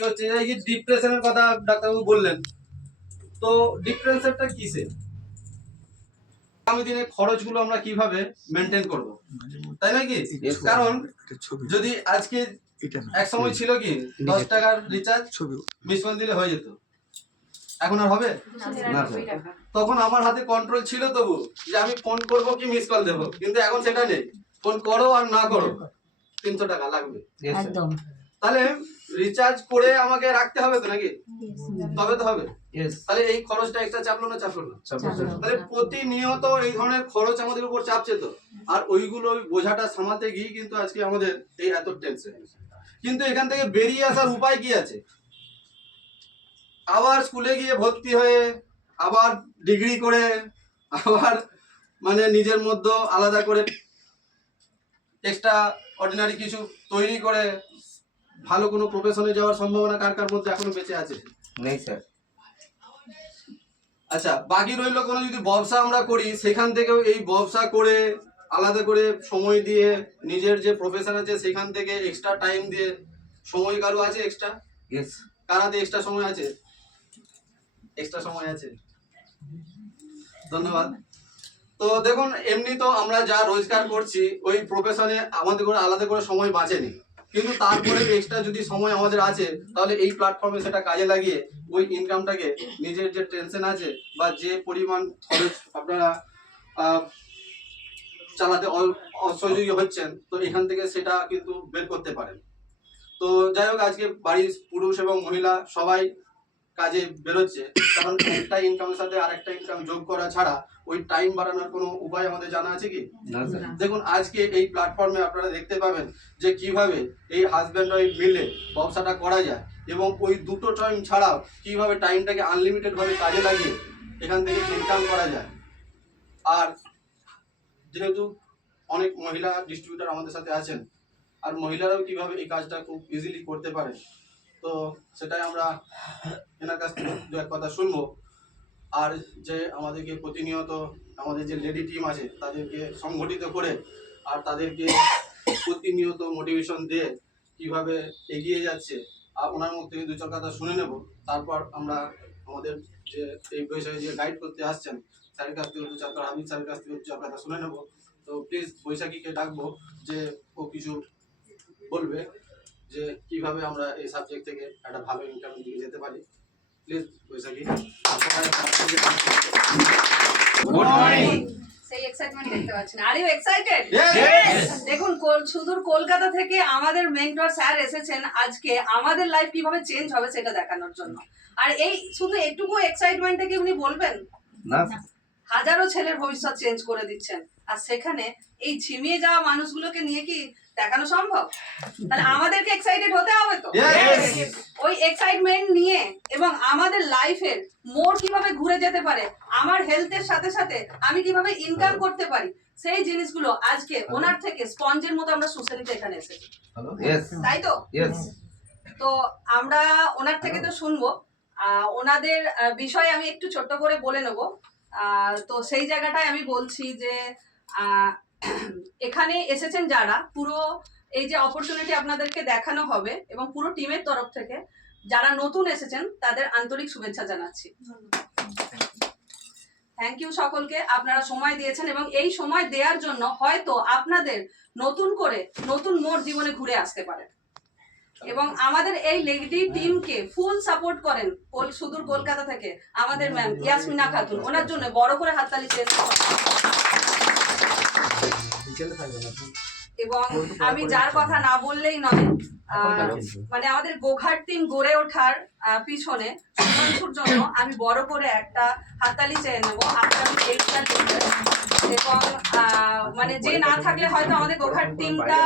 হচ্ছে এই যে ডিপ্রেশনের কথা ডাক্তারবাবু বললেন, তো ডিপ্রেশনটা কিসে? আগামী দিনে খরচগুলো আমরা কিভাবে মেনটেন করব, তাই নাকি? কারণ যদি আজকে এক সময় ছিল কি 10 টাকার রিচার্জ মিস কল দিলে হয়ে যেত, এখন আর হবে না। তখন আমার হাতে কন্ট্রোল ছিল তবু যে আমি ফোন করব কি মিস কল দেবো, কিন্তু এখন সেটা নেই। ফোন করো আর না করো 300 টাকা লাগবে একদম। তাহলে রিচার্জ করে আমাকে রাখতে হবে তো নাকি? তবে তো হবে। তাহলে এই খরচটা এক্সট্রা চাপলো না চাপলো না? তাহলে প্রতিনিয়ত এই ধরনের খরচ আমাদের উপর চাপছে তো, আর ওইগুলো বোঝাটা সামালতে গিয়ে কিন্তু আজকে আমাদের এই এত টেনশন। কিন্তু এখান থেকে বেরিয়ে আসার উপায় কি আছে? আবার স্কুলে গিয়ে ভর্তি হয়ে আবার ডিগ্রি করে আবার মানে নিজের মধ্যে আলাদা করে এক্সট্রা অর্ডিনারি কিছু তৈরি করে ভালো কোনো প্রফেশনে যাওয়ার সম্ভাবনা কার কার মধ্যে এখনো বেঁচে আছে? নেই স্যার। আচ্ছা, বাকি রইল কোনো যদি ব্যবসা আমরা করি, সেখান থেকেও এই ব্যবসা করে আলাদা করে সময় দিয়ে নিজের যে প্রফেশন আছে সেখান থেকে এক্সট্রা টাইম দিয়ে সময় কারো আছে এক্সট্রা? ইয়েস। কার হাতে এক্সট্রা সময় আছে? এক্সট্রা সময় আছে, ধন্যবাদ। তো দেখুন, এমনি তো আমরা যা রোজগার করছি ওই প্রফেশনে আমাদের করে আলাদা করে সময় বাঁচেনি, কিন্তু তারপরে এক্সট্রা যদি সময় আমাদের আছে তাহলে এই প্ল্যাটফর্মে সেটা কাজে লাগিয়ে ওই ইনকামটাকে নিজের যে টেনশন আছে বা যে পরিমাণ খরচ আপনারা চালাতে অসহযোগী হচ্ছেন, তো এখান থেকে সেটা কিন্তু বের করতে পারেন। তো যাই হোক, আজকে বাড়ির পুরুষ এবং মহিলা সবাই কাজে বেরোচ্ছে, কারণ একটা ইনকামের সাথে আরেকটা ইনকাম যোগ করা ছাড়া ওই টাইম বাড়ানোর কোনো উপায় আমাদের জানা আছে কি? দেখুন, আজকে এই প্ল্যাটফর্মে আপনারা দেখতে পাবেন যে কিভাবে এই হাজব্যান্ড ওয়াইফ মিলে ব্যবসাটা করা যায় এবং ওই দুটো টাইম ছাড়াও কিভাবে টাইমটাকে আনলিমিটেড ভাবে কাজে লাগিয়ে এখান থেকে ইনকাম করা যায়। আর যেহেতু অনেক মহিলা ডিস্ট্রিবিউটর আমাদের সাথে আছেন, আর মহিলারাও কিভাবে এই কাজটা খুব ইজিলি করতে পারে, তো সেটাই আমরা এনার কাছ থেকে দু এক কথা শুনবো। আর যে আমাদেরকে প্রতিনিয়ত আমাদের যে লেডি টিম আছে তাদেরকে সংগঠিত করে আর তাদেরকে প্রতিনিয়ত মোটিভেশন দিয়ে কিভাবে এগিয়ে যাচ্ছে, আর ওনার মুখ থেকে দু চার কথা শুনে নেব। তারপর আমরা আমাদের যে এই বিষয়ে যে গাইড করতে আসছেন স্যারের কাছ থেকে দু চার কথা, হামিদ স্যারের কাছ থেকে দু চার কথা শুনে নেব। তো প্লিজ বৈশাখীকে ডাকবো যে ও কিছু বলবে যে কিভাবে আমরা এই সাবজেক্ট থেকে একটা ভালো ইনকাম দিকে যেতে পারি। প্লিজ বৈশাখী। Good morning. সেই এক্সাইটমেন্ট দেখতে পাচ্ছেন। Are you excited? ইয়েস। দেখুন, সুদূর কলকাতা থেকে আমাদের মেন্টর স্যার এসেছেন আজকে আমাদের লাইফ কিভাবে চেঞ্জ হবে সেটা দেখানোর জন্য। আর এই শুধু একটুকু এক্সাইটমেন্টে কি উনি বলবেন না, হাজারো ছেলের ভবিষ্যৎ চেঞ্জ করে দিচ্ছেন, আর সেখানে এই ঝিমিয়ে যাওয়া মানুষগুলোকে নিয়ে কি দেখানো সম্ভব? তাহলে আমাদেরকে এক্সাইটেড হতে হবে তো। ওই এক্সাইটমেন্ট নিয়ে এবং আমাদের লাইফের মোড় কিভাবে ঘুরে যেতে পারে, আমার হেলথের সাথে সাথে আমি কিভাবে ইনকাম করতে পারি, সেই জিনিসগুলো আজকে ওনার থেকে স্পঞ্জের মতো আমরা শুষে নিতে এখানে এসেছি, তাই তো? তো আমরা ওনার থেকে তো শুনবো, ওনাদের বিষয়ে আমি একটু ছোট্ট করে বলে নেব। তো সেই জায়গাটায় আমি বলছি যে এখানে এসেছেন যারা, পুরো এই যে অপরচুনিটি আপনাদেরকে দেখানো হবে এবং পুরো টিমের তরফ থেকে যারা নতুন এসেছেন তাদের আন্তরিক শুভেচ্ছা জানাচ্ছি। থ্যাংক ইউ সকলকে, আপনারা সময় দিয়েছেন এবং এই সময় দেওয়ার জন্য হয়তো আপনাদের নতুন করে নতুন মোড় জীবনে ঘুরে আসতে পারে। এবং আমাদের এই লেডি টিমকে ফুল সাপোর্ট করেন সুদূর কলকাতা থেকে আমাদের ম্যাম ইয়াসমিনা খাতুন, ওনার জন্য বড় করে হাততালি চেন। এবং আমি যার কথা না বললেই নয়, মানে আমাদের গোঘাট টিম গড়ে ওঠার পিছনে শুভাংশুর জন্য আমি বড় করে একটা হাততালি চেয়ে নেবো আগামী 8 তারিখে। এবং মানে যে না থাকলে হয়তো আমাদের গোঘাট টিমটা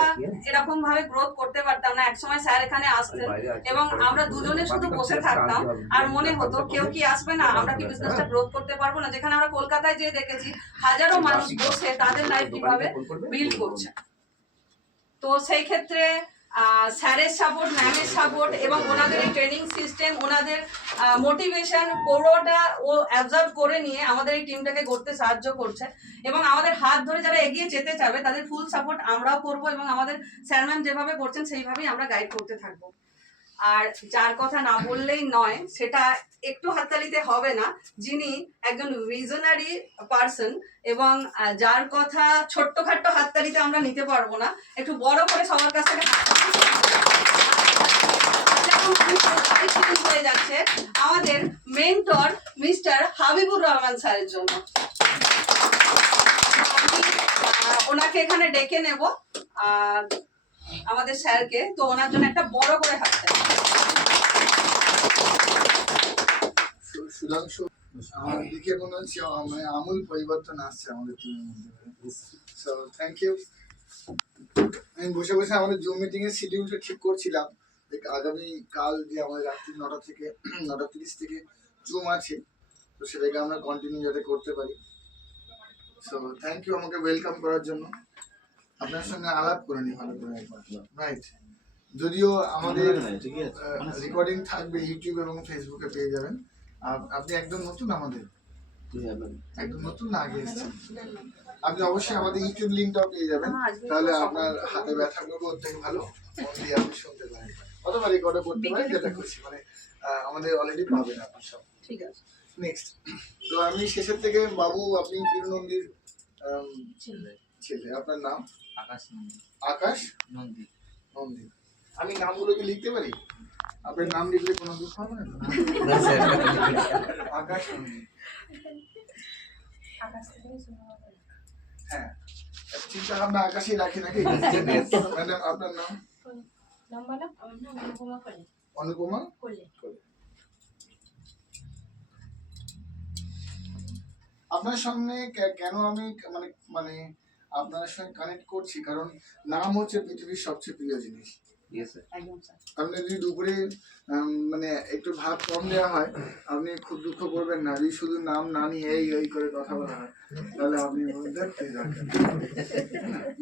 এরকম ভাবে গ্রোথ করতে পারতাম না। একসময় স্যার এখানে আসতেন এবং আমরা দুজনে শুধু বসে থাকতাম আর মনে হতো কেউ কি আসবে না, আমরা কি বিজনেসটা গ্রোথ করতে পারবো না। যেখানে আমরা কলকাতায় যেয়ে দেখেছি হাজারো মানুষ বসে তাদের লাইফ কিভাবে বিল্ড করছে। তো সেই ক্ষেত্রে স্যারের সাপোর্ট, ম্যামের সাপোর্ট এবং ওনাদের এই ট্রেনিং সিস্টেম, ওনাদের মোটিভেশন পুরোটা ও অ্যাবজর্ব করে নিয়ে আমাদের এই টিমটাকে গড়তে সাহায্য করছে। এবং আমাদের হাত ধরে যারা এগিয়ে যেতে চাবে তাদের ফুল সাপোর্ট আমরাও করব এবং আমাদের স্যার ম্যাম যেভাবে করছেন সেইভাবেই আমরা গাইড করতে থাকবো। আর যার কথা না বললেই নয়, সেটা একটু হাততালিতে হবে না, যিনি একজন ভিশনারি পার্সন এবং যার কথা ছোট্টখাট্ট হাততালিতে আমরা নিতে পারবো না, একটু বড় করে সবার কাছ থেকে হয়ে যাচ্ছে আমাদের মেন্টর মিস্টার হাবিবুর রহমান স্যারের জন্য। ওনাকে এখানে ডেকে নেব আমাদের স্যারকে, তো ওনার জন্য একটা বড় করে হাততালি। সুধাংশু, আমার দিকে মনে হচ্ছে মানে আমূল পরিবর্তন আসছে আমাদের টিমের মধ্যে। So thank you. আমি বসে বসে আমাদের জুম মিটিং এর শিডিউলটা ঠিক করছিলাম, আগামী কাল যে আমাদের রাত্রি 9টা থেকে 9:30 থেকে জুম আছে, তো সেটাকে আমরা কন্টিনিউ যাতে করতে পারি। সো থ্যাংক ইউ আমাকে ওয়েলকাম করার জন্য। আপনার সঙ্গে আলাপ করে নি ভালো করে একবার, রাইট? যদিও আমাদের রেকর্ডিং থাকবে ইউটিউব এবং ফেসবুকে পেয়ে যাবেন। আপনি একদম নতুন, আমাদের একদম নতুন না আগে এসেছেন? আপনি অবশ্যই আমাদের ইউটিউব লিঙ্কটাও পেয়ে যাবেন, তাহলে আপনার হাতে ব্যথা করবো ওর থেকে ভালো মন দিয়ে আপনি শুনতে পারেন অথবা রেকর্ডও করতে পারেন, যেটা খুশি। মানে আমাদের অলরেডি পাবেন আপনি সব। ঠিক আছে, নেক্সট। তো আমি শেষের থেকে, বাবু আপনি বীর নন্দীর ছেলে, আপনার নাম? আকাশ নন্দী। আকাশ নন্দী। নন্দী। আমি নামগুলো কি লিখতে পারি? আপনার নাম লিখলে কোনো দুঃখ হবে না? আকাশ নন্দী। হ্যাঁ, চিন্তা ভাবনা আকাশেই রাখি নাকি? ম্যাডাম আপনার নাম? অনুপমা কোলে। আপনার সঙ্গে কেন আমি মানে মানে আপনার সঙ্গে কানেক্ট করছি, কারণ নাম হচ্ছে পৃথিবীর সবচেয়ে প্রিয় জিনিস। আপনি যদি দুপুরে মানে একটু ভাত কম দেওয়া হয়, আপনি খুব দুঃখ করবেন না। যদি শুধু নাম না নিয়ে এই করে কথা বলা হয়, তাহলে আপনি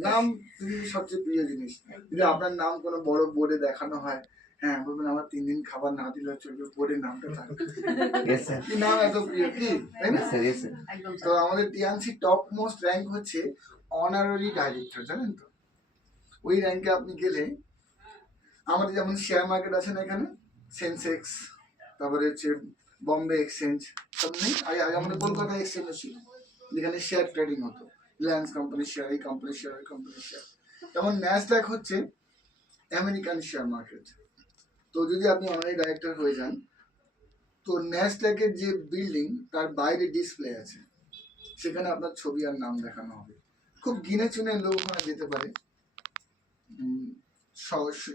নাম পৃথিবীর সবচেয়ে প্রিয় জিনিস। যদি আপনার নাম কোনো বড় বোর্ডে দেখানো হয়, হ্যাঁ বলবেন আমার 3 দিন খাবার না দিলে চলবে, বোর্ডে নামটা থাকে। কি নাম এত প্রিয়, কি তাই না? তো আমাদের টিএনসি টপ মোস্ট র্যাঙ্ক হচ্ছে অনারারি ডাইরেক্টর, জানেন তো? ওই র্যাঙ্কে আপনি গেলে, আমাদের যেমন শেয়ার মার্কেট আছে না এখানে, সেন্সেক্স, তারপরে হচ্ছে বম্বে এক্সচেঞ্জ, সব নেই? আগে আমাদের কলকাতা এক্সচেঞ্জ ছিল, যেখানে শেয়ার ট্রেডিং হতো, রিলায়েন্স কোম্পানির শেয়ার, এই কোম্পানির শেয়ার, ওই কোম্পানির শেয়ার। যেমন ন্যাসড্যাক হচ্ছে আমেরিকান শেয়ার মার্কেট। তো যদি আপনি অনারারি ডাইরেক্টর হয়ে যান, তো ন্যাসড্যাকের যে বিল্ডিং, তার বাইরে ডিসপ্লে আছে, সেখানে আপনার ছবি আর নাম দেখানো হবে। খুব গিনে চুনে লোক ওখানে যেতে পারে।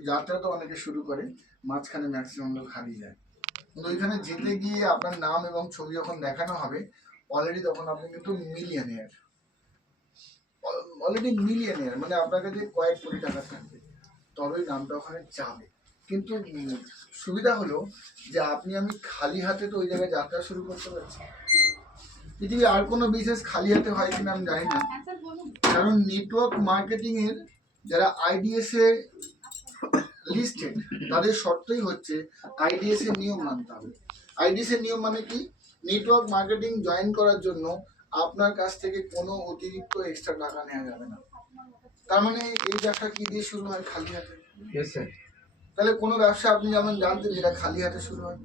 যাত্রা তো অনেকে শুরু করে, মাঝখানে ম্যাক্সিমাম লোক হারিয়ে যায়। কিন্তু ওইখানে যেতে গিয়ে আপনার নাম এবং ছবি যখন দেখানো হবে, অলরেডি তখন আপনি কিন্তু মিলিয়নিয়ার। অলরেডি মিলিয়নিয়ার মানে আপনার কাছে কয়েক কোটি টাকা থাকবে, তবেই নামটা ওখানে যাবে। কিন্তু সুবিধা হলো যে আমি খালি হাতে তো ওই জায়গায় যাত্রা শুরু করতে পারছি। পৃথিবীর আর কোনো বিজনেস খালি হাতে হয় কিনা আমি জানি না, কারণ নেটওয়ার্ক মার্কেটিং এর যারা আইডিএস এ লিস্টেড, তাদের শর্তই হচ্ছে আইডিএস এর নিয়ম মানতে হবে। আইডিএস এর নিয়ম মানে কি? নেটওয়ার্ক মার্কেটিং জয়েন করার জন্য আপনার কাছ থেকে কোনো অতিরিক্ত এক্সট্রা টাকা নেওয়া যাবে না। তার মানে এই ব্যবসা কি দিয়ে শুরু হয়? খালি হাতে। তাহলে কোনো ব্যবসা আপনি যেমন জানতেন যেটা খালি হাতে শুরু হয়,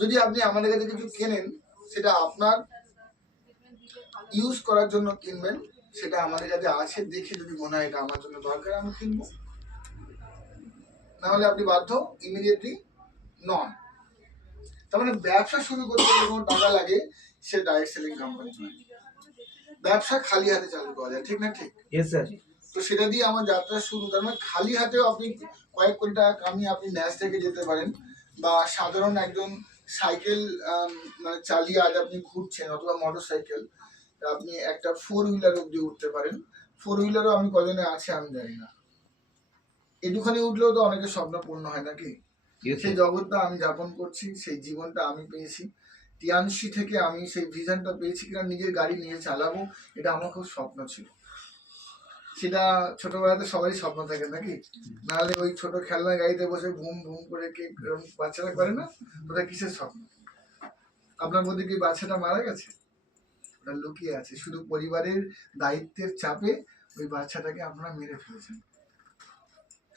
যদি আপনি আমাদের কাছে কিছু কেনেন, সেটা আপনার ইউজ করার জন্য কিনবেন, সেটা আমাদের কাছে আছে দেখে যদি মনে হয় এটা আমার জন্য দরকার, আমি কিনবো। নাহলে আপনি বাধ্য ইমিডিয়েটলি নন। তার মানে ব্যবসা শুরু করতে গেলে কোনো টাকা লাগে, সে ডাইরেক্ট সেলিং কোম্পানি নয়। ব্যবসা খালি হাতে চালু করা যায়, ঠিক না? ঠিক। তো সেটা দিয়ে আমার যাত্রা শুরু। তার মানে খালি হাতেও আপনি কয়েক কোটি টাকা কামিয়ে আপনি ন্যাসড্যাকে যেতে পারেন, বা সাধারণ একজন সাইকেল মানে চালিয়ে আজ আপনি ঘুরছেন, অথবা মোটর সাইকেল, আপনি একটা 4 হুইলার অব্দি উঠতে পারেন। 4 হুইলারও আমি কজনে আছে আমি জানি না। একটুখানি উঠলেও তো অনেকের স্বপ্ন পূর্ণ হয় নাকি? সেই জগৎটা আমি যাপন করছি, সেই জীবনটা আমি পেয়েছি। টিয়ানসি থেকে আমি সেই ভিশনটা পেয়েছি কিনা নিজের গাড়ি নিয়ে চালাবো, এটা আমার খুব স্বপ্ন ছিল। সেটা ছোটবেলাতে সবারই স্বপ্ন থাকে নাকি? নাহলে ওই ছোট খেলনা গাড়িতে বসে ভুম ভুম করে কে বাচ্চারা করে না, ওটা কিসের স্বপ্ন? আপনার মধ্যে কি বাচ্চাটা মারা গেছে? ওটা লুকিয়ে আছে, শুধু পরিবারের দায়িত্বের চাপে ওই বাচ্চাটাকে আপনারা মেরে ফেলেছেন।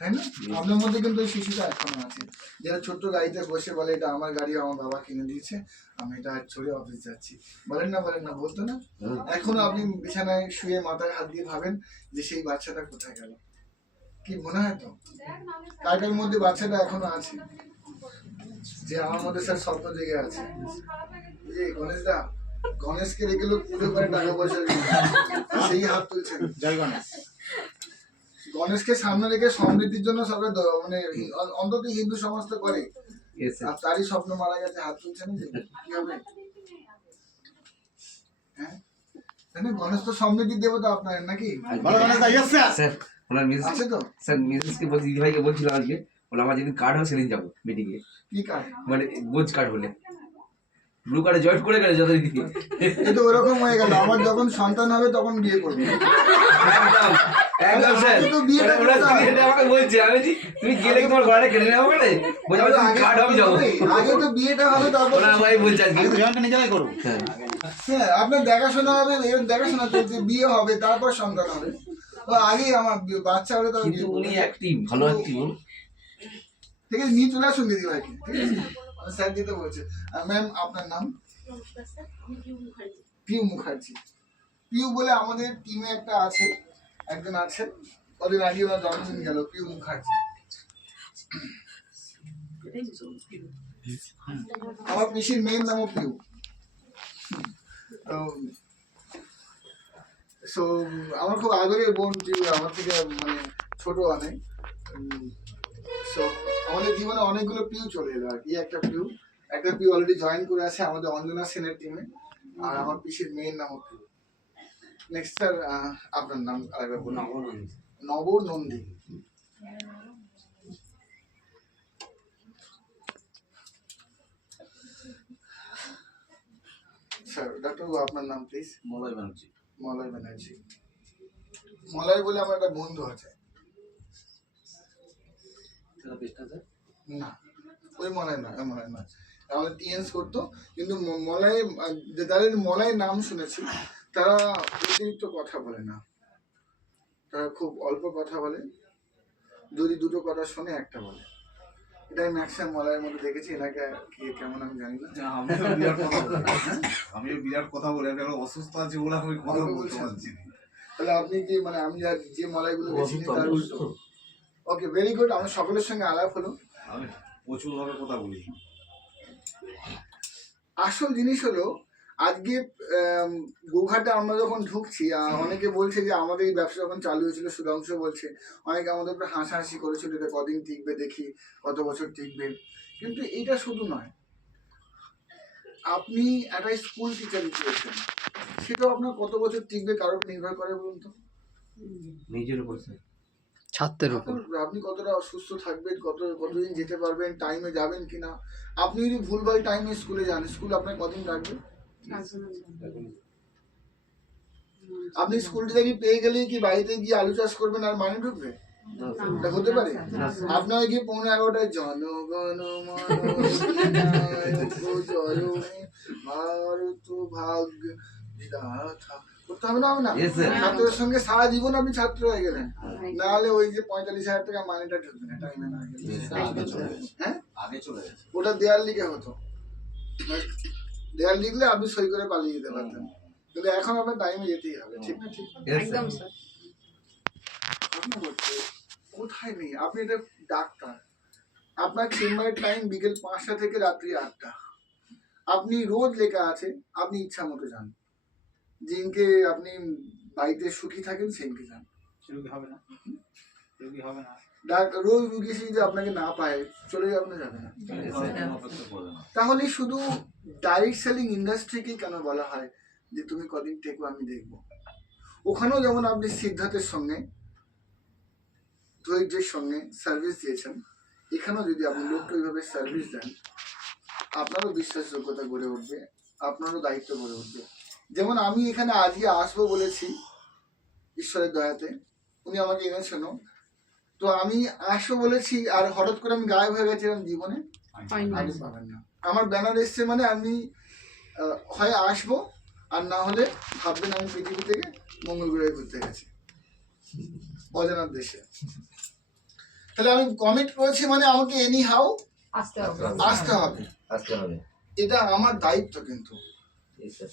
তাই না? আপনার মধ্যে কিন্তু ওই শিশুটা এখনো আছে, যারা ছোট্ট গাড়িতে বসে বলে এটা আমার গাড়ি, আমার বাবা কিনে দিয়েছে, আমি এটা চড়ে অফিস যাচ্ছি। বলেন না বলতো না? এখনো আপনি বিছানায় শুয়ে মাথায় হাত দিয়ে ভাবেন যে সেই বাচ্চাটা কোথায় গেল। কি মনে হয় তো কাটার মধ্যে বাচ্চাটা এখনো আছে, যে আমার মধ্যে স্যার স্বপ্ন জেগে আছে যে গণেশকে রেখে লোক পুজো করে টাকা পয়সা সেই হাত তুলছেন। জয় গণেশ। গণেশকে সামনে রেখে সমৃদ্ধির জন্য সবাই মানে অন্তত হিন্দু সমাজ তো করে, আর তারই স্বপ্ন মারা গেছে, হাত তুলছেন যে কি হবে? হ্যাঁ, গণেশ তো সমৃদ্ধির দেবতা আপনার নাকি? স্যার ওনার মিসেস আছে তো? স্যার মিসেসকে বলছি, দিদিভাইকে বলছিলাম আজকে, বলে আমার যেদিন কার্ড হবে সেদিন যাবো মিটিং এ। কি কাজ? মানে বোঝ কার্ড হলে ব্লু কার্ডে জয়েন করে গেলে যত দিদি কিন্তু ওরকম হয়ে গেল, আমার যখন সন্তান হবে তখন বিয়ে করবো। একদম একদম স্যার, আগে তো বিয়েটা ওরা করতে হবে। এটা আমাকে বলছে, আমি বলছি তুমি গেলে কি তোমার ঘরে কেটে নেবো বলে বলছে আমার কার্ড হবে যাবো। আগে তো বিয়েটা হবে, তারপর ওরা আমাকে বলছে আজকে নিজেরাই করবো। হ্যাঁ হ্যাঁ, আপনার দেখাশোনা হবে, এর দেখাশোনা চলছে, বিয়ে হবে, তারপর সন্তান হবে। তো আগেই আমার বাচ্চা হলে তবে কিন্তু বিয়ে উনি করবো। অ্যাক্টিভ, ভালো অ্যাক্টিভ। ঠিক আছে, নিয়ে চলে আসুন দিদি ভাইকে, ঠিক আছে? স্যার দিতে বলছে। ম্যাম আপনার নাম? পিউ মুখার্জি। পিউ বলে আমাদের টিমে একটা আছে, একজন আছে, কদিন আগে ওনার জন্মদিন গেল, পিউ মুখার্জি। আমার পিসির মেয়ের নামও পিউ। সো আমার খুব আদরের বোন পিউ, আমার থেকে মানে ছোট অনেক। সো আমাদের জীবনে অনেকগুলো পিউ চলে এলো আর কি। একটা পিউ অলরেডি জয়েন করে আছে আমাদের অঞ্জনা সেনের টিমে, আর আমার পিসির মেয়ের নামও পিউ। নেক্সট স্যার, আপনার নাম আরেকবার বলুন। নব নন্দী। স্যার ডাক্তার আপনার নাম প্লিজ? মলয় ব্যানার্জি। মলয় ব্যানার্জি। মলয় বলে আমার একটা বন্ধু আছে। না, ওই মলয় না, ওই মলয় না, আমাদের টিএনস করতো। কিন্তু মলয়, যাদের মলয় নাম শুনেছি তারা অতিরিক্ত কথা বলে না, তারা খুব অল্প কথা বলে, যদি দুটো কথা শোনে একটা বলে। এটাই ম্যাক্সিমাম মলয়ের মধ্যে দেখেছি। এনাকে কি কেমন আমি জানি না। আমিও বিরাট কথা বলি, আমি এখন অসুস্থ আছি বলে আমি কথা বলতে পারছি না। তাহলে আপনি কি মানে আমি যে মলয়গুলো বেশি তার উল্টো? ওকে, ভেরি গুড। আমার সকলের সঙ্গে আলাপ হলো। আমি প্রচুর ভাবে কথা বলি। আসল জিনিস হলো আজকে গোঘাটে আমরা যখন ঢুকছি, অনেকে বলছে যে আমাদের এই ব্যবসা যখন চালু হয়েছিল, সুধাংশ বলছে, অনেকে আমাদের উপরে হাসাহাসি করেছিল, এটা কদিন টিকবে, দেখি কত বছর টিকবে। কিন্তু এটা শুধু নয়, আপনি একটা স্কুল টিচার পেয়েছেন, সেটাও আপনার কত বছর টিকবে কারোর উপর নির্ভর করে বলুন তো? নিজের উপর স্যার, ছাত্রের উপর। আপনি কতটা সুস্থ থাকবেন, কতদিন যেতে পারবেন, টাইমে যাবেন কিনা। আপনি যদি ভুলভাল টাইমে স্কুলে যান, স্কুল আপনার কদিন রাখবে? আপনি স্কুল টিচারই পেয়ে গেলে কি বাড়িতে গিয়ে আলু চাষ করবেন আর মানে ঢুকবে? এটা হতে পারে? আপনার গিয়ে 11:15টায় জনগণ ভারত ভাগ্য বিধাতা করতে হবে না? না, ছাত্রের সঙ্গে সারা জীবন আপনি ছাত্র হয়ে গেলেন, না হলে ওই যে 45,000 টাকা মানিটা ঢুকবে না টাইমে না গেলে। হ্যাঁ, আগে চলে গেছে। ওটা দেয়াল লিখে হতো, দেয়াল লিখলে আপনি সই করে পালিয়ে যেতে পারতেন, কিন্তু এখন আপনার টাইমে যেতেই হবে। ঠিক না? ঠিক একদম স্যার। কোথায় নেই? আপনি এটা ডাক্তার, আপনার চেম্বারের টাইম বিকেল 5টা থেকে রাত্রি 8টা। আপনি রোজ লেখা আছে আপনি ইচ্ছা মতো যান, যিনকে আপনি বাড়িতে সুখী থাকেন সেদিনকে যান। হবে না, হবে না। রোজ রুগী এসে যদি আপনাকে না পায় চলে যাবে না, যাবে না। তাহলে শুধু ডাইরেক্ট সেলিং ইন্ডাস্ট্রিকেই কেন বলা হয় যে তুমি কদিন টেকো আমি দেখবো? ওখানেও যেমন আপনি সিদ্ধার্থের সঙ্গে ধৈর্যের সঙ্গে সার্ভিস দিয়েছেন, এখানেও যদি আপনি লোককে ওইভাবে সার্ভিস দেন, আপনারও বিশ্বাসযোগ্যতা গড়ে উঠবে, আপনারও দায়িত্ব গড়ে উঠবে। যেমন আমি এখানে আজকে আসবো বলেছি ঈশ্বরের দয়াতে, উনি আমাকে এনেছেন, তো আমি আসবো বলেছি আর হঠাৎ করে আমি গায়েব হয়ে গেছিলাম জীবনে, আপনি পাবেন না। আমার ব্যানার এসছে মানে আমি হয় আসবো, আর না হলে ভাববেন আমি পৃথিবী থেকে মঙ্গল গ্রহে ঘুরতে গেছি অজানার দেশে। তাহলে আমি কমিট করেছি মানে আমাকে এনি হাউ আসতে হবে। আসতে হবে, আসতে হবে। এটা আমার দায়িত্ব কিন্তু। Yes, sir.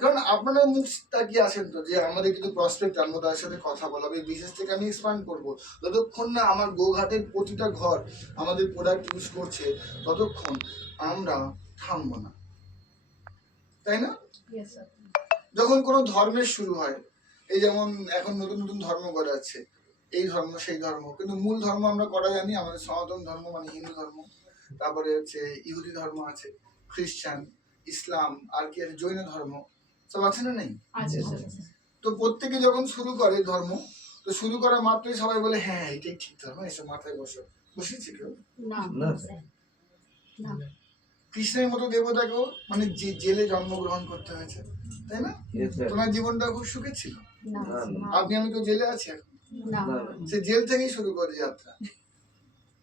কারণ আপনারা মুখ তাকিয়ে আসেন তো যে আমাদের কিন্তু প্রসপেক্ট আনবো, তার সাথে কথা বলাবে, বিজনেস থেকে আমি এক্সপান্ড করবো। যতক্ষণ না আমার গোঘাটের প্রতিটা ঘর আমাদের প্রোডাক্ট ইউজ করছে ততক্ষণ আমরা থামবো না, তাই না? Yes, sir. যখন কোনো ধর্মের শুরু হয়, এই যেমন এখন নতুন নতুন ধর্ম গড়াচ্ছে, এই ধর্ম সেই ধর্ম, কিন্তু মূল ধর্ম আমরা করা জানি আমাদের সনাতন ধর্ম মানে হিন্দু ধর্ম, তারপরে হচ্ছে ইহুদি ধর্ম আছে, খ্রিস্টান, ইসলাম, আর কি আছে জৈন ধর্ম, সব আছে না নেই? আচ্ছা, Yes, sir. আচ্ছা। তো প্রত্যেকে যখন শুরু করে ধর্ম, তো শুরু করা মাত্রই সবাই বলে হ্যাঁ এটাই ঠিক ধর্ম, এসব মাথায় বসো, বসেছে কেউ? না, না, sir. না। কৃষ্ণের মতো দেবতাকেও মানে জেলে জন্মগ্রহণ করতে হয়েছে, তাই না? Yes, sir. তোমার জীবনটা খুব সুখে ছিল, না, না, আপনি আমি তো জেলে আছি এখন, না। সে জেল থেকেই শুরু করে যাত্রা।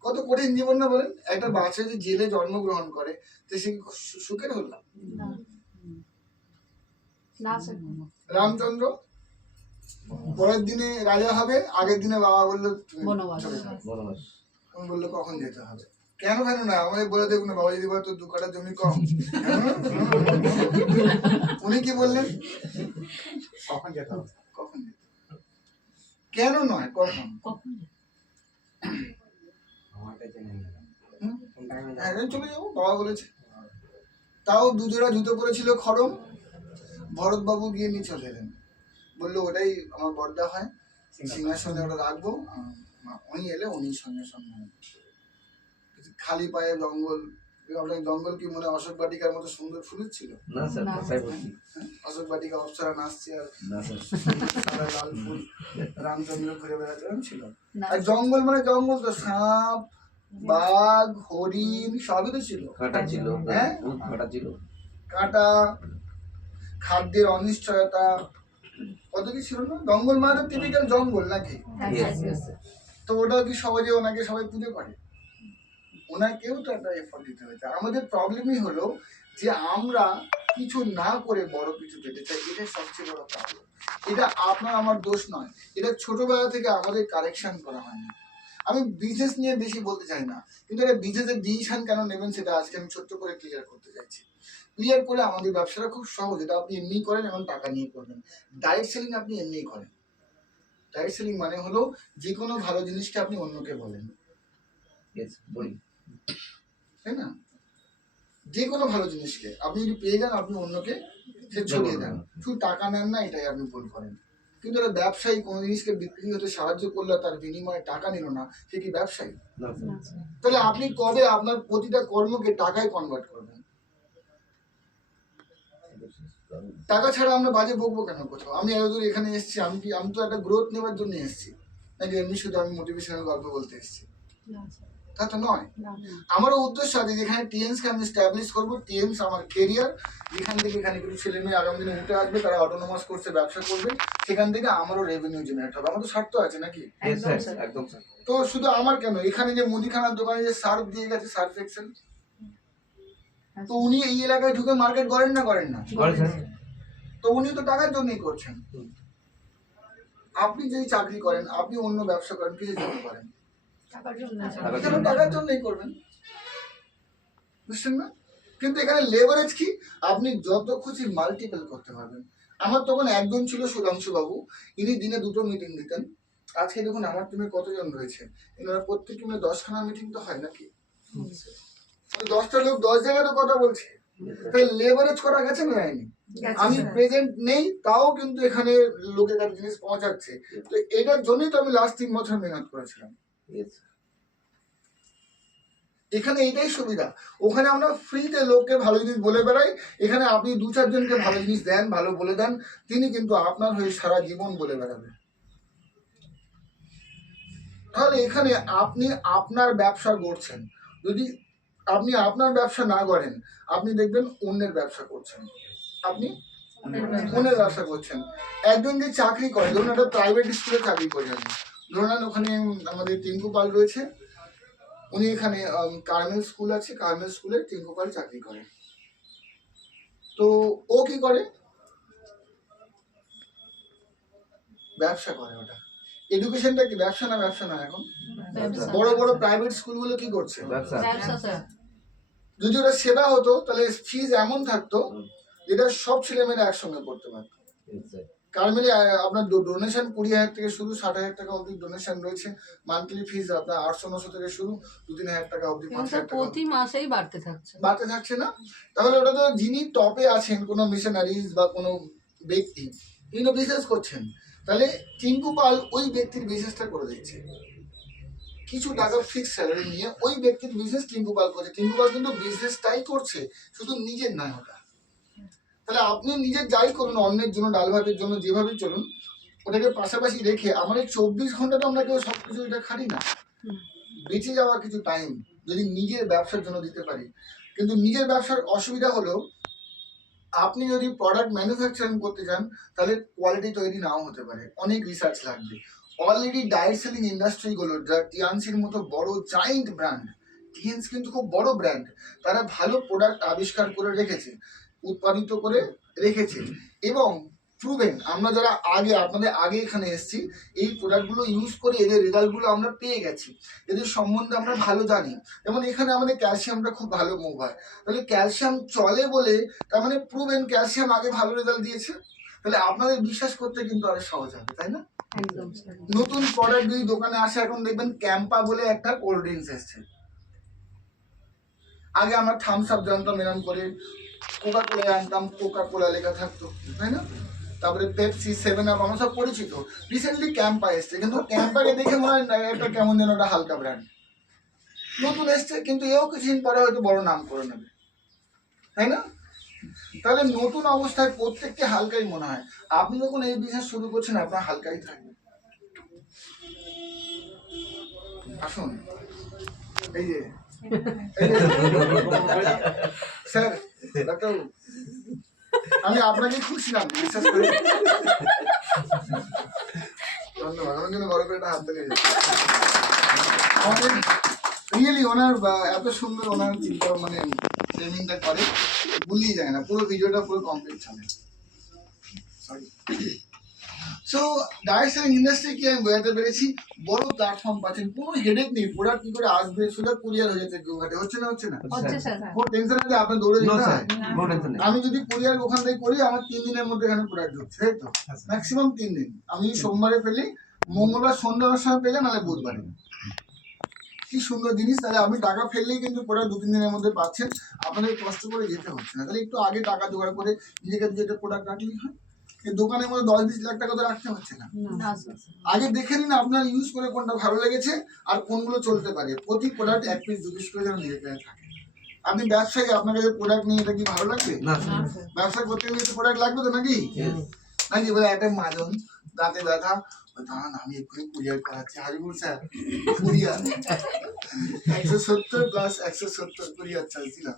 কত কঠিন জীবন না বলেন? একটা বাচ্চা যদি জেলে জন্মগ্রহণ করে তো সে কি সুখের হলো? না। না, স্যার। রামচন্দ্র পরের দিনে রাজা হবে, আগের দিনে বাবা বললো তুমি বনবাস। চলে যাও। বনবাস। আমি বললো কখন যেতে হবে? কেন না আমাদের বলে দেখুন না, বাবা যদি বলে তোর 2 কাঠা জমি কম, উনি কি বললেন? কখন যেতে হবে? কখন যেতে হবে? কেন নয়, কখন? কখন? এখন চলে যাবো, বাবা বলেছে। তাও 2 জোড়া জুতো পরেছিল খড়ম, ভরত বাবু গিয়ে নিয়ে চলে এলেন, বললো ওটাই আমার বর্দা হয়, সিংহাসনে ওটা রাখবো, উনি এলে উনি সঙ্গে সঙ্গে। খালি পায়ে জঙ্গল, আপনার জঙ্গল কি মনে অশোক বাটিকার মতো সুন্দর ফুলের ছিল? না, sir. না, কথাই বলছি। অশোক বাটিকা অপ্সরা নাচছে আর না, sir. সাদা লাল ফুল রামচন্দ্র ঘুরে বেড়াতে এরকম ছিল? না। আর জঙ্গল মানে জঙ্গল তো সাপ, বাঘ, হরিণ সবই তো ছিল, কাঁটা ছিল। হ্যাঁ? বহুত কাঁটা ছিল। কাঁটা, খাদ্যের অনিশ্চয়তা, কত কি ছিল না? জঙ্গল মানে টিপিক্যাল জঙ্গল নাকি? হ্যাঁ, Yes, হ্যাঁ, yes, sir. তো ওটাও কি সহজে ওনাকে সবাই পুজো করে? ওনাকেও তো একটা এফোর্ট দিতে হয়েছে। আমাদের প্রবলেমই হলো যে আমরা কিছু না করে বড় কিছু পেতে চাই, এটাই সবচেয়ে বড় প্রবলেম। এটা আপনার আমার দোষ নয়, এটা ছোটবেলা থেকে আমাদের কারেকশন করা হয়নি। আমি বিজনেস নিয়ে বেশি বলতে চাই না, কিন্তু এটা বিজনেসের ডিসিশন কেন নেবেন সেটা আজকে আমি ছোট্ট করে ক্লিয়ার করতে চাইছি। ক্লিয়ার করে আমাদের ব্যবসাটা খুব সহজ, এটা আপনি এমনি করেন এবং টাকা নিয়ে করবেন। ডাইরেক্ট সেলিং আপনি এমনি করেন। ডাইরেক্ট সেলিং মানে হলো যে কোনো ভালো জিনিসকে আপনি অন্যকে বলেন, Yes, বলি। তাই না? যে কোনো ভালো জিনিসকে আপনি যদি পেয়ে যান আপনি অন্যকে সে ছড়িয়ে দেন, শুধু টাকা নেন না, এটাই আপনি ভুল করেন। কিন্তু একটা ব্যবসায়ী কোনো জিনিসকে বিক্রি হতে সাহায্য করলে তার বিনিময়ে টাকা নিল না, সে কি ব্যবসায়ী? না, sir. না, স্যার। তাহলে আপনি কবে আপনার প্রতিটা কর্মকে টাকায় কনভার্ট করবেন? টাকা ছাড়া আমরা বাজে বকবো কেন কোথাও? আমি এতদূর এখানে এসেছি, আমি তো একটা গ্রোথ নেওয়ার জন্য এসেছি, নাকি এমনি শুধু আমি মোটিভেশনাল গল্প বলতে এসেছি? না, স্যার। তা তো নয়। না, না। আমারও উদ্দেশ্য আছে যেখানে টিএনসকে আমি এস্টাবলিশ করবো, টিএনস আমার কেরিয়ার, যেখান থেকে এখানে কিছু ছেলে মেয়ে আগামী দিনে উঠে আসবে, তারা অটোনোমাস কোর্সে ব্যবসা করবে, সেখান থেকে আমারও রেভিনিউ জেনারেট হবে। আমার তো স্বার্থ আছে নাকি? Yes, একদম, sir. স্যার। একদম, sir. তো শুধু আমার কেন, এখানে যে মুদিখানার দোকানে যে সার্ফ দিয়ে গেছে, সার্ফ এক্সেল, তো উনি এই এলাকায় ঢুকে মার্কেট করেন না? বলেন, sir. তো উনি তো টাকার জন্যই করছেন। আপনি যদি চাকরি করেন, আপনি অন্য ব্যবসা করেন, কিসের জন্য করেন? টাকার জন্য, স্যার। টাকার কেন? জন্য। টাকার জন্যই করবেন, বুঝছেন না? কিন্তু এখানে লেভারেজ কি? আপনি যত খুশি মাল্টিপল করতে পারবেন। আমার তখন একজন ছিল সুধাংশু বাবু, ইনি দিনে 2টো মিটিং দিতেন। আজকে দেখুন আমার টিমে কতজন রয়েছে, এনারা প্রত্যেক টিমে 10খানা মিটিং তো হয় নাকি? 10টা লোক 10 জায়গায় তো কথা বলছে, তাই লেভারেজ করা গেছে না হয়নি? গেছে, আমি স্যার। প্রেজেন্ট নেই, তাও কিন্তু এখানে লোকের কাছে জিনিস পৌঁছাচ্ছে। তো এটার জন্যই তো আমি লাস্ট 3 বছর মেহনত করেছিলাম। Yes. এখানে এটাই সুবিধা, ওখানে আমরা ফ্রিতে লোককে ভালো জিনিস বলে বেড়াই, এখানে আপনি 2-4 জনকে ভালো জিনিস দেন, ভালো বলে দেন, তিনি কিন্তু আপনার হয়ে সারা জীবন বলে বেড়াবে। তাহলে এখানে আপনি আপনার ব্যবসা গড়ছেন। যদি আপনি আপনার ব্যবসা না গড়েন, আপনি দেখবেন অন্যের ব্যবসা করছেন, আপনি অন্যের ব্যবসা করছেন। একজন যে চাকরি করে, ধরুন একটা প্রাইভেট স্কুলে চাকরি করে, ধরুন ওখানে আমাদের টিঙ্কু পাল রয়েছে, উনি এখানে কার্মেল স্কুল আছে, কার্মেল স্কুলে টিঙ্কু পাল চাকরি করে। তো ও কি করে? ব্যবসা করে ওটা। এডুকেশনটা কি ব্যবসা না ব্যবসা না? এখন ব্যবসা। বড় বড় প্রাইভেট স্কুলগুলো কি করছে? ব্যবসা ব্যবসা স্যার। যদি ওরা সেবা হতো তাহলে ফিজ এমন থাকতো যেটা সব ছেলেমেয়েরা একসঙ্গে পড়তে পারতো। কার মিলে আপনার ডোনেশন 20,000 থেকে শুরু, 60,000 টাকা অবধি ডোনেশন রয়েছে। মান্থলি ফিজ আপনার 800-900 থেকে শুরু, 2-3,000 টাকা অবধি, এবং 5,000 স্যার টাকা প্রতি মাসেই বাড়তে থাকছে। বাড়তে থাকছে না? তাহলে ওটা তো যিনি টপে আছেন, কোনো মিশনারিজ বা কোনো ব্যক্তি, তিনি বিজনেস করছেন, তাহলে টিঙ্কু পাল ওই ব্যক্তির বিজনেসটা করে দিচ্ছে। কিছু টাকা ফিক্স স্যালারি নিয়ে ওই ব্যক্তির বিজনেস টিঙ্কু পাল করছে। টিঙ্কু পাল কিন্তু বিজনেসটাই করছে, শুধু নিজের নয় ওটা। তাহলে আপনি নিজের যাই করুন, অন্যের জন্য, ডাল ভাতের জন্য, যেভাবেই চলুন, ওটাকে পাশাপাশি রেখে আমাদের 24 ঘন্টা তো আমরা কেউ সবকিছু এটা খাটি না। বেঁচে যাওয়া কিছু টাইম যদি নিজের ব্যবসার জন্য দিতে পারি। কিন্তু নিজের ব্যবসার অসুবিধা হলো, আপনি যদি প্রোডাক্ট ম্যানুফ্যাকচারিং করতে চান তাহলে কোয়ালিটি তৈরি নাও হতে পারে, অনেক রিসার্চ লাগবে। অলরেডি ডায়েট সেলিং ইন্ডাস্ট্রিগুলো, টিএনসির মতো বড় জায়েন্ট ব্র্যান্ড, টিএনসি কিন্তু খুব বড় ব্র্যান্ড, তারা ভালো প্রোডাক্ট আবিষ্কার করে রেখেছে, উৎপাদিত করে রেখেছে এবং প্রুভেন। আমরা যারা আপনাদের আগে এখানে এসেছি, এই প্রোডাক্টগুলো ইউজ করে এদের রেজাল্টগুলো আমরা পেয়ে গেছি, এদের সম্বন্ধে আমরা ভালো জানি। যেমন এখানে আমাদের ক্যালসিয়ামটা খুব ভালো মুভ হয়, তাহলে ক্যালসিয়াম চলে বলে তার মানে প্রুভেন ক্যালসিয়াম আগে ভালো রেজাল্ট দিয়েছে। তাহলে আপনাদের বিশ্বাস করতে কিন্তু আরো সহজ হবে, তাই না? একদম স্যার। নতুন প্রোডাক্ট যদি দোকানে আসে, এখন দেখবেন ক্যাম্পা বলে একটা কোল্ড ড্রিঙ্কস এসছে। আগে আমরা থামস আপ জানতাম এরকম করে, কোকা কোলা আনতাম, কোকা কোলা লেখা থাকতো, তাই না? তারপরে পেপসি, 7 আপ আমরা সব পরিচিত। রিসেন্টলি ক্যাম্পা এসছে, কিন্তু ক্যাম্পাকে দেখে মনে হয় একটা কেমন যেন একটা হালকা ব্র্যান্ড নতুন এসছে, কিন্তু এও কিছুদিন পরে হয়তো বড় নাম করে নেবে, তাই না? তাহলে নতুন অবস্থায় প্রত্যেককে হালকাই মনে হয়। আপনি যখন এই বিজনেস শুরু করছেন, আপনার হালকাই থাকবে। আসুন, এই যে স্যার, ডাক্তারবাবু, আমি আপনাকে খুশি না, বিশ্বাস করি। ধন্যবাদ, আমার জন্য বড় করে একটা হাত তালি। আমাদের রিয়েলি ওনার এত সুন্দর ওনার চিন্তা, মানে ট্রেনিংটা করে, ভুলিয়ে যায় না। পুরো ভিডিওটা পুরো কমপ্লিট চলে। Sorry. So diet selling industry কি আমি বোঝাতে পেরেছি, বড় প্ল্যাটফর্ম পাচ্ছেন, কোনো হেডেক নেই। প্রোডাক্ট কি করে আসবে, সোজা কুরিয়ার হয়ে যাচ্ছে গুয়াহাটি, হচ্ছে না? হচ্ছে না? হচ্ছে স্যার। কোনো টেনশন আছে আপনার দৌড়ে যেতে হয়? কোনো টেনশন নেই। আমি যদি কুরিয়ার ওখান থেকে করি, আমার 3 দিনের মধ্যে এখানে প্রোডাক্ট ঢুকছে, তাই তো? ম্যাক্সিমাম 3 দিন। আমি সোমবারে পেলে, মঙ্গলবার সন্ধ্যার সময় পেলে, নাহলে বুধবারে। কি সুন্দর জিনিস। তাহলে আপনি টাকা ফেললেই কিন্তু প্রোডাক্ট 2-3 দিনের মধ্যে পাচ্ছেন, আপনাদের কষ্ট করে যেতে হচ্ছে না। তাহলে একটু আগে টাকা জোগাড় করে নিজেকে যেটা প্রোডাক্ট রাখলেই হয়। এই দোকানের মধ্যে 10-20 লাখ টাকা তো রাখতে হচ্ছে না। না স্যার। আগে দেখে নিন আপনার ইউজ করে কোনটা ভালো লেগেছে আর কোনগুলো চলতে পারে। প্রতি প্রোডাক্ট 1 পিস 2 পিস করে যেন নিজের কাছে থাকে। আপনি ব্যবসায়ী, আপনার কাছে প্রোডাক্ট নিয়ে এটা কি ভালো লাগবে? না না স্যার। স্যার। ব্যবসা করতে গেলে প্রোডাক্ট লাগবে তো, নাকি? নাকি বলে একটা মাজন, দাঁতে ব্যথা, দাঁড়ান আমি এক্ষুনি কুরিয়ার করাচ্ছি। Hajipur sir, courier 170 plus 170 courier চাইছিলাম,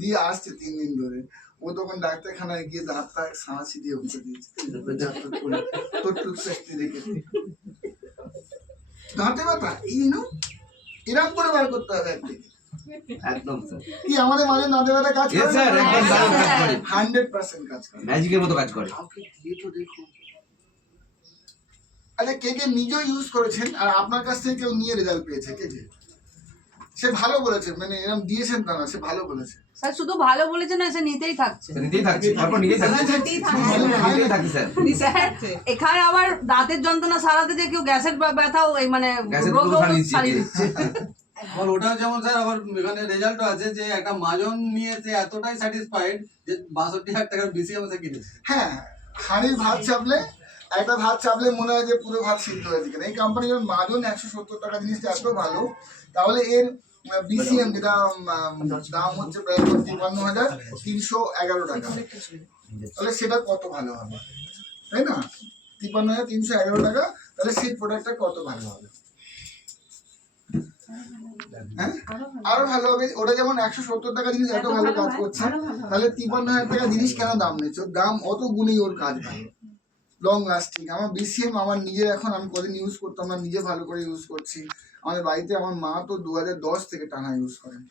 দিয়ে আসছে 3 দিন ধরে। ও তখন ডাক্তারখানায় গিয়ে দাঁতটা সাঁচি দিয়ে উঠে দিয়েছে, তোর টুথপেস্ট রেখে দাঁতে ব্যথা, এরকম করে বার করতে হবে একদিকে। একদম স্যার। কি আমাদের মাঝে দাঁতে ব্যথা কাজ Yes, করে? sir, একদম দারুণ কাজ করে। 100% কাজ করে। ম্যাজিকের মতো কাজ করে। কাউকে দিয়ে তো দেখুন। আচ্ছা, কে কে নিজেও ইউজ করেছেন আর আপনার কাছ থেকে কেউ নিয়ে রেজাল্ট পেয়েছে? কে কে? সে ভালো বলেছে, মানে এরকম দিয়েছেন তা না, সে ভালো বলেছে। স্যার শুধু ভালো বলেছে না, সে নিতেই থাকছে। নিতেই থাকছি, তারপর নিজেই থাকছি। নিতেই থাকছে। নিতেই থাকি স্যার। স্যার এখানে আবার দাঁতের যন্ত্রণা সারাতে যে কেউ গ্যাসের ব্যথাও এই মানে গ্যাসের রোগও পুরো সারিয়ে দিচ্ছে। সারিয়ে দিচ্ছে। আবার ওটা যেমন স্যার, আবার এখানে রেজাল্টও আছে যে একটা মাজন নিয়ে সে এতটাই স্যাটিসফাইড যে 62,000 টাকার বেশি আমাকে কিনেছে। হ্যাঁ, হাঁড়ির ভাত চাপলে, একটা ভাত চাপলে মনে হয় যে পুরো ভাত সিদ্ধ হয়ে গেছে। এই কোম্পানি যখন মাজন 170 টাকা জিনিসটা এত ভালো, তাহলে এর বিসিএম যেটা দাম হচ্ছে প্রায় 53,311 টাকা, তাহলে সেটা কত ভালো হবে, তাই না? 53,311 টাকা, তাহলে সেই প্রোডাক্টটা কত ভালো হবে? হ্যাঁ, আরো ভালো হবে। ওটা যেমন 170 টাকা জিনিস এত ভালো কাজ করছে, তাহলে 53,000 টাকা জিনিস কেন দাম নিচ্ছে? ওর দাম অত গুণেই ওর কাজ ভালো, লং লাস্টিং। আমার বিসিএম আমার নিজের, এখন আমি কদিন ইউজ করতাম না, নিজে ভালো করে ইউজ করছি। আমাদের বাড়িতে আমার মা তো 2010 থেকে টানা ইউজ করেন।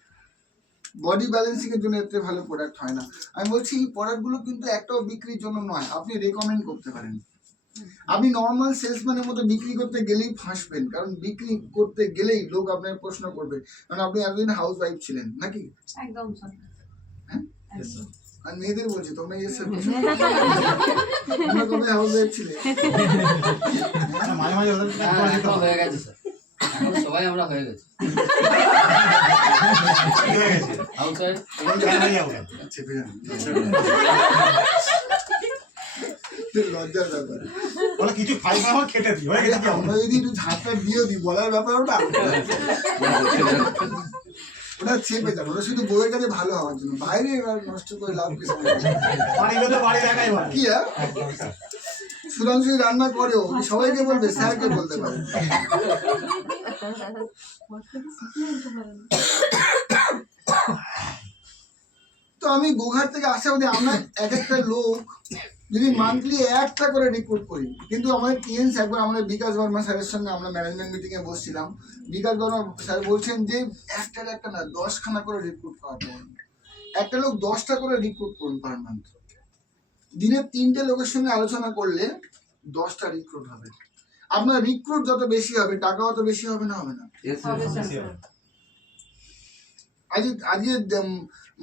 বডি ব্যালেন্সিং এর জন্য এত ভালো প্রোডাক্ট হয় না। আমি বলছি এই প্রোডাক্টগুলো কিন্তু একটাও বিক্রির জন্য নয়, আপনি রেকমেন্ড করতে পারেন। আপনি নর্মাল সেলসম্যানের মতো বিক্রি করতে গেলেই ফাঁসবেন, কারণ বিক্রি করতে গেলেই লোক আপনাকে প্রশ্ন করবে, কারণ আপনি এতদিন হাউস ওয়াইফ ছিলেন নাকি? একদম স্যার। হ্যাঁ? একদম। আর মেয়েদের বলছি, তোমরা ইয়েস স্যার বলছো। তোমরা কবে হাউস ওয়াইফ ছিলে? মাঝে মাঝে ওদের এখন হয়ে গেছে স্যার, এখন সবাই আমরা হয়ে গেছি। কি হয়ে গেছে? হাউস ওয়াইফ চেপে যান। লজ্জার ব্যাপার। বলে কিছু খাই না, আমার খেটে দিই, হয়ে গেছে কি? আমরা যদি একটু ঝাঁটটা দিয়ে দিই, বলার ব্যাপার ওটা ওটা চেপে যাবে, ওটা শুধু বউয়ের কাছে ভালো হওয়ার জন্য, বাইরে এবার নষ্ট করে লাভ কিছু নেই। বাড়িতে তো বাড়ি দেখাই ভালো। কি আর সুধাংশু রান্না করেও সবাইকে বলবে, স্যারকে বলতে পারে। তো আমি গোঘাট থেকে আসা অবধি আমরা এক একটা লোক যদি মান্থলি একটা করে রিক্রুট করি, কিন্তু আমাদের টিএনস একবার আমাদের বিকাশ বর্মা স্যারের সঙ্গে আমরা ম্যানেজমেন্ট মিটিংয়ে বসছিলাম, বিকাশ বর্মা স্যার বলছেন যে একটার একটা না 10খানা করে রিক্রুট করাতে হবে, একটা লোক 10টা করে রিক্রুট করুন পার মান্থ। দিনে 3টে লোকের সঙ্গে আলোচনা করলে 10টা রিক্রুট হবে। আপনার রিক্রুট যত বেশি হবে, টাকা অত বেশি হবে না? হবে না? হবে স্যার। আজকে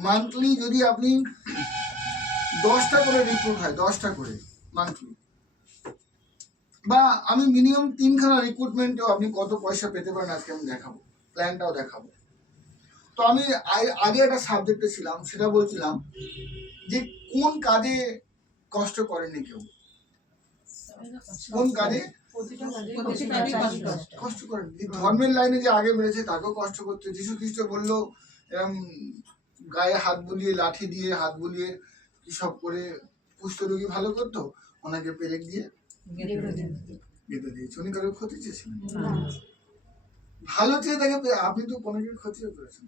মান্থলি যদি আপনি 10টা করে রিক্রুট হয়, 10টা করে মান্থলি, বা আমি মিনিমাম 3খানা রিক্রুটমেন্টেও আপনি কত পয়সা পেতে পারেন আজকে আমি দেখাবো, প্ল্যানটাও দেখাবো। তো আমি আগে একটা সাবজেক্টে ছিলাম, সেটা বলছিলাম যে কোন কাজে কষ্ট করেনি কেউ, কোন কাজে কষ্ট করেন। ধর্মের লাইনে যে আগে বেড়েছে তাকেও কষ্ট করতে, যীশু খ্রিস্ট বললো এরম গায়ে হাত বুলিয়ে, লাঠি দিয়ে হাত বুলিয়ে কি সব করে কুষ্ঠরোগী ভালো করতো, ওনাকে পেরেক দিয়ে গেঁথে দিয়েছে। উনি কারোর ক্ষতি চেয়েছিলেন? ভালো চেয়ে তাকে আপনি তো অনেকের ক্ষতিও করেছেন,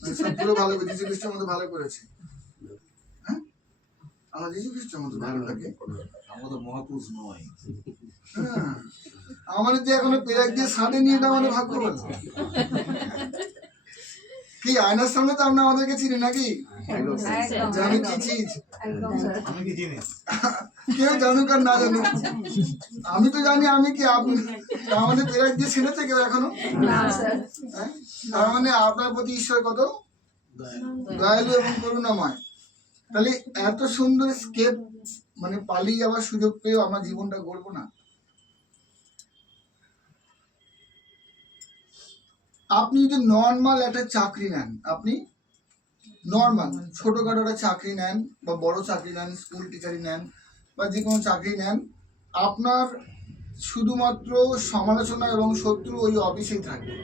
মানে সব পুরো ভালো করে যীশু খ্রিস্টের মতো ভালো করেছে। হ্যাঁ, আমার যীশু খ্রিস্টের মতো ভালো লাগে। আমরা তো মহাপুরুষ নয়। হ্যাঁ, আমাদের যে এখনো পেরেক দিয়ে সাঁটে নিয়ে, এটা আমাদের ভাগ্য ভালো। কি আয়নার সামনে তো আমরা আমাদেরকে চিনি নাকি? একদম। জানি কি চিজ, একদম স্যার। আমি কি চিনি? কেউ জানুক আর না জানুক, আমি তো জানি আমি কি। আপনি আমাদের পেরেক দিয়ে ছেড়েছে কেউ এখনো? না স্যার। হ্যাঁ? তার মানে আপনার প্রতি ঈশ্বর কত দয়ালু এবং করুণাময়। তাহলে এত সুন্দর স্কেপ মানে পালিয়ে যাওয়ার সুযোগ পেয়েও আমার জীবনটা গড়বো না? আপনি যদি নর্মাল একটা চাকরি নেন, আপনি নর্মাল ছোটখাটো একটা চাকরি নেন বা বড় চাকরি নেন, স্কুল টিচারই নেন বা যে কোনো চাকরি নেন, আপনার শুধুমাত্র সমালোচনা এবং শত্রু ওই অফিসেই থাকবে,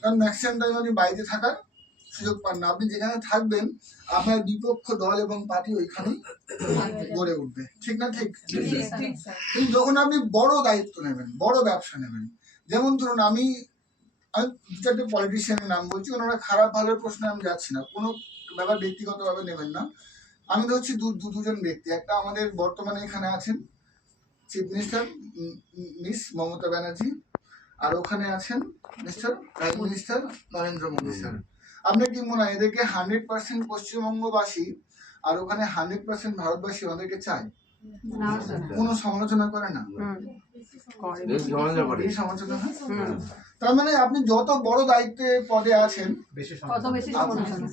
কারণ ম্যাক্সিমাম টাইম আপনি বাড়িতে থাকার সুযোগ পান না। আপনি যেখানে থাকবেন আপনার বিপক্ষ দল এবং পার্টি ওইখানেই গড়ে উঠবে, ঠিক না? ঠিক। কিন্তু যখন আপনি বড় দায়িত্ব নেবেন, বড় ব্যবসা নেবেন, যেমন ধরুন আমি দু চারটে পলিটিশিয়ানের নাম বলছি, ওনারা খারাপ ভালোর প্রশ্নে আমি যাচ্ছি না, কোনো ব্যাপার ব্যক্তিগতভাবে নেবেন না। আমি ধরছি দুজন ব্যক্তি, একটা আমাদের বর্তমানে এখানে আছেন chief minister Miss Mamata Banerjee, আর ওখানে আছেন Mister prime minister Narendra Modi sir. আপনার কি মনে হয় এদেরকে 100% পশ্চিমবঙ্গবাসী আর ওখানে 100% ভারতবাসী ওদেরকে চায়? না স্যার। কোনো সমালোচনা করে না? এই সমালোচনা হয়? তার মানে আপনি যত বড় দায়িত্বে পদে আছেন, কত বেশি সমালোচনা।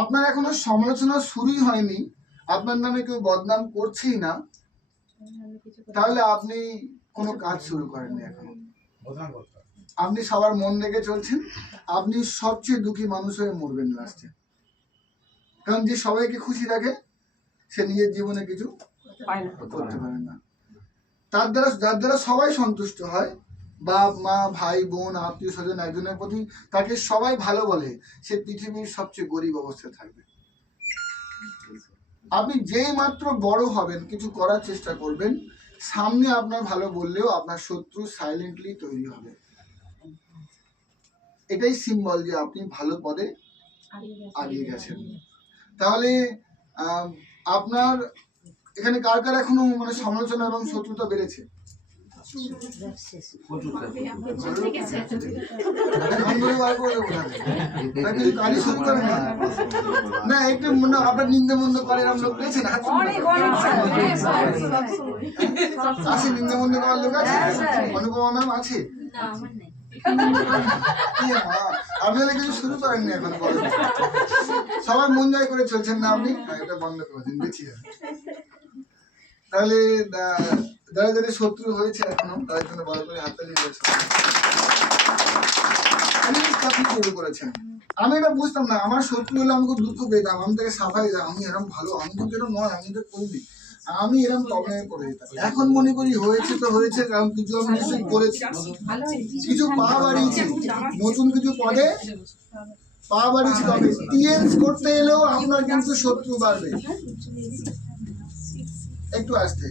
আপনার এখনো সমালোচনা শুরুই হয়নি, আপনার নামে কেউ বদনাম করছেই না, তাহলে আপনি কোনো কাজ শুরু করেননি এখনো। আপনি সবার মন রেখে চলছেন, আপনি সবচেয়ে দুঃখী মানুষ হয়ে মরবেন লাস্টে। কারণ যে সবাইকে খুশি রাখে সে নিজের জীবনে কিছু করতে পারে না। যার দ্বারা সবাই সন্তুষ্ট হয়, বাপ মা ভাই বোন আত্মীয় স্বজন একজনের প্রতি তাকে সবাই ভালো বলে, সে পৃথিবীর সবচেয়ে গরিব অবস্থায় থাকবে। আপনি যেই মাত্র বড় হবেন, কিছু করার চেষ্টা করবেন, সামনে আপনার ভালো বললেও আপনার শত্রু সাইলেন্টলি তৈরি হবে। এটাই সিম্বল যে আপনি ভালো পদে আগিয়ে গেছেন। তাহলে আপনার এখানে কার কার এখনো মানে সমালোচনা এবং শত্রুতা বেড়েছে? কালি শুরু করেন না, একটু মনে আপনার নিন্দে মন্দ করে এরকম লোক পেয়েছেন? অনেক অনেক স্যার, হ্যাঁ, স্যার। আছে নিন্দে মন্দ করার লোক আছে? অনুপমা ম্যাম আছে? আপনি কিছু শুরু করেননি এখন, সবার মন জয় করে চলছেন না আপনি? এটা বন্ধ করেছেন, বেঁচে যাবে। তাহলে যারা যারা শত্রু হয়েছে এখনো তাদের জন্য বড় করে হাততালি দিয়েছে। আপনি শুরু করেছেন, আমি এটা বুঝতাম না। আমার শত্রু হলে আমি খুব দুঃখ পেতাম, আমি তাকে সাফাই দিতাম, আমি এরকম ভালো, আমি কিন্তু এরকম নয়, আমি এটা করিনি, আমি এরকম প্রবলেমে পড়ে যেতাম। এখন মনে করি হয়েছে তো হয়েছে, কারণ কিছু আমি নিশ্চয়ই করেছি, কিছু পা বাড়িয়েছি, নতুন কিছু পদে পা বাড়িয়েছি। তবে টিএনস করতে এলেও আপনার কিন্তু শত্রু বাড়বে। একটু আসতে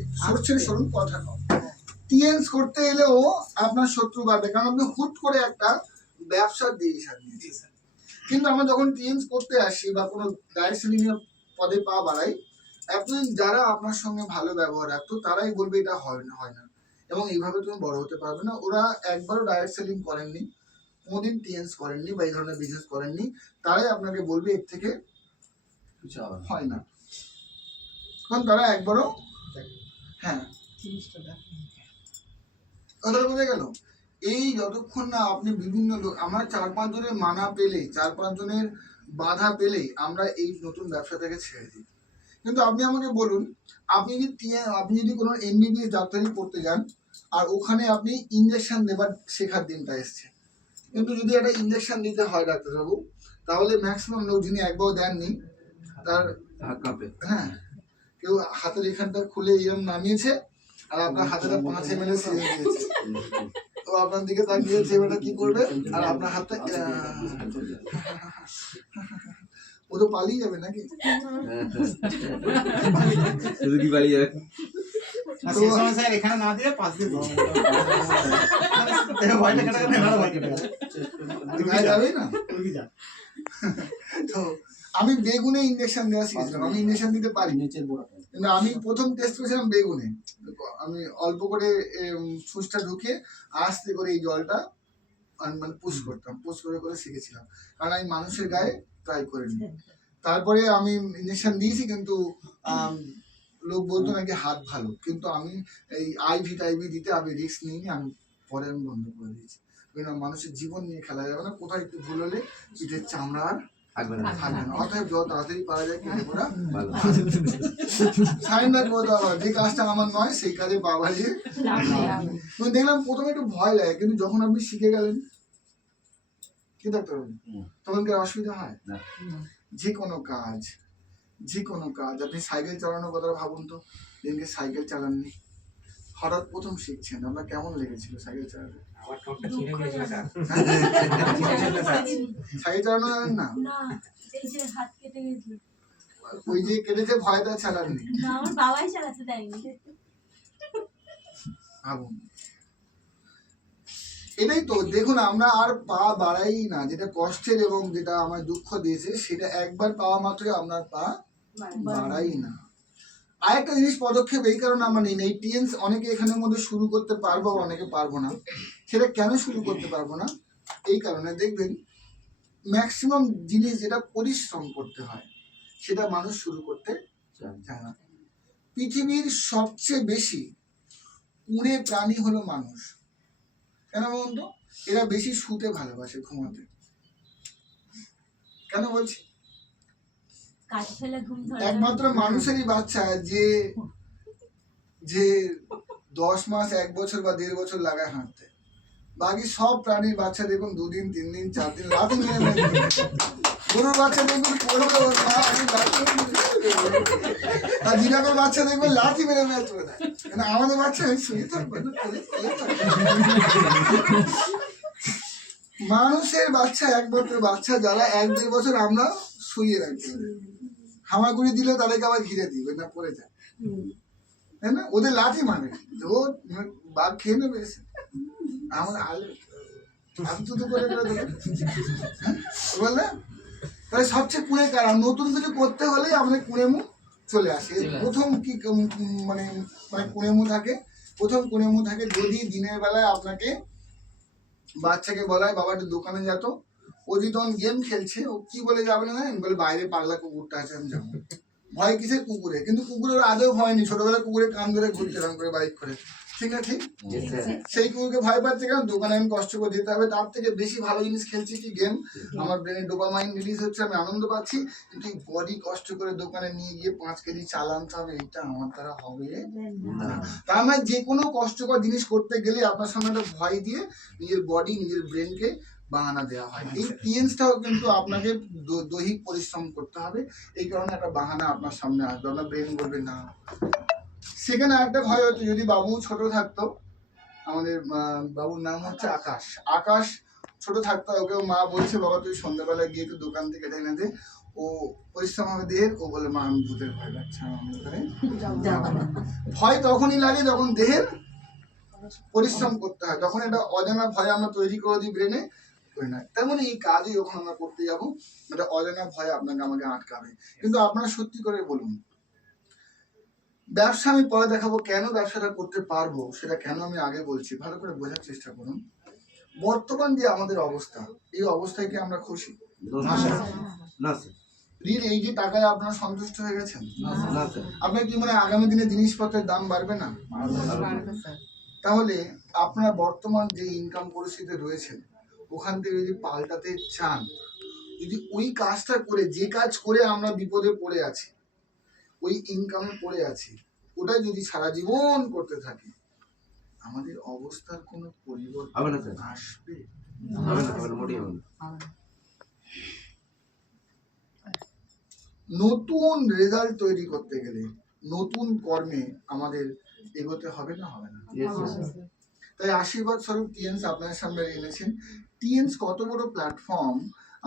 সরুন কথা কম। টিএনস করতে এলেও আপনার শত্রু বাড়বে, কারণ আপনি হুট করে একটা ব্যবসার দিকে সাজিয়েছেন। কিন্তু আমরা যখন টিএনস করতে আসি বা কোনো ডাইরেক্ট সেলিং পদে পা বাড়াই, এখন যারা আপনার সঙ্গে ভালো ব্যবহার রাখতো তারাই বলবে এটা হয় না, এবং এইভাবে তুমি বড় হতে পারবে না। ওরা একবারও ডাইরেক্ট সেলিং করেননি, কোনোদিন টিএনস করেননি বা এই ধরনের বিজনেস করেননি, তারাই আপনাকে বলবে এর থেকে হয় না, কারণ তারা একবারও, হ্যাঁ কথাটা বোঝা গেল। এই যতক্ষণ না আপনি বিভিন্ন লোক, আমরা 4-5 জনের মানা পেলে, 4-5 জনের বাধা পেলে আমরা এই নতুন ব্যবসা থেকে ছেড়ে দিই। কিন্তু আপনি আমাকে বলুন, আপনি যদি কোনো এমবিবিএস ডাক্তারি পড়তে যান আর ওখানে আপনি ইঞ্জেকশন দেবার শেখার দিনটা এসছে, কিন্তু যদি একটা ইঞ্জেকশন দিতে হয় ডাক্তারবাবু, তাহলে ম্যাক্সিমাম লোক যিনি একবার দেননি তার হাত কাঁপে। হ্যাঁ, কেউ হাতের এখানটা খুলে এরকম নামিয়েছে আর আপনার হাতেটা 5 ml সিরিঞ্জ দিয়েছে, তো আপনার দিকে তাকিয়ে সেটা কি করবে, আর আপনার হাতটা ও তো পালিয়ে যাবে নাকি? শুধু কি পালিয়ে যাবে? এখানে না দিয়ে পাশ দিয়ে যাবে না। তো আমি বেগুনে ইঞ্জেকশন দেওয়া শিখেছিলাম, আমি ইঞ্জেকশন দিতে পারি, কিন্তু আমি প্রথম টেস্ট করেছিলাম বেগুনে। আমি অল্প করে সুচটা ঢুকে আস্তে করে এই জলটা মানে পুশ করতাম, পুশ করে করে শিখেছিলাম, কারণ আমি মানুষের গায়ে ট্রাই করিনি। তারপরে আমি ইঞ্জেকশন দিয়েছি, কিন্তু লোক বলতো নাকি হাত ভালো, কিন্তু আমি এই আইভি দিতে আমি রিস্ক নিইনি, আমি পরে আমি বন্ধ করে দিয়েছি। মানুষের জীবন নিয়ে খেলা যাবে না, কোথায় একটু ভুল হলে পিঠের চামড়া আর থাকবে না। অতএব যত তাড়াতাড়ি পারা যায় কেটে পড়া সাইন্ডার করতে হবে, যে কাজটা আমার নয় সেই কাজে পা বাড়িয়ে। দেখলাম প্রথমে একটু ভয় লাগে, কিন্তু যখন আপনি শিখে গেলেন কি ডাক্তার তখন কি অসুবিধা হয়? যে কোনো কাজ আপনি সাইকেল চালানোর কথা ভাবুন তো, দিনকে সাইকেল চালাননি, হঠাৎ প্রথম শিখছেন, আপনার কেমন লেগেছিল সাইকেল চালাতে? সাইকেল চালানো জানেন না? ওই যে কেটেছে ভয়টা চালাননি, আমার বাবাই চালাতে দেয়নি। ভাবুন, এটাই তো দেখুন, আমরা আর পা বাড়াই না, যেটা কষ্টের এবং যেটা আমার দুঃখ দিয়েছে সেটা একবার পাওয়া মাত্রই আপনার পা বাড়াই না। আরেকটা জিনিস পদক্ষেপ এই কারণে আমরা নিই না, এই টিএনস অনেকে এখানের মধ্যে শুরু করতে পারবো, অনেকে পারবো না। সেটা কেন শুরু করতে পারবো না? এই কারণে, দেখবেন ম্যাক্সিমাম জিনিস যেটা পরিশ্রম করতে হয় সেটা মানুষ শুরু করতে চায় না। পৃথিবীর সবচেয়ে বেশি কুঁড়ে প্রাণী হলো মানুষ। কেন বলুন তো? এরা বেশি শুতে ভালোবাসে, ঘুমাতে। কেন বলছি? একমাত্র মানুষেরই বাচ্চা যে 10 মাস, 1 বছর বা 1.5 বছর লাগায় হাঁটতে। বাকি সব প্রাণীর বাচ্চা দেখুন 2 দিন, 3 দিন, 4 দিন লাথি মেরে মেরে। গরুর বাচ্চা দেখুন আর জিরাফের বাচ্চা দেখবেন লাথি মেরে মেরে চলে দেয়। আমাদের বাচ্চা শুয়ে থাকবে, মানুষের বাচ্চা একমাত্র বাচ্চা যারা 1-1.5 বছর আমরা শুয়ে রাখতে পারি। হামাগুড়ি দিলে তাদেরকে আবার ঘিরে দিই, না পড়ে যায়, তাই না? ওদের লাঠি মানে ও বাঘ খেয়ে নেবে এসে আমার আলু করে বললে। তাহলে সবচেয়ে কুঁড়ে কারা? নতুন কিছু করতে হলেই আমাদের কুঁড়ে মুখ চলে আসে। প্রথম কি মানে কুঁড়ে মুখ থাকে, প্রথম নিয়ম থাকে, যদি দিনের বেলায় আপনাকে বাচ্চাকে বলা হয় বাবা একটু দোকানে যেত, ও যদি তখন গেম খেলছে, ও কি বলে যাবে না, বলে বাইরে পাগলা কুকুরটা আছে আমি যাবো। ভয় কিসের? কুকুরে। কিন্তু কুকুরের আদৌ ভয় নেই, ছোটবেলায় কুকুরে কান ধরে ঘুরতে রান করে বাইক করে, ঠিক না ঠিক? সেই কুকুরকে ভয় পাচ্ছে কেন? দোকানে আমি কষ্ট করে দিতে হবে, তার থেকে বেশি ভালো জিনিস খেলছি কি গেম, আমার ব্রেনে ডোপামাইন রিলিজ হচ্ছে, আমি আনন্দ পাচ্ছি, কিন্তু বডি কষ্ট করে দোকানে নিয়ে গিয়ে 5 কেজি চাল আনতে হবে, এটা আমার দ্বারা হবে না। তার মানে যে কোনো কষ্টকর জিনিস করতে গেলে আপনার সামনে একটা ভয় দিয়ে নিজের বডি নিজের ব্রেনকে বাহানা দেওয়া হয়। এই টিএনসটাও কিন্তু আপনাকে দৈহিক পরিশ্রম করতে হবে, এই কারণে একটা বাহানা আপনার সামনে আসবে, আপনার ব্রেন বলবে না। সেখানে একটা ভয় হতো, যদি বাবু ছোট থাকতো, আমাদের বাবুর নাম হচ্ছে আকাশ, আকাশ ছোট থাকতো, ওকে মা বলছে বাবা তুই সন্ধ্যাবেলা গিয়ে একটু দোকান থেকে এটা এনে দে, ও পরিশ্রম হবে দেহের, ও বলে মা আমি ভূতের ভয় লাগছে, আমি ওখানে ভয় তখনই লাগে যখন দেহের পরিশ্রম করতে হয়, তখন এটা অজানা ভয় আমরা তৈরি করে দিই ব্রেনে, করি না। তেমন এই কাজই যখন আমরা করতে যাবো, এটা অজানা ভয় আপনাকে আমাকে আটকাবে। কিন্তু আপনারা সত্যি করে বলুন, ব্যবসা আমি পরে দেখাবো, কেন ব্যবসাটা করতে পারবো সেটা কেন আমি আগে বলছি, ভালো করে বোঝার চেষ্টা করুন। বর্তমান যে আমাদের অবস্থা, এই অবস্থায় কি আমরা খুশি? এই যে টাকায় আপনারা সন্তুষ্ট হয়ে গেছেন? আপনার কি মনে হয় আগামী দিনে জিনিসপত্রের দাম বাড়বে না? তাহলে আপনার বর্তমান যে ইনকাম পরিস্থিতি রয়েছে, ওখান থেকে যদি পাল্টাতে চান, যদি ওই কাজটা করে, যে কাজ করে আমরা বিপদে পড়ে আছি, ওই ইনকামে পড়ে আছি, ওটা যদি সারা জীবন করতে থাকি, আমাদের অবস্থার কোনো পরিবর্তন আসবে? নতুন রেজাল্ট তৈরি করতে গেলে নতুন কর্মে আমাদের এগোতে হবে না? হবে না? তাই আশীর্বাদ স্বরূপ টিএনস আপনাদের সামনে এনেছেন। টিএনস কত বড় প্ল্যাটফর্ম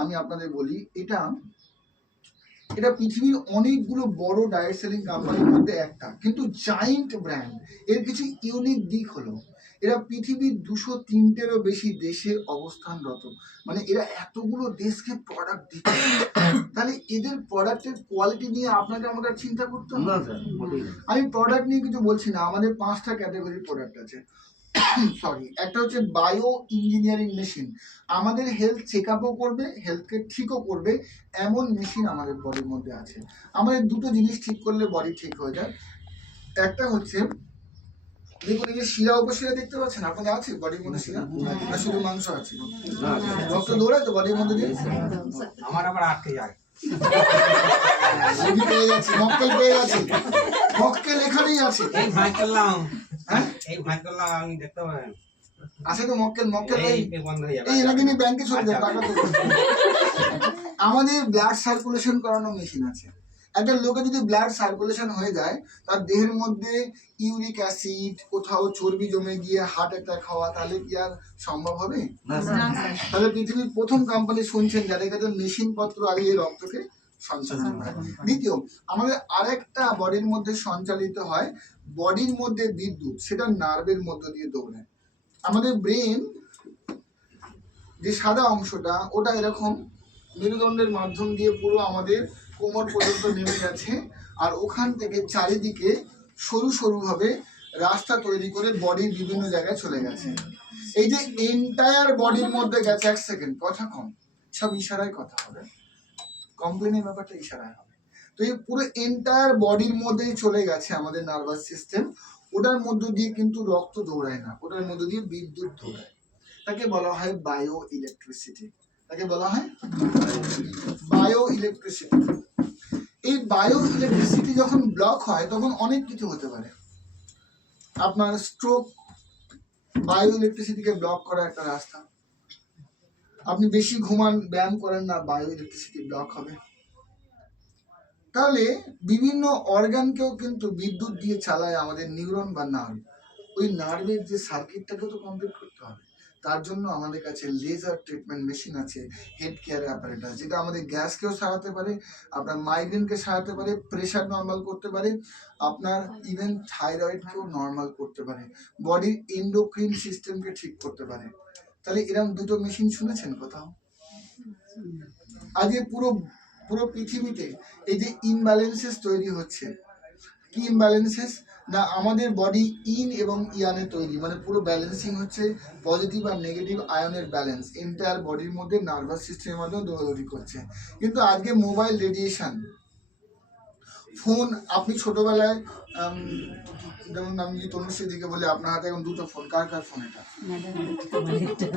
আমি আপনাদের বলি, এটা পৃথিবীর অনেকগুলো বড় ডায়েট সেলিং কোম্পানির মধ্যে একটা, কিন্তু জায়ান্ট ব্র্যান্ড। এর কিছু ইউনিক দিক হলো, এরা পৃথিবীর 203-টেরও বেশি দেশে অবস্থানরত, মানে এরা এতগুলো দেশকে প্রোডাক্ট দিচ্ছে। তাহলে এদের প্রোডাক্টের কোয়ালিটি নিয়ে আপনাকে আমাকে চিন্তা করতে হবে না। আমি প্রোডাক্ট নিয়ে কিছু বলছি না, আমাদের 5টা ক্যাটাগরির প্রোডাক্ট আছে। সরি, একটা হচ্ছে বায়ো ইঞ্জিনিয়ারিং মেশিন, আমাদের হেলথ চেক আপও করবে, হেলথকে ঠিকও করবে, এমন মেশিন আমাদের বডির মধ্যে আছে। আমাদের দুটো জিনিস ঠিক করলে বডি ঠিক হয়ে যায়। একটা হচ্ছে, দেখুন এই যে শিরা উপশিরা দেখতে পাচ্ছেন আপনাদের আছে বডির মধ্যে? শিরা না শুধু মাংস আছে? রক্ত দৌড়ায় তো বডির মধ্যে দিয়ে? আমার আবার আটকে যায়। পেয়ে গেছি, মক্কেল পেয়ে গেছি, মক্কেল এখানেই আছে। এই ভাই করলাম, হ্যাঁ এই ভাই করলাম, আমি দেখতে পারেন আছে তো মক্কেল, মক্কেল এই বন্ধ হয়ে যাবে। এই এনাকে নিয়ে ব্যাংকে চলে যাবে, টাকা তো আমাদের ব্লাড সার্কুলেশন করানো মেশিন আছে। একটা লোকে যদি ব্লাড সার্কুলেশন হয়ে যায়, তার দেহের মধ্যে ইউরিক অ্যাসিড, কোথাও চর্বি জমে গিয়ে হার্ট অ্যাটাক হওয়া, তাহলে কি আর সম্ভব হবে? তাহলে পৃথিবীর প্রথম কোম্পানি শুনছেন যাদের কাছে মেশিন পত্র আগে এই রক্তকে সঞ্চালন হয়। দ্বিতীয়, আমাদের আরেকটা বডির মধ্যে সঞ্চালিত হয়, বডির মধ্যে বিদ্যুৎ, সেটা নার্ভের মধ্য দিয়ে দৌড়ায়। আমাদের ব্রেন যে সাদা অংশটা, ওটা এরকম মেরুদণ্ডের মাধ্যম দিয়ে পুরো আমাদের কোমর পর্যন্ত নেমে গেছে, আর ওখান থেকে চারিদিকে সরু সরু ভাবে রাস্তা তৈরি করে বডির বিভিন্ন জায়গায় চলে গেছে। এই যে এন্টায়ার বডির মধ্যে গেছে, 1 সেকেন্ড কথা কম, সব ইশারায় কথা হবে, কমপ্লেনের ব্যাপারটা ইশারায় হবে। তো এই পুরো এন্টায়ার বডির মধ্যেই চলে গেছে আমাদের নার্ভাস সিস্টেম, ওটার মধ্য দিয়ে কিন্তু রক্ত দৌড়ায় না, ওটার মধ্য দিয়ে বিদ্যুৎ দৌড়ায়। তাকে বলা হয় বায়ো ইলেকট্রিসিটি। তাকে বলা হয় বায়ো ইলেকট্রিসিটি। এই বায়ো ইলেকট্রিসিটি যখন ব্লক হয়, তখন অনেক কিছু হতে পারে। আপনার স্ট্রোক বায়ো ইলেকট্রিসিটিকে ব্লক করা একটা রাস্তা। আপনি বেশি ঘুমান, ব্যায়াম করেন না, বায়ো ইলেকট্রিসিটি ব্লক হবে। তাহলে বিভিন্ন অর্গানকেও কিন্তু বিদ্যুৎ দিয়ে চালায় আমাদের নিউরন বা নার্ভ। ওই নার্ভের যে সার্কিটটাকেও তো কমপ্লিট করতে হবে। তার জন্য আমাদের কাছে লেজার ট্রিটমেন্ট মেশিন আছে, হেড কেয়ার অ্যাপারেটাস, যেটা আমাদের গ্যাসকেও সারাতে পারে, আপনার মাইগ্রেনকে সারাতে পারে, প্রেশার নর্মাল করতে পারে, আপনার ইভেন থাইরয়েডকেও নর্মাল করতে পারে, বডির এন্ডোক্রিন সিস্টেমকে ঠিক করতে পারে। তাহলে এরকম দুটো মেশিন শুনেছেন কোথাও? আজকে পুরো পৃথিবীতে এই যে ইমব্যালেন্সেস তৈরি হচ্ছে, কি ইমব্যালেন্সেস না আমাদের বডি ইন এবং ইয়ানে তৈরি, মানে পুরো ব্যালেন্সিং হচ্ছে পজিটিভ আর নেগেটিভ আয়নের ব্যালেন্স এন্টায়ার বডির মধ্যে নার্ভাস সিস্টেমের মাধ্যমে দৌড়াদৌড়ি করছে। কিন্তু আজকে মোবাইল রেডিয়েশন, ফোন, আপনি ছোটবেলায় যেমন আমি যদি তনুশ্রী দিকে বলি আপনার হাতে এখন দুটো ফোন, কার কার ফোন এটা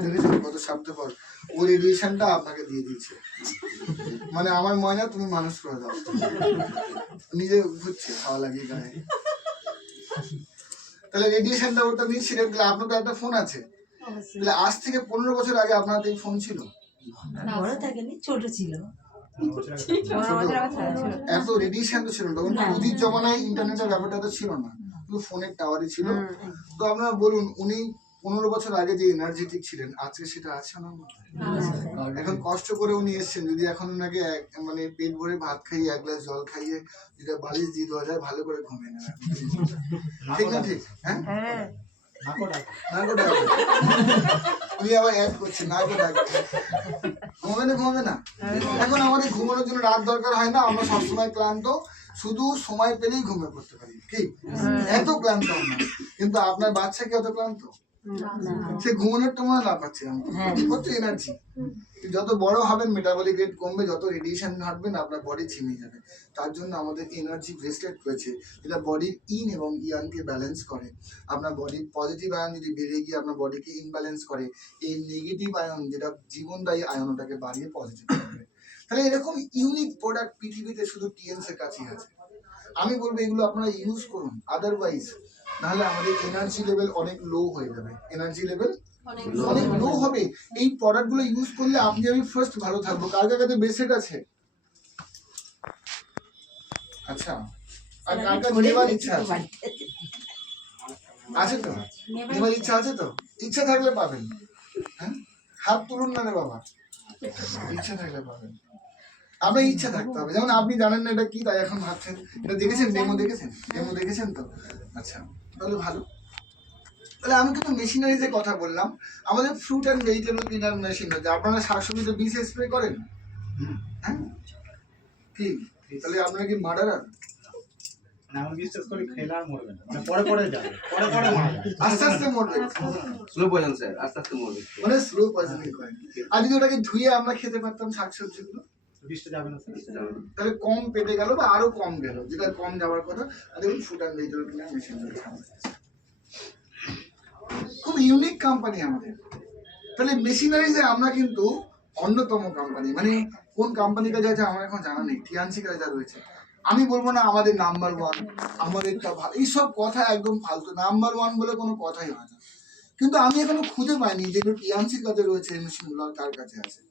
দেখেছেন কত স্বার্থপর, ও রেডিয়েশনটা আপনাকে দিয়ে দিয়েছে, মানে আমার ময়না তুমি মানুষ করে দাও, নিজে ঘুরছে খাওয়া লাগিয়ে গায়ে, তাহলে রেডিয়েশনটা ওটা নিচ্ছে। আপনার তো একটা ফোন আছে, তাহলে আজ থেকে 15 বছর আগে আপনার হাতে এই ফোন ছিল? বড় থাকেনি, ছোট ছিল। এত রেডিয়েশন তো ছিল না তখন, নদীর জমানায় ইন্টারনেটের ব্যাপারটা তো ছিল না, শুধু ফোনের টাওয়ারই ছিল। তো আপনারা বলুন উনি 15 বছর আগে যে এনার্জেটিক ছিলেন আজকে সেটা আছে না? এখন কষ্ট করে উনি এসছেন, যদি এখন ওনাকে মানে পেট ভরে ভাত খাইয়ে 1 গ্লাস জল খাইয়ে যেটা বালিশ দিয়ে দেওয়া যায় ভালো করে ঘুমিয়ে নেবেন, ঠিক না? ঠিক, হ্যাঁ, উনি আবার অ্যাড করছে না গো ডাক, ঘুমাবে না। এখন আমাদের ঘুমানোর জন্য রাত দরকার হয় না, আমরা সবসময় ক্লান্ত, শুধু সময় পেলেই ঘুমিয়ে পড়তে পারি, কি এত ক্লান্ত আমরা। কিন্তু আপনার বাচ্চা কি অত ক্লান্ত? সে ঘুমানোর তো মনে না পাচ্ছে, কত এনার্জি। যত বড় হবেন মেটাবলিক রেট কমবে, যত রেডিয়েশন ঘাটবেন আপনার বডি ছিমিয়ে যাবে। তার জন্য আমাদের এনার্জি ব্রেসলেট রয়েছে যেটা বডির ইন এবং ইয়ানকে ব্যালেন্স করে। আপনার বডির পজিটিভ আয়ন যদি বেড়ে গিয়ে আপনার বডিকে ইনব্যালেন্স করে, এই নেগেটিভ আয়ন যেটা জীবনদায়ী আয়ন ওটাকে বাড়িয়ে পজিটিভ করবে। তাহলে এরকম ইউনিক প্রোডাক্ট পৃথিবীতে শুধু টিএনস এর কাছেই আছে। আমি বলবো এগুলো আপনারা ইউজ করুন, আদারওয়াইজ নাহলে আমাদের এনার্জি লেভেল অনেক লো হয়ে যাবে, এনার্জি লেভেল অনেক লো হবে। এই প্রোডাক্ট গুলো ইউজ করলে আপনি আমি ফার্স্ট ভালো থাকবো। কার কার কাছে বেসেট আছে? আচ্ছা, আর কার কাছে নেবার ইচ্ছা আছে? আছে তো, নেবার ইচ্ছা আছে তো? ইচ্ছা থাকলে পাবেন, হ্যাঁ, হাত তুলুন না রে বাবা, ইচ্ছা থাকলে পাবেন। আপনার ইচ্ছা থাকতে হবে। যেমন আপনি জানেন না এটা কি, তাই এখন ভাবছেন। এটা দেখেছেন, ডেমো দেখেছেন তো? আচ্ছা, তাহলে ভালো। তাহলে আমি কিন্তু মেশিনারিজে কথা বললাম। আমাদের fruit and vegetable cleaner machine হচ্ছে, আপনারা শাকসবজিতে বীজ স্প্রে করেন, হ্যাঁ কি? তাহলে আপনারা কি মার্ডারার? আমি বিশ্বাস করি খেলে আর মরবে না, মানে পরে যাবে, পরে মারা যাবে, আস্তে আস্তে মরবে, স্লো পয়জন স্যার, আস্তে আস্তে মরবে, মানে স্লো পয়জনিং করেন। আর যদি ওটাকে ধুয়ে আমরা খেতে পারতাম শাকসবজিগুলো, বিষটা যাবে না স্যার, তাহলে কম পেটে গেল বা আরো কম গেল, যেটা কম যাওয়ার কথা। আর দেখুন food and vegetable cleaner machine রয়েছে আমাদের কাছে। খুব ইউনিক কোম্পানি আমাদের। তাহলে মেশিনারিজে আমরা কিন্তু অন্যতম কোম্পানি, মানে কোন কোম্পানি কাছে আছে আমার এখন জানা নেই, টিএনসি কাছে যা রয়েছে। আমি বলবো না আমাদের নাম্বার 1, আমাদেরটা ভালো, এইসব কথা একদম ফালতু। নাম্বার 1 বলে কোনো কথাই হয় না। কিন্তু আমি এখনো খুঁজে পাইনি যেগুলো টিএনসির কাছে রয়েছে এই মেশিনগুলো কার কাছে আছে।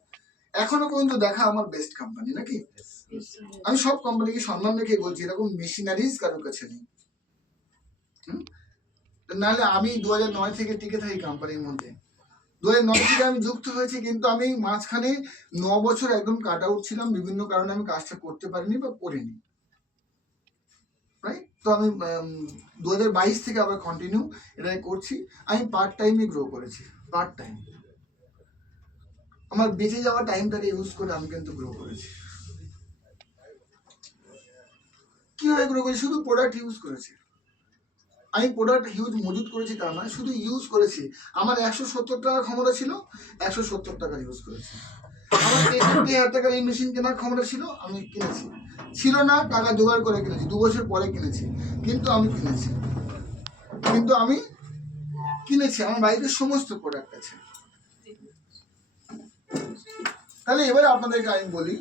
এখনো পর্যন্ত দেখা আমার বেস্ট কোম্পানি নাকি? আমি সব কোম্পানিকে সম্মান রেখে বলছি এরকম মেশিনারিজ কারোর কাছে নেই। নাহলে আমি 2009 থেকে টিকে থাকি কোম্পানির মধ্যে। 2009 থেকে আমি যুক্ত হয়েছি, কিন্তু আমি মাঝখানে 9 বছর একদম কাট আউট ছিলাম, বিভিন্ন কারণে আমি কাজটা করতে পারিনি বা করিনি। রাইট? তো আমি 2022 থেকে আবার কন্টিনিউ এটাই করছি। আমি পার্ট টাইমে গ্রো করেছি, পার্ট টাইম। আমার বেঁচে যাওয়া টাইমটাকে ইউজ করে আমি কিন্তু গ্রো করেছি। কিভাবে গ্রো করেছি? শুধু প্রোডাক্ট ইউজ করেছি। আমি প্রোডাক্ট হিউজ মজুত করেছি তা নয়, শুধু ইউজ করেছি। আমার 170 টাকার ক্ষমতা ছিল, 170 টাকার ইউজ করেছি। আমার 63,000 টাকার এই মেশিন কেনার ক্ষমতা ছিল, আমি কিনেছি। ছিল না, টাকা জোগাড় করে কিনেছি, 2 বছর পরে কিনেছি, কিন্তু আমি কিনেছি। আমার বাড়িতে সমস্ত প্রোডাক্ট আছে। তাহলে এবারে আপনাদেরকে আমি বলি,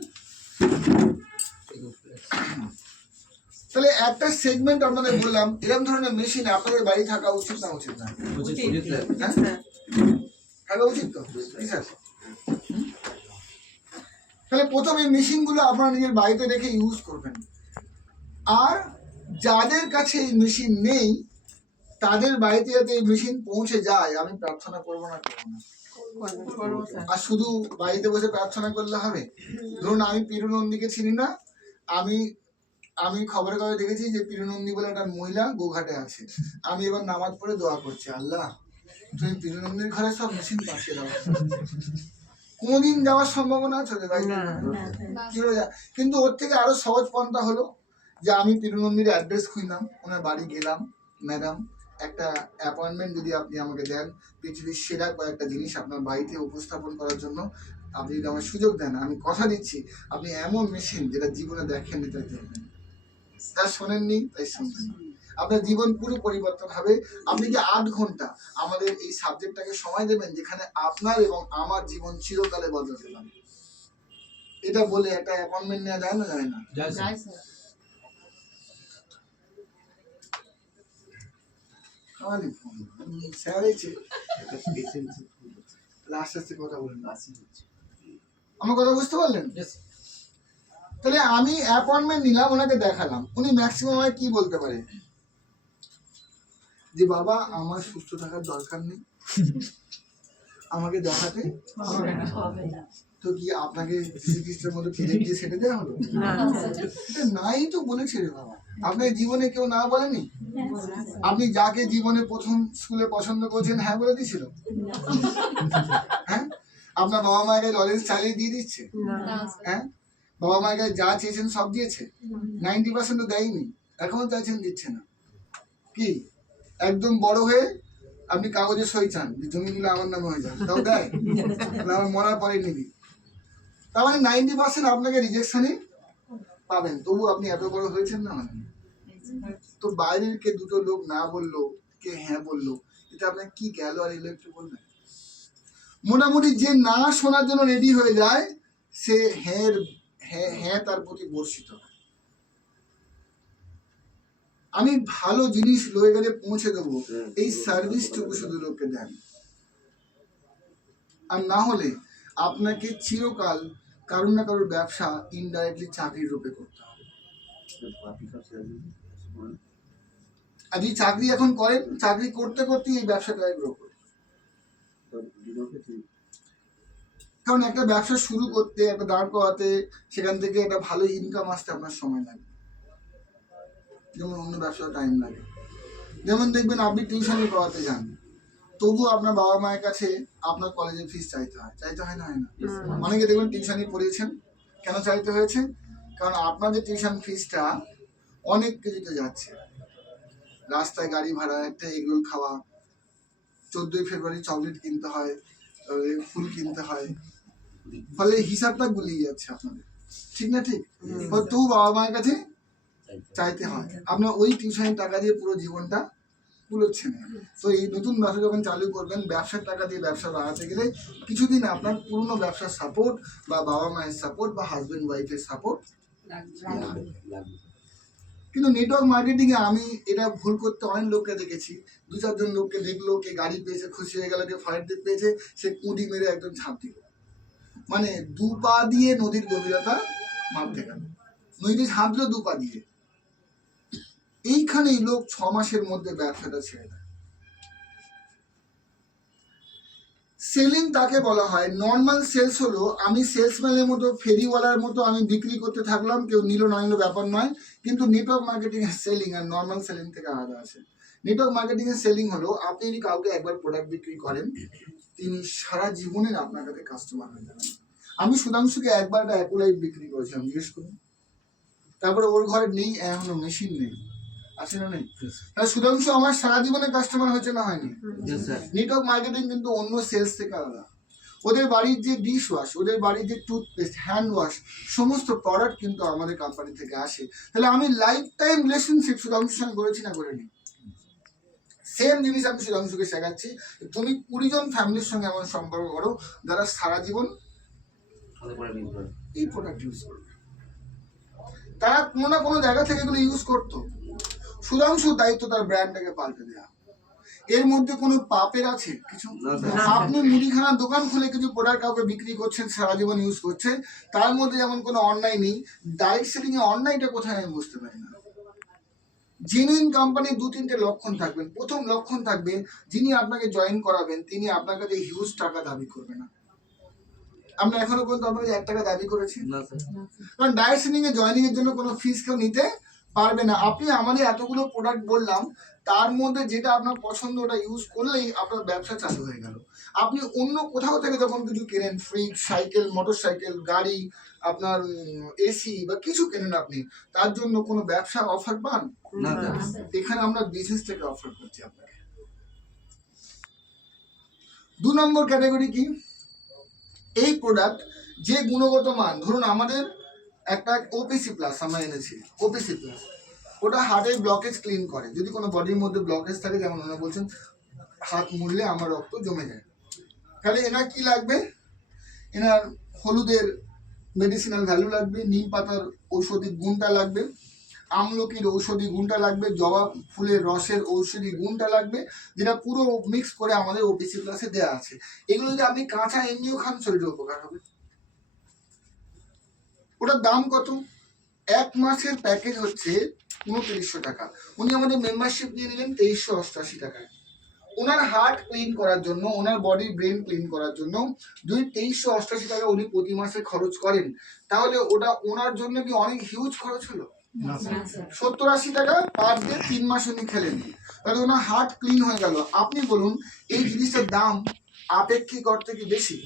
তাহলে একটা সেগমেন্ট আপনাদের বললাম, এরকম ধরনের মেশিন আপনাদের বাড়ি থাকা উচিত না উচিত না? থাকা উচিত তো? তাহলে প্রথমে মেশিনগুলো আপনারা নিজের বাড়িতে রেখে ইউজ করবেন। আর যাদের কাছে এই মেশিন নেই তাদের বাড়িতে যাতে এই মেশিন পৌঁছে যায়, আমি প্রার্থনা করবো না। আর শুধু বাড়িতে বসে প্রার্থনা করলে হবে? ধরুন আমি পিরু নন্দীকে চিনি না, আমি খবরের কাগজে দেখেছি যে পিরু নন্দী বলে একটা মহিলা গোঘাটে আছে। আমি এবার নামাজ পড়ে দোয়া করছি, আল্লাহ তুমি পিরু নন্দীর ঘরে সব মেশিন পাঠিয়ে দাও। কোনদিন যাওয়ার সম্ভাবনা আছে ওদের বাড়িতে? কিন্তু ওর থেকে আরো সহজ পন্থা হলো, যে আমি তিরুনন্দির অ্যাড্রেস খুঁজলাম, ওনার বাড়ি গেলাম, ম্যাডাম একটা অ্যাপয়েন্টমেন্ট যদি আপনি আমাকে দেন পৃথিবীর সেরা কয়েকটা জিনিস আপনার বাড়িতে উপস্থাপন করার জন্য, আপনি যদি আমার সুযোগ দেন, আমি কথা দিচ্ছি আপনি এমন মেশিন যেটা জীবনে দেখেননি তাই দেখবেন, তা শোনেননি তাই শুনবেন, আপনার জীবন পুরো পরিবর্তন হবে। আপনি কি 8 ঘন্টা আমাদের এই সাবজেক্টটাকে সময় দেবেন যেখানে আপনার এবং আমার জীবন চিরকালে বদলাতে পারে। এটা বলে একটা অ্যাপয়েন্টমেন্ট নেওয়া যায় না, যায় না? যায় স্যার। খালি ফোন স্যার এসে লাস্ট আস্তে কথা বলেন, আমার কথা বুঝতে পারলেন? তাহলে আমি অ্যাপয়েন্টমেন্ট নিলাম, ওনাকে দেখালাম, উনি ম্যাক্সিমাম কি বলতে পারে যে বাবা আমার সুস্থ থাকার দরকার নেই, আমাকে দেখাতে হবে না। তো কি আপনাকে ফিজিক্সের মধ্যে ফিরে গিয়ে সেটে দেওয়া হলো? এটা নাই তো বলেছে রে বাবা, আপনার জীবনে কেউ না বলেনি? আপনি যাকে জীবনে প্রথম স্কুলে পছন্দ করছেন হ্যাঁ বলে দিয়েছিল? হ্যাঁ, আপনার বাবা মায়ের নলেজ চালিয়ে দিয়ে দিচ্ছে? হ্যাঁ, বাবা মায়ের যা চেয়েছেন সব দিয়েছে? 90% তো দেয়নি, এখনো চাইছেন দিচ্ছে না। কি একদম বড় হয়ে আপনি কাগজে সই চান যে জমিগুলো আমার নামে হয়ে যাবে, তাও দেয়? আমার মরার পরে নিবি। তার মানে 90% আপনাকে রিজেকশনই পাবেন, তবু আপনি এত বড় হয়েছেন না? তো বাইরের কে দুটো লোক না বললো, কে হ্যাঁ বললো, এটা আপনার কি গেল আর এলো একটু বলবেন? মোটামুটি যে না শোনার জন্য রেডি হয়ে যায় সে হ্যাঁ তার প্রতি বর্ষিত হয়। আমি ভালো জিনিস লয়ে গেলে পৌঁছে দেবো, এই সার্ভিসটুকু শুধু লোককে দেন। আর না হলে আপনাকে চিরকাল কারোর না কারোর ব্যবসা ইনডাইরেক্টলি চাকরির রূপে করতে হবে। আর যদি চাকরি এখন করেন, চাকরি করতে করতেই এই ব্যবসাটা গ্রো করবে। কারণ একটা ব্যবসা শুরু করতে, একটা দাঁড় করাতে, সেখান থেকে একটা ভালো ইনকাম আসতে আপনার সময় লাগে, যেমন অন্য ব্যবসার টাইম লাগে। যেমন দেখবেন আপনি টিউশনি পড়াতে যান, তবু আপনার বাবা মায়ের কাছে আপনার কলেজের ফিস চাইতে হয়, চাইতে হয় না? হয় না? অনেকে দেখবেন টিউশনি পড়িয়েছেন, কেন চাইতে হয়েছে? কারণ আপনাদের টিউশন ফিসটা অনেক কিছুতে যাচ্ছে, রাস্তায় গাড়ি ভাড়া, একটা এগরোল খাওয়া, 14ই ফেব্রুয়ারি চকলেট কিনতে হয়, ফুল কিনতে হয়, ফলে হিসাবটা গুলিয়ে যাচ্ছে আপনাদের, ঠিক না? ঠিক। তবু বাবা মায়ের কাছে চাইতে হয়, আপনার ওই টিউশনের টাকা দিয়ে পুরো জীবনটা কুলোচ্ছে না। তো এই নতুন ব্যবসা যখন চালু করবেন, ব্যবসার টাকা দিয়ে ব্যবসা বাড়াতে গেলে কিছুদিন আপনার পুরনো ব্যবসার সাপোর্ট বা বাবা মায়ের সাপোর্ট বা হাজবেন্ড ওয়াইফের সাপোর্ট লাগবে। কিন্তু নেটওয়ার্ক মার্কেটিং এ আমি এটা ভুল করতে অনেক লোককে দেখেছি। 2-4 জন লোককে দেখলো, কে গাড়ি পেয়েছে খুশি হয়ে গেল, কে ফ্লাইট পেয়েছে, সে কুঁড়ি মেরে একদম ঝাঁপ দিল, মানে 2 পা দিয়ে নদীর গভীরতা মাপতে গেল, নদীতে ঝাঁপ দিল 2 পা দিয়ে। এইখানেই লোক 6 মাসের মধ্যে ব্যবসাটা ছেড়ে দেয়। সেলিং তাকে বলা হয়। নর্মাল সেলস হলো আমি সেলসম্যানের মতো, ফেরিওয়ালার মতো আমি বিক্রি করতে থাকলাম, কেউ নিল না নিল ব্যাপার নয়। কিন্তু নেটওয়ার্ক মার্কেটিং এর সেলিং আর নর্মাল সেলিং থেকে আলাদা আছে। নেটওয়ার্ক মার্কেটিং এর সেলিং হলো আপনি যদি কাউকে একবার প্রোডাক্ট বিক্রি করেন, তিনি সারা জীবনের আপনার কাছে কাস্টমার হয়ে যাবেন। আমি সুধাংশুকে একবার একটা অ্যাপোলাইট বিক্রি করেছিলাম, জিজ্ঞেস করুন। তারপরে ওর ঘরে নেই, এখনো মেশিন নেই, আছে না নেই? তাহলে সুধাংশু আমার সারা জীবনের কাস্টমার হয়েছে না হয়নি? নেটওয়ার্ক মার্কেটিং কিন্তু অন্য সেলস থেকে আলাদা। ওদের বাড়ির যে ডিশ ওয়াশ, ওদের বাড়ির যে টুথপেস্ট, হ্যান্ড ওয়াশ, সমস্ত প্রোডাক্ট কিন্তু আমাদের কোম্পানি থেকে আসে। তাহলে আমি লাইফ টাইম রিলেশনশিপ সুধাংশুর সঙ্গে করেছি না করিনি? সেম জিনিস আমি সুধাংশুকে শেখাচ্ছি, তুমি 20 জন ফ্যামিলির সঙ্গে এমন সম্পর্ক করো যারা সারা জীবন এই প্রোডাক্ট ইউজ করবে। তারা কোনো না কোনো জায়গা থেকে এগুলো ইউজ করতো। সুধাংশুর দায়িত্ব তার ব্র্যান্ডটাকে পাল্টে দেওয়া। এর মধ্যে কোনো পাপের আছে কিছু? আপনি মুদিখানার দোকান খুলে কিছু প্রোডাক্ট কাউকে বিক্রি করছেন, সারা জীবন ইউজ করছে, তার মধ্যে যেমন কোনো অন্যায় নেই। ডাইরেক্ট সেলিং এ অন্যায়টা কোথায় আমি বুঝতে পারি না। জেনুইন কোম্পানির 2-3টে লক্ষণ থাকবেন। প্রথম লক্ষণ থাকবে, যিনি আপনাকে জয়েন করাবেন তিনি আপনার কাছে হিউজ টাকা দাবি করবে না। আমরা এখনো পর্যন্ত আপনাকে 1 টাকা দাবি করেছি না স্যার, কারণ ডাইরেক্ট সেলিং এ জয়েনিং এর জন্য কোনো ফিস কেউ নিতে পারবে না। আপনি আমাদের এতগুলো প্রোডাক্ট বললাম, তার মধ্যে যেটা আপনার পছন্দ ওটা ইউজ করলেই আপনার ব্যবসা চালু হয়ে গেল। আপনি অন্য কোথাও থেকে যখন কিছু কেনেন, ফ্রিজ, সাইকেল, মোটরসাইকেল, গাড়ি, আপনার এসি বা কিছু কেনেন, আপনি তার জন্য কোনো ব্যবসা অফার পান? না এখানে আমরা বিজনেস থেকে অফার করছি আপনাকে। 2 নম্বর ক্যাটাগরি কি? এই প্রোডাক্ট যে গুণগত মান, ধরুন আমাদের একটা ওপিসি প্লাস আমরা এনেছি, ওপিসি প্লাস, ওটা হার্টের ব্লকেজ ক্লিন করে। যদি কোনো বডির মধ্যে ব্লকেজ থাকে, যেমন ওনারা বলছেন হাত মুড়লে আমার রক্ত জমে যায়, তাহলে এনার কি লাগবে? এনার হলুদের মেডিসিনাল ভ্যালু লাগবে, নিম পাতার ঔষধি গুণটা লাগবে, আমলকির ঔষধি গুণটা লাগবে, জবা ফুলের রসের ঔষধি গুণটা লাগবে, যেটা পুরো মিক্স করে আমাদের ওপিসি প্লাসে দেওয়া আছে। এগুলো যদি আপনি কাঁচা এমনিও খান, শরীরে উপকার হবে। ওটার দাম কত? 1 মাসের প্যাকেজ হচ্ছে 2900 টাকা। উনি আমাদের মেম্বারশিপ নিয়ে নিলেন 2388 টাকায়। ওনার হার্ট ক্লিন করার জন্য, ওনার বডি ব্রেন ক্লিন করার জন্য যদি 2388 টাকা উনি প্রতি মাসে খরচ করেন, তাহলে ওটা ওনার জন্য কি অনেক হিউজ খরচ হলো? 70-80 টাকা পার ডে 3 মাস উনি খেলেন, তাহলে ওনার হার্ট ক্লিন হয়ে গেল। আপনি বলুন এই জিনিসটার দাম আপেক্ষিক অর্থে কি বেশি?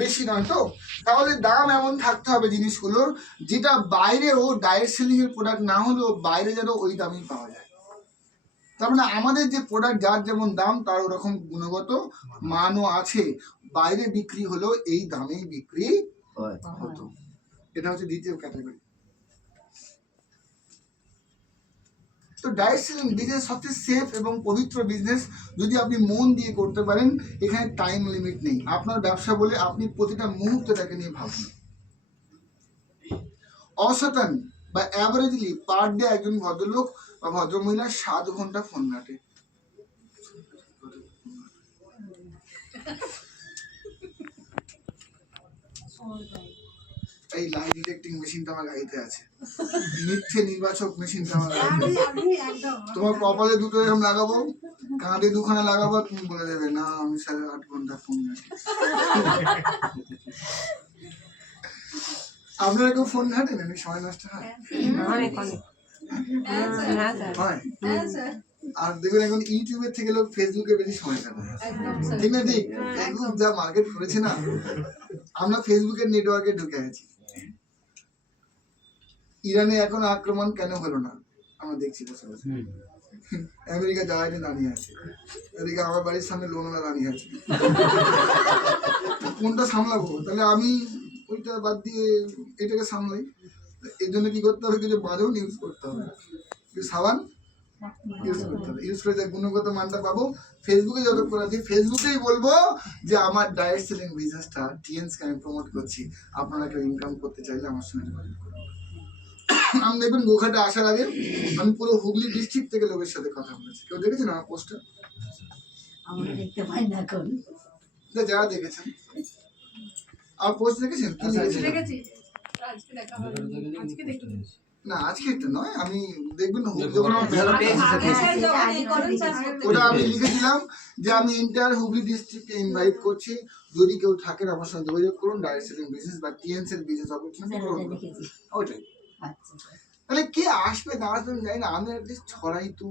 বেশি নয় তো? তাহলে দাম এমন থাকতে হবে জিনিসগুলোর, যেটা বাইরেও ডাইরেক্ট সেলিং এর প্রোডাক্ট না হলেও বাইরে যেন ওই দামই পাওয়া যায়। তার মানে আমাদের যে প্রোডাক্ট যার যেমন দাম, তার ওরকম গুণগত মানও আছে। বাইরে বিক্রি হলেও এই দামেই বিক্রি হতো। এটা হচ্ছে দ্বিতীয় ক্যাটাগরি। তো ডাইরেক্ট সেলিং বিজনেস সবচেয়ে সেফ এবং পবিত্র বিজনেস, যদি আপনি মন দিয়ে করতে পারেন। এখানে টাইম লিমিট নেই। আপনার ব্যবসা বলে আপনি প্রতিটা মুহূর্তটাকে নিয়ে ভাবুন। অসতান বা অ্যাভারেজলি পার ডে একজন ভদ্রলোক বা ভদ্রমহিলা 7 ঘন্টা ফোন ঘাটে। এই লাই ডিটেক্টিং মেশিনটা আমার গাড়িতে আছে, মিথ্যে নির্বাচক মেশিনটা আমার গাড়িতে আছে। তোমার কপালে দুটো এরকম লাগাবো, কাঁধে 2খানা লাগাবো, তুমি বলে দেবে না আমি 8.5 ঘন্টা ফোন ঘাটি। আপনারা কেউ ফোন ঘাটেন? আমি সময় নষ্ট হয়? আর দেখবেন এখন ইউটিউবের থেকে লোক ফেসবুকে বেশি সময় কাটায়, ঠিক না? ঠিক, ফেসবুক যা মার্কেট করেছে না, আমরা ফেসবুকের নেটওয়ার্কে ঢুকে আছি। ইরানে এখন আক্রমণ কেন হলো না আমরা দেখছি বসে বসে। আমেরিকা জাহাজে দাঁড়িয়ে আছে, এদিকে আমার বাড়ির সামনে লোনওয়ালা দাঁড়িয়ে আছে। কোনটা সামলাবো? তাহলে আমি ওইটা বাদ দিয়ে এটাকে সামলাই। এর জন্য কি করতে হবে? কিছু বাঁধন ইউজ করতে হবে, কিছু সাবান ইউজ করতে হবে। ইউজ করে যে গুণগত মানটা পাবো। ফেসবুকে যতক্ষণ আছি ফেসবুকেই বলবো যে আমার ডাইরেক্ট সেলিং বিজনেসটা টিএনসকে আমি প্রমোট করছি, আপনারা কেউ ইনকাম করতে চাইলে আমার সঙ্গে যোগাযোগ করুন। আমি দেখবেন গোঘাটে আসার আগে আমি পুরো হুগলি ডিস্ট্রিক্ট থেকে লোকের সাথে কথা বলেছি। কেউ দেখেছেন আমার পোস্টটা? আমরা দেখতে পাই না এখন। যারা দেখেছেন আমার পোস্ট দেখেছেন? কি দেখেছেন? না আজকে একটা নয়, আমি দেখবেন যখন ওটা আমি লিখেছিলাম যে আমি এন্টায়ার হুগলি ডিস্ট্রিক্টকে ইনভাইট করছি, যদি কেউ থাকেন আমার সঙ্গে যোগাযোগ করুন, ডাইরেক্ট সেলিং বিজনেস বা টিএনসি এর বিজনেস অপরচুনিটি গ্রহণ করুন। ওইটাই। তাহলে কে আসবে না আসবে জানি না, আমি অ্যাটলিস্ট ছড়াই তো।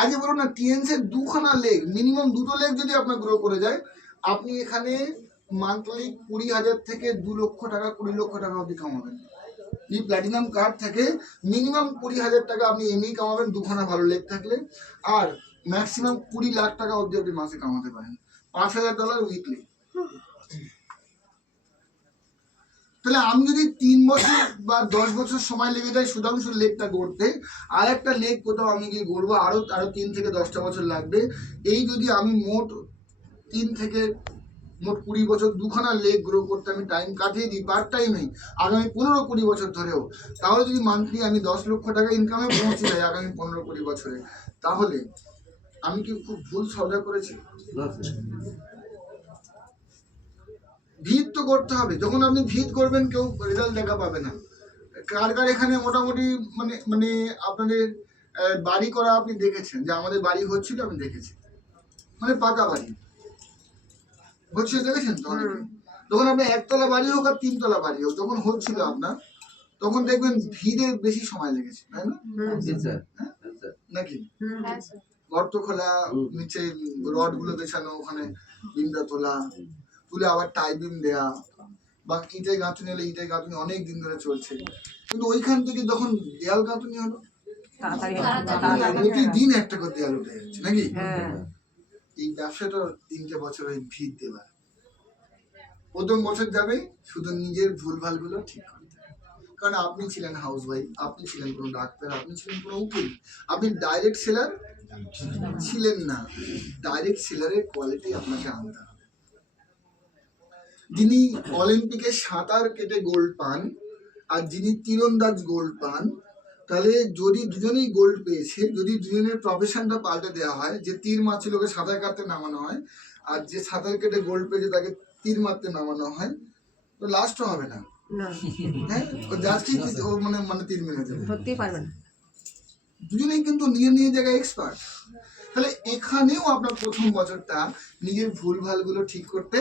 আজকে বলুন না, টিএনসি এর 2খানা লেগ, মিনিমাম 2টো লেগ যদি আপনার গ্রো করে যায়, আপনি এখানে মান্থলি 20,000 থেকে 2 লক্ষ টাকা 20 লক্ষ টাকা অবধি কামাবেন। এই প্ল্যাটিনাম কার্ড থেকে মিনিমাম 20,000 টাকা আপনি এমনি কামাবেন 2খানা ভালো লেগ থাকলে, আর ম্যাক্সিমাম 20 লাখ টাকা অবধি আপনি মাসে কামাতে পারেন, $5,000 উইকলি। তাহলে আমি যদি 3 বছর বা 10 বছর সময় লেগে যায় সুধাংশু লেগটা গড়তে, আর একটা লেগ কোথাও আমি গিয়ে গড়বো, আরো 3 থেকে 10টা বছর লাগবে। এই যদি আমি মোট 20 বছর 2খানা লেগ গ্রো করতে আমি টাইম কাটিয়ে দিই পার্ট টাইমেই আগামী 15-20 বছর ধরেও, তাহলে যদি মান্থলি আমি 10 লক্ষ টাকা ইনকামে পৌঁছে যাই আগামী 15-20 বছরে, তাহলে আমি কি খুব ভুল সওদা করেছি? ভিত তো করতে হবে। যখন আপনি ভিত করবেন কেউ রেজাল্ট দেখা পাবে না। কার কার এখানে মোটামুটি মানে আপনাদের বাড়ি করা আপনি দেখেছেন? যে আমাদের বাড়ি হচ্ছিল আমি দেখেছি, মানে পাকা বাড়ি হচ্ছে, দেখেছেন তো? যখন আপনি 1তলা বাড়ি হোক আর 3তলা বাড়ি হোক, যখন হচ্ছিল আপনার, তখন দেখবেন ভিড়ে বেশি সময় লেগেছে, তাই না? নাকি গর্ত খোলা, নিচে রড গুলো বেছানো, ওখানে বিমটা তোলা, তুলে আবার টাই বিম দেয়া, বা ইটের গাঁথুনি হলে ইটের গাঁথুনি অনেক দিন ধরে চলছে। কিন্তু ওইখান থেকে যখন দেয়াল গাঁথুনি হলো, প্রতিদিন একটা করে দেয়াল উঠে যাচ্ছে নাকি? এই ব্যবসাটা 3টে বছর ওই ভিড় দেওয়া। প্রথম বছর যাবে শুধু নিজের ভুলভাল গুলো ঠিক করতে, কারণ আপনি ছিলেন হাউস ওয়াইফ, আপনি ছিলেন কোনো ডাক্তার, আপনি ছিলেন কোনো উকিল, আপনি ডাইরেক্ট সেলার ছিলেন না। ডাইরেক্ট সেলারের কোয়ালিটি আপনাকে আনতে হবে। যিনি অলিম্পিকে সাঁতার কেটে গোল্ড পান আর যিনি তীরন্দাজ গোল্ড পান, তাহলে যদি দুজনেই গোল্ড পেয়েছে, যদি দুজনের প্রফেশনটা পাল্টে দেওয়া হয়, যে তীর মারছে লোকে সাঁতার কাটতে নামানো হয়, আর যে সাঁতার কেটে গোল্ড পেয়েছে তাকে তীর মারতে নামানো হয়, তো লাস্টও হবে না। হ্যাঁ, ও যাচ্ছি ও মানে তীর মেরে যাবে, ধরতেই পারবে না। দুজনেই কিন্তু নিজের জায়গায় এক্সপার্ট। তাহলে এখানেও আপনার প্রথম বছরটা নিজের ভুলভাল গুলো ঠিক করতে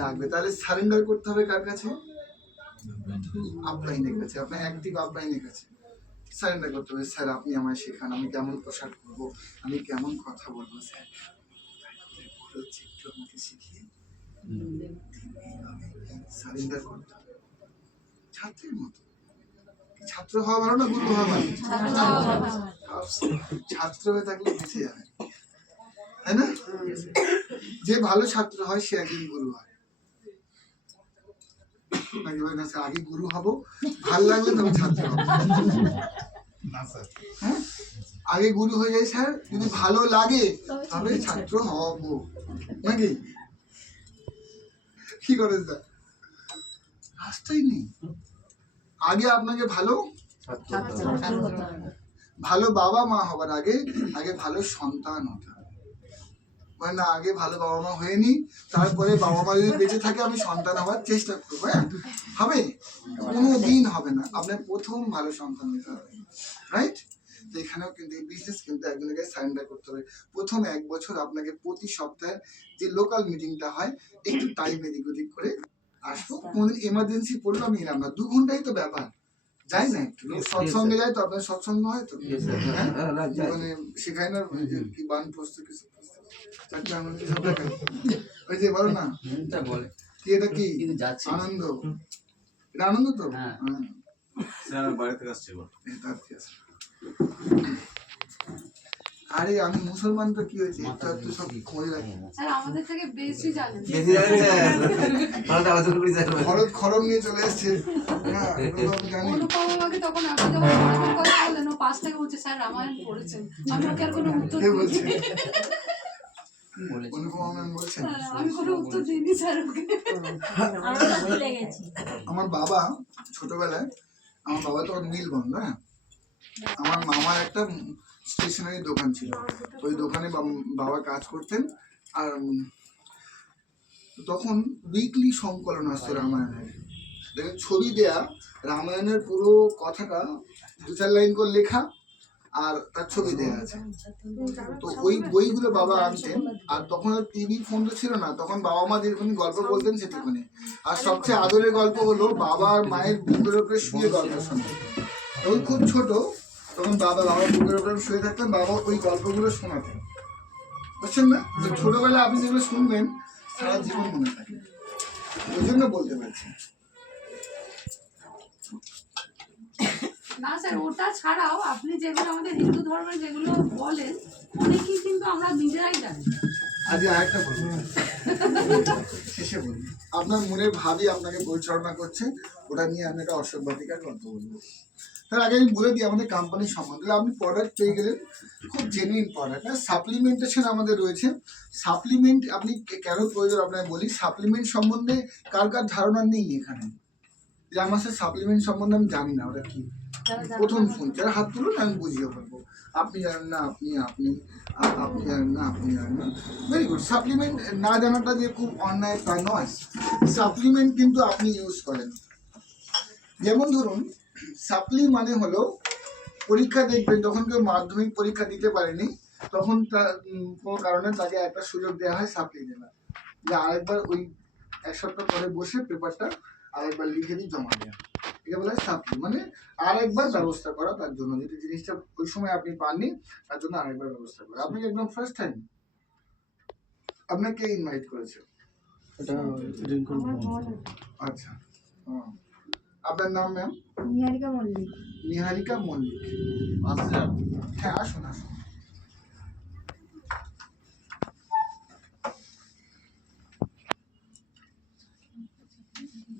লাগবে। তাহলে সারেন্ডার করতে হবে কার কাছে? আপলাইনের কাছে, আপনার অ্যাক্টিভ আপলাইনের কাছে সারেন্ডার করতে হবে। স্যার আপনি আমায় শেখান, আমি কেমন পোশাক করবো, আমি কেমন কথা বলবো, স্যার একটু আমাকে শিখিয়ে সারেন্ডার করতে হবে। ছাত্রের মতো। ছাত্র হওয়া ভালো না গুরু হওয়া ভালো? ছাত্র হয়ে থাকলে বেঁচে যাবে, তাই না? যে ভালো ছাত্র হয় সে একদিন গুরু হয়। আগে গুরু হব, ভাল লাগলে তবে ছাত্র হব। হ্যাঁ, আগে গুরু হয়ে যায় স্যার, যদি ভালো লাগে তবে ছাত্র হব, নাকি? কি করে স্যার? রাস্তাই নেই। আগে আপনাকে ভালো বাবা মা হবার আগে ভালো সন্তান হতে হবে। মানে না, আগে ভালো বাবা মা হয়নি, তারপরে বাবা মা যদি বেঁচে থাকে আমি সন্তান হওয়ার চেষ্টা করবো, হ্যাঁ হবে? কোনোদিন হবে না। আপনার প্রথম ভালো সন্তান হতে হবে, রাইট? তো এখানেও কিন্তু এই বিজনেস কিন্তু একজনকে সারেন্ডার করতে হবে। প্রথম 1 বছর আপনাকে প্রতি সপ্তাহে যে লোকাল মিটিংটা হয় একটু টাইম এদিক ওদিক করে আসবো। কোনদিন এমার্জেন্সি পড়লো আমি এলাম না, 2 ঘন্টাই তো ব্যাপার, যাই না একটু সৎসঙ্গে যায় তো, আপনার সৎসঙ্গ হয় তো, মানে শেখায় না কি বান প্রস্ত কিছু ওই যে বলো না কি, এটা কি আনন্দ, এটা আনন্দ তো। বাইরে থেকে আসছি। আরে আমি মুসলমান তো কি হয়েছে, তো সব খোঁজ রাখি, স্যার আমাদের থেকে বেশি জানেন। খরম নিয়ে চলে এসছে। হ্যাঁ, জানি। অনুপম আমাকে তখন আপনি যখন রামায়ণের কথা বললেন, ও পাশ থেকে বলছে স্যার রামায়ণ পড়েছেন। আমি ওকে আর কোনো উত্তর কে বলছে? বলেছি। অনুপমা ম্যাম বলছেন। আমি কোনো উত্তর দিইনি স্যার ওকে। আমার বাবা ছোটবেলায়, আমার বাবা তখন মিল বন্ধ, হ্যাঁ, আমার মামার একটা স্টেশনারি দোকান ছিল, ওই দোকানে বাবা কাজ করতেন। আর তখন উইকলি সংকলন আসতো রামায়ণের, দেখেন ছবি দেয়া রামায়ণের পুরো কথাটা 2-4 লাইন করে লেখা আর তার ছবি দেয়া আছে। তো ওই বইগুলো বাবা আনতেন। আর তখন টিভি ফোন তো ছিল না, তখন বাবা মা যেরকম গল্প বলতেন সেটুকুনি। আর সবচেয়ে আদরের গল্প হলো বাবা আর মায়ের বুকের উপরে শুয়ে গল্প শুনতেন। ওই খুব ছোট তখন বাবার বুকের উপরে শুয়ে থাকতেন, বাবা ওই গল্পগুলো শোনাতেন, বুঝছেন না? ছোটবেলায় আপনি যেগুলো শুনবেন সারা জীবন মনে থাকে, ওই জন্য বলতে পারছি। না স্যার, ওটা ছাড়াও আপনি যেগুলো আমাদের হিন্দু ধর্মের যেগুলো বলেন অনেকেই কিন্তু আমরা নিজেরাই জানি। আজ আরেকটা বলবো, শেষে বলবো। আপনার মনের ভাবি আপনাকে পরিচালনা করছে, ওটা নিয়ে আমি একটা অশোক বাটিকার গল্প বলবো। তার আগে আমি বলে দিই আমাদের কোম্পানির সম্বন্ধে। আপনি প্রোডাক্ট পেয়ে গেলেন, খুব জেনুইন প্রোডাক্ট। সাপ্লিমেন্টেশন আমাদের রয়েছে। সাপ্লিমেন্ট আপনি কেন প্রয়োজন আপনাকে বলি। সাপ্লিমেন্ট সম্বন্ধে কার কার ধারণা নেই এখানে, যে আমার সাথে সাপ্লিমেন্ট সম্বন্ধে আমি জানি না ওটা কি, প্রথম শুনছি। যারা হাত তুলুন আমি বুঝিয়ে পারবো। আপনি জানেন না, আপনি জানেন না, আপনি জানেন না, ভেরি গুড। সাপ্লিমেন্ট না জানাটা যে খুব অন্যায় তা নয়। সাপ্লিমেন্ট কিন্তু আপনি ইউজ করেন। যেমন ধরুন সাপ্লি মানে হলো, পরীক্ষা দেখবেন যখন কেউ মাধ্যমিক পরীক্ষা দিতে পারেনি তখন তার কোনো কারণে তাকে একটা সুযোগ দেওয়া হয় সাপ্লি দেওয়া, যে আরেকবার ওই 1 সপ্তাহ পরে বসে পেপারটা আরেকবার লিখে দিয়ে জমা দেওয়া। এটা বলে সাপ্লি, মানে আরেকবার ব্যবস্থা করা তার জন্য, যেটা জিনিসটা ওই সময় আপনি পাননি তার জন্য আরেকবার ব্যবস্থা করা। আপনি একদম ফার্স্ট টাইম, আপনাকে ইনভাইট করেছে? আচ্ছা, আপনার নাম ম্যাম? নিহারিকা মল্লিক। নিহারিকা মল্লিক। হ্যাঁ, আসুন আসুন।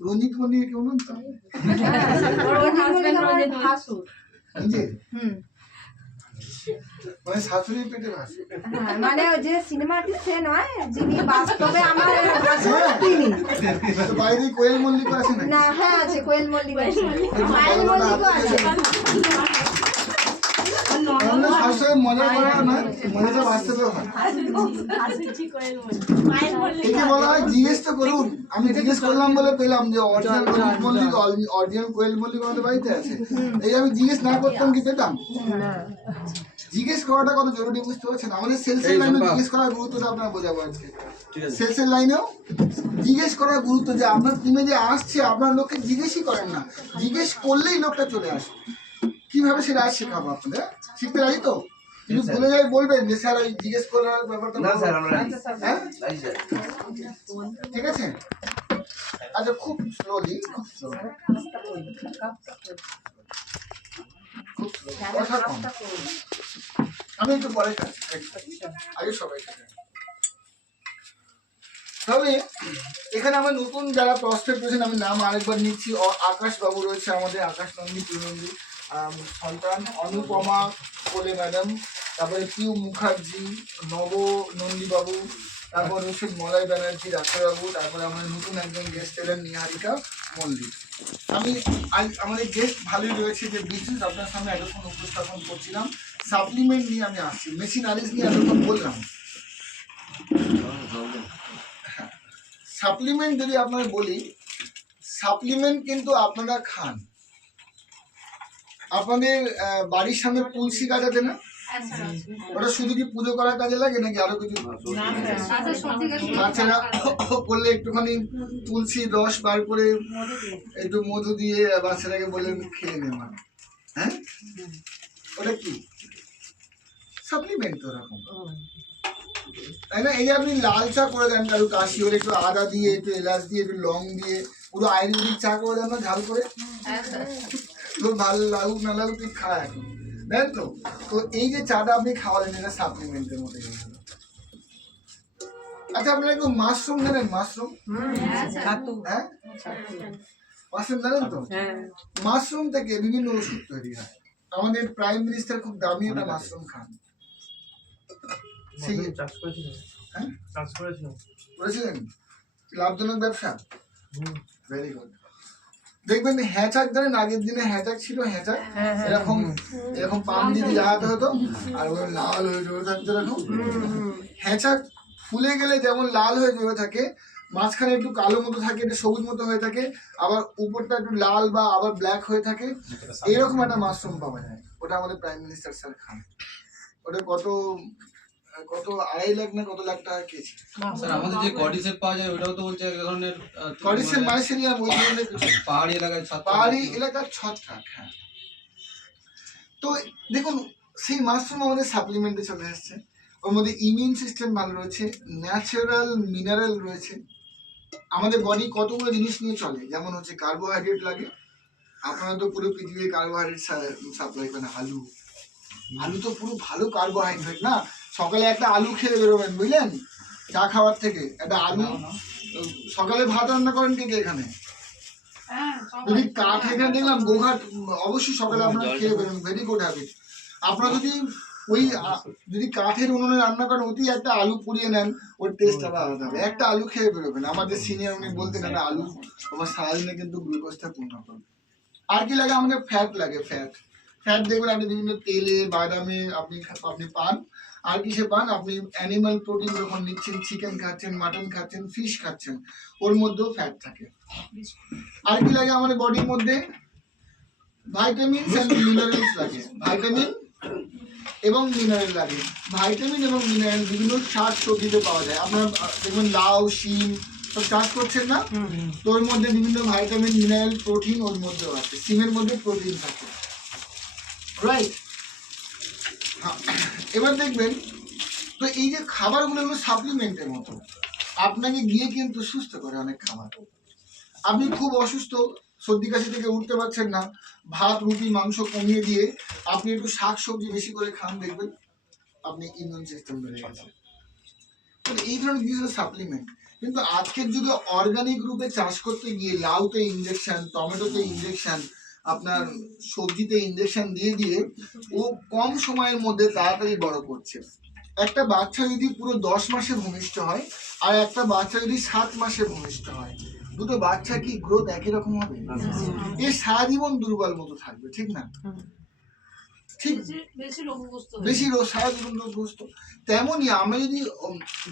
রঞ্জিত মল্লিক কেউ নন তো? নিজে? মানে শাশুড়ির পেটে ভাসুর? মানে যে সিনেমাটি সে নয়, যিনি বাস্তবে আমার হাসবেন্ড তিনি। তো বাইরে কোয়েল মল্লিক আছে না? না, হ্যাঁ আছে, কোয়েল মল্লিক আছে, পায়েল মল্লিকও আছে। আমরা শাশুড়ি মজা করা নয়, মজাটা বাস্তবে হয়। একে বলা হয় জিজ্ঞেস তো করুন। আমি জিজ্ঞেস করলাম বলে পেলাম যে অরিজিনাল রঞ্জিত মল্লিক, অরিজিনাল কোয়েল মল্লিক আমাদের বাড়িতে আছে। এই আমি জিজ্ঞেস না করতাম কি পেতাম? জিজ্ঞেস করাটা কত জরুরি বুঝতে পারছেন? আমাদের সেলসের লাইনে জিজ্ঞেস করার গুরুত্বটা আপনারা বোঝাবো আজকে। সেলসের লাইনেও জিজ্ঞেস করার গুরুত্ব, যে আপনার টিমে যে আসছে আপনার লোককে জিজ্ঞেসই করেন না, জিজ্ঞেস করলেই লোকটা চলে আসে। কিভাবে সেটা আজ শেখাবো আপনাদের? শিখতে রাজি তো? কিন্তু বলে যাই বলবেন যে স্যার ওই জিজ্ঞেস করার ব্যাপারটা না স্যার আমরা রাজি। হ্যাঁ, রাজি স্যার। ঠিক আছে। আচ্ছা, খুব স্লোলি, খুব স্লো, কথা কম। আমি একটু পরে খাচ্ছি, আগে সবাই খাচ্ছি। তবে এখানে আমার নতুন যারা প্রসপেক্ট রয়েছেন, আমি নাম আরেকবার নিচ্ছি। আকাশ বাবু রয়েছে আমাদের, আকাশ নন্দী, প্রিয়নন্দী সন্তান, অনুপমা কোলে ম্যাডাম, তারপরে পিউ মুখার্জি, নব নন্দী বাবু, তারপর রয়েছে মলয় ব্যানার্জি, ডাক্তারবাবু, তারপরে আমাদের নতুন একজন গেস্ট এলেন নিহারিকা মল্লিক। আমি আমাদের গেস্ট ভালোই রয়েছে, যে বিজনেস আপনার সামনে এতক্ষণ উপস্থাপন করছিলাম। সাপ্লিমেন্ট নিয়ে আমি আসছি, মেশিনারিজ নিয়ে এতক্ষণ বললাম। সাপ্লিমেন্ট যদি আপনারা বলি, সাপ্লিমেন্ট কিন্তু আপনারা খান। আপনাদের বাড়ির সামনে তুলসী গাছ আছে না? ওটা শুধু কি পুজো করার কাজে লাগে নাকি আরো কিছু? বাচ্চারা করলে একটুখানি তুলসী রস বার করে একটু মধু দিয়ে বাচ্চাটাকে বললেন খেয়ে নেওয়া, হ্যাঁ, ওটা কি সাপ্লিমেন্ট তো ওরকম, তাই না? এই যে আপনি লাল চা করে দেন কারো কাশি হলে, একটু আদা দিয়ে, একটু এলাচ দিয়ে, একটু লং দিয়ে, পুরো আয়ুর্বেদিক চা করে দেন না ঝাল করে, লোক ভালো লাগুক না লাগুক তুই খায় এখন, দেন তো। তো এই যে চাটা আপনি খাওয়ালেন, এটা সাপ্লিমেন্টের মধ্যে। আচ্ছা, আপনারা একটু মাশরুম জানেন? মাশরুম, হ্যাঁ, মাশরুম জানেন তো? মাশরুম থেকে বিভিন্ন ওষুধ তৈরি হয়। আমাদের প্রাইম মিনিস্টার খুব দামি একটা মাশরুম খান। করেছিলেন? লাভজনক ব্যবসা, ভেরি গুড। দেখবেন হ্যাচাক জানেন? আগের দিনে হ্যাচাক ছিল, হ্যাচাক এরকম এরকম পাম দিয়ে লাগাতে হতো, আর ওই লাল হয়ে জমে থাকতো এরকম। হ্যাচাক ফুলে গেলে যেমন লাল হয়ে জমে থাকে, মাঝখানে একটু কালো মতো থাকে, একটু সবুজ মতো হয়ে থাকে, আবার উপরটা একটু লাল বা আবার ব্ল্যাক হয়ে থাকে, এরকম একটা মাশরুম পাওয়া যায়। ওটা আমাদের প্রাইম মিনিস্টার স্যার খান। ওটা কত 2.5 লাখ না কত লাখ টাকা কেজি। স্যার আমাদের যে কডিসেপ পাওয়া যায় ওটাও তো বলছে এক ধরনের কডিসেপ মাইসেলিয়াম, ওই ধরনের পাহাড়ি এলাকায় পাহাড়ি এলাকার ছত্রাক। হ্যাঁ, তো দেখুন সেই মাশরুম আমাদের সাপ্লিমেন্টে চলে আসছে। ওর মধ্যে ইমিউন সিস্টেম ভালো রয়েছে, ন্যাচারাল মিনারেল রয়েছে। আমাদের বডি কতগুলো জিনিস নিয়ে চলে, যেমন হচ্ছে কার্বোহাইড্রেট লাগে। আপনারা তো পুরো পৃথিবীর কার্বোহাইড্রেট সাপ্লাই করেন। আলু তো পুরো ভালো কার্বোহাইড্রেট না? সকালে একটা আলু খেয়ে বেরোবেন, বুঝলেন? চা খাওয়ার থেকে একটা আলু। সকালে ভাত রান্না করেন কে কে এখানে? যদি কাঠ, এখানে দেখলাম গোঘাট, অবশ্যই সকালে আপনারা খেয়ে বেরোন, ভেরি গুড হ্যাবিট। আপনারা যদি কাঠের উনুনে রান্না করেন, অতি একটা আলু পুড়িয়ে নেন, ওর টেস্ট আবার আলাদা হবে। একটা আলু খেয়ে বেরোবেন। আমাদের সিনিয়র উনি বলতেন একটা আলু তোমার সারাদিনে কিন্তু গ্লুকোজটা পূর্ণ করবে। আর কি লাগে আমাদের? ফ্যাট লাগে। ফ্যাট দেখবেন আপনি বিভিন্ন তেলে, বাদামে আপনি পান। আর কিসে পান? আপনি অ্যানিমাল প্রোটিন যখন নিচ্ছেন, চিকেন খাচ্ছেন, মাটন খাচ্ছেন, ফিশ খাচ্ছেন, ওর মধ্যেও ফ্যাট থাকে। আর কি লাগে আমাদের বডির মধ্যে? ভাইটামিনস এন্ড মিনারেলস লাগে। ভাইটামিন এবং মিনারেল লাগে। ভাইটামিন এবং মিনারেল বিভিন্ন শাক সবজিতে পাওয়া যায়। আপনার দেখবেন লাউ, শিম, তো চাষ করছেন না, তোর মধ্যে বিভিন্ন ভাইটামিন মিনারেল প্রোটিন ওর মধ্যেও আছে, সিমের মধ্যে প্রোটিন থাকে, রাইট? এবার দেখবেন তো এই যে খাবারগুলো হলো সাপ্লিমেন্টের মতো, আপনাকে গিয়ে কিন্তু সুস্থ করে অনেক খাবার। আপনি খুব অসুস্থ, সর্দি কাশি থেকে উঠতে পারছেন না, ভাত রুটি মাংস কমিয়ে দিয়ে আপনি একটু শাক সবজি বেশি করে খান, দেখবেন আপনি ইমিউন সিস্টেম বেড়ে গেছে। এই ধরনের কিছু সাপ্লিমেন্ট। কিন্তু আজকের যুগে অর্গানিক রূপে চাষ করতে গিয়ে লাউতে ইনজেকশন, টমেটোতে ইনজেকশন, আপনার সবজিতে ইনজেকশন দিয়ে দিয়ে ও কম সময়ের মধ্যে তাড়াতাড়ি বড় করছে। একটা বাচ্চা যদি পুরো 10 মাসে ভূমিষ্ঠ হয় আর একটা বাচ্চা যদি 7 মাসে ভূমিষ্ঠ হয়, দুটো বাচ্চা কি গ্রোথ একই রকম হবে? এ সারা জীবন দুর্বল মতো থাকবে, ঠিক না? ঠিক, বেশি রোগ সারা জীবন রোগগ্রস্ত। তেমনই আমরা যদি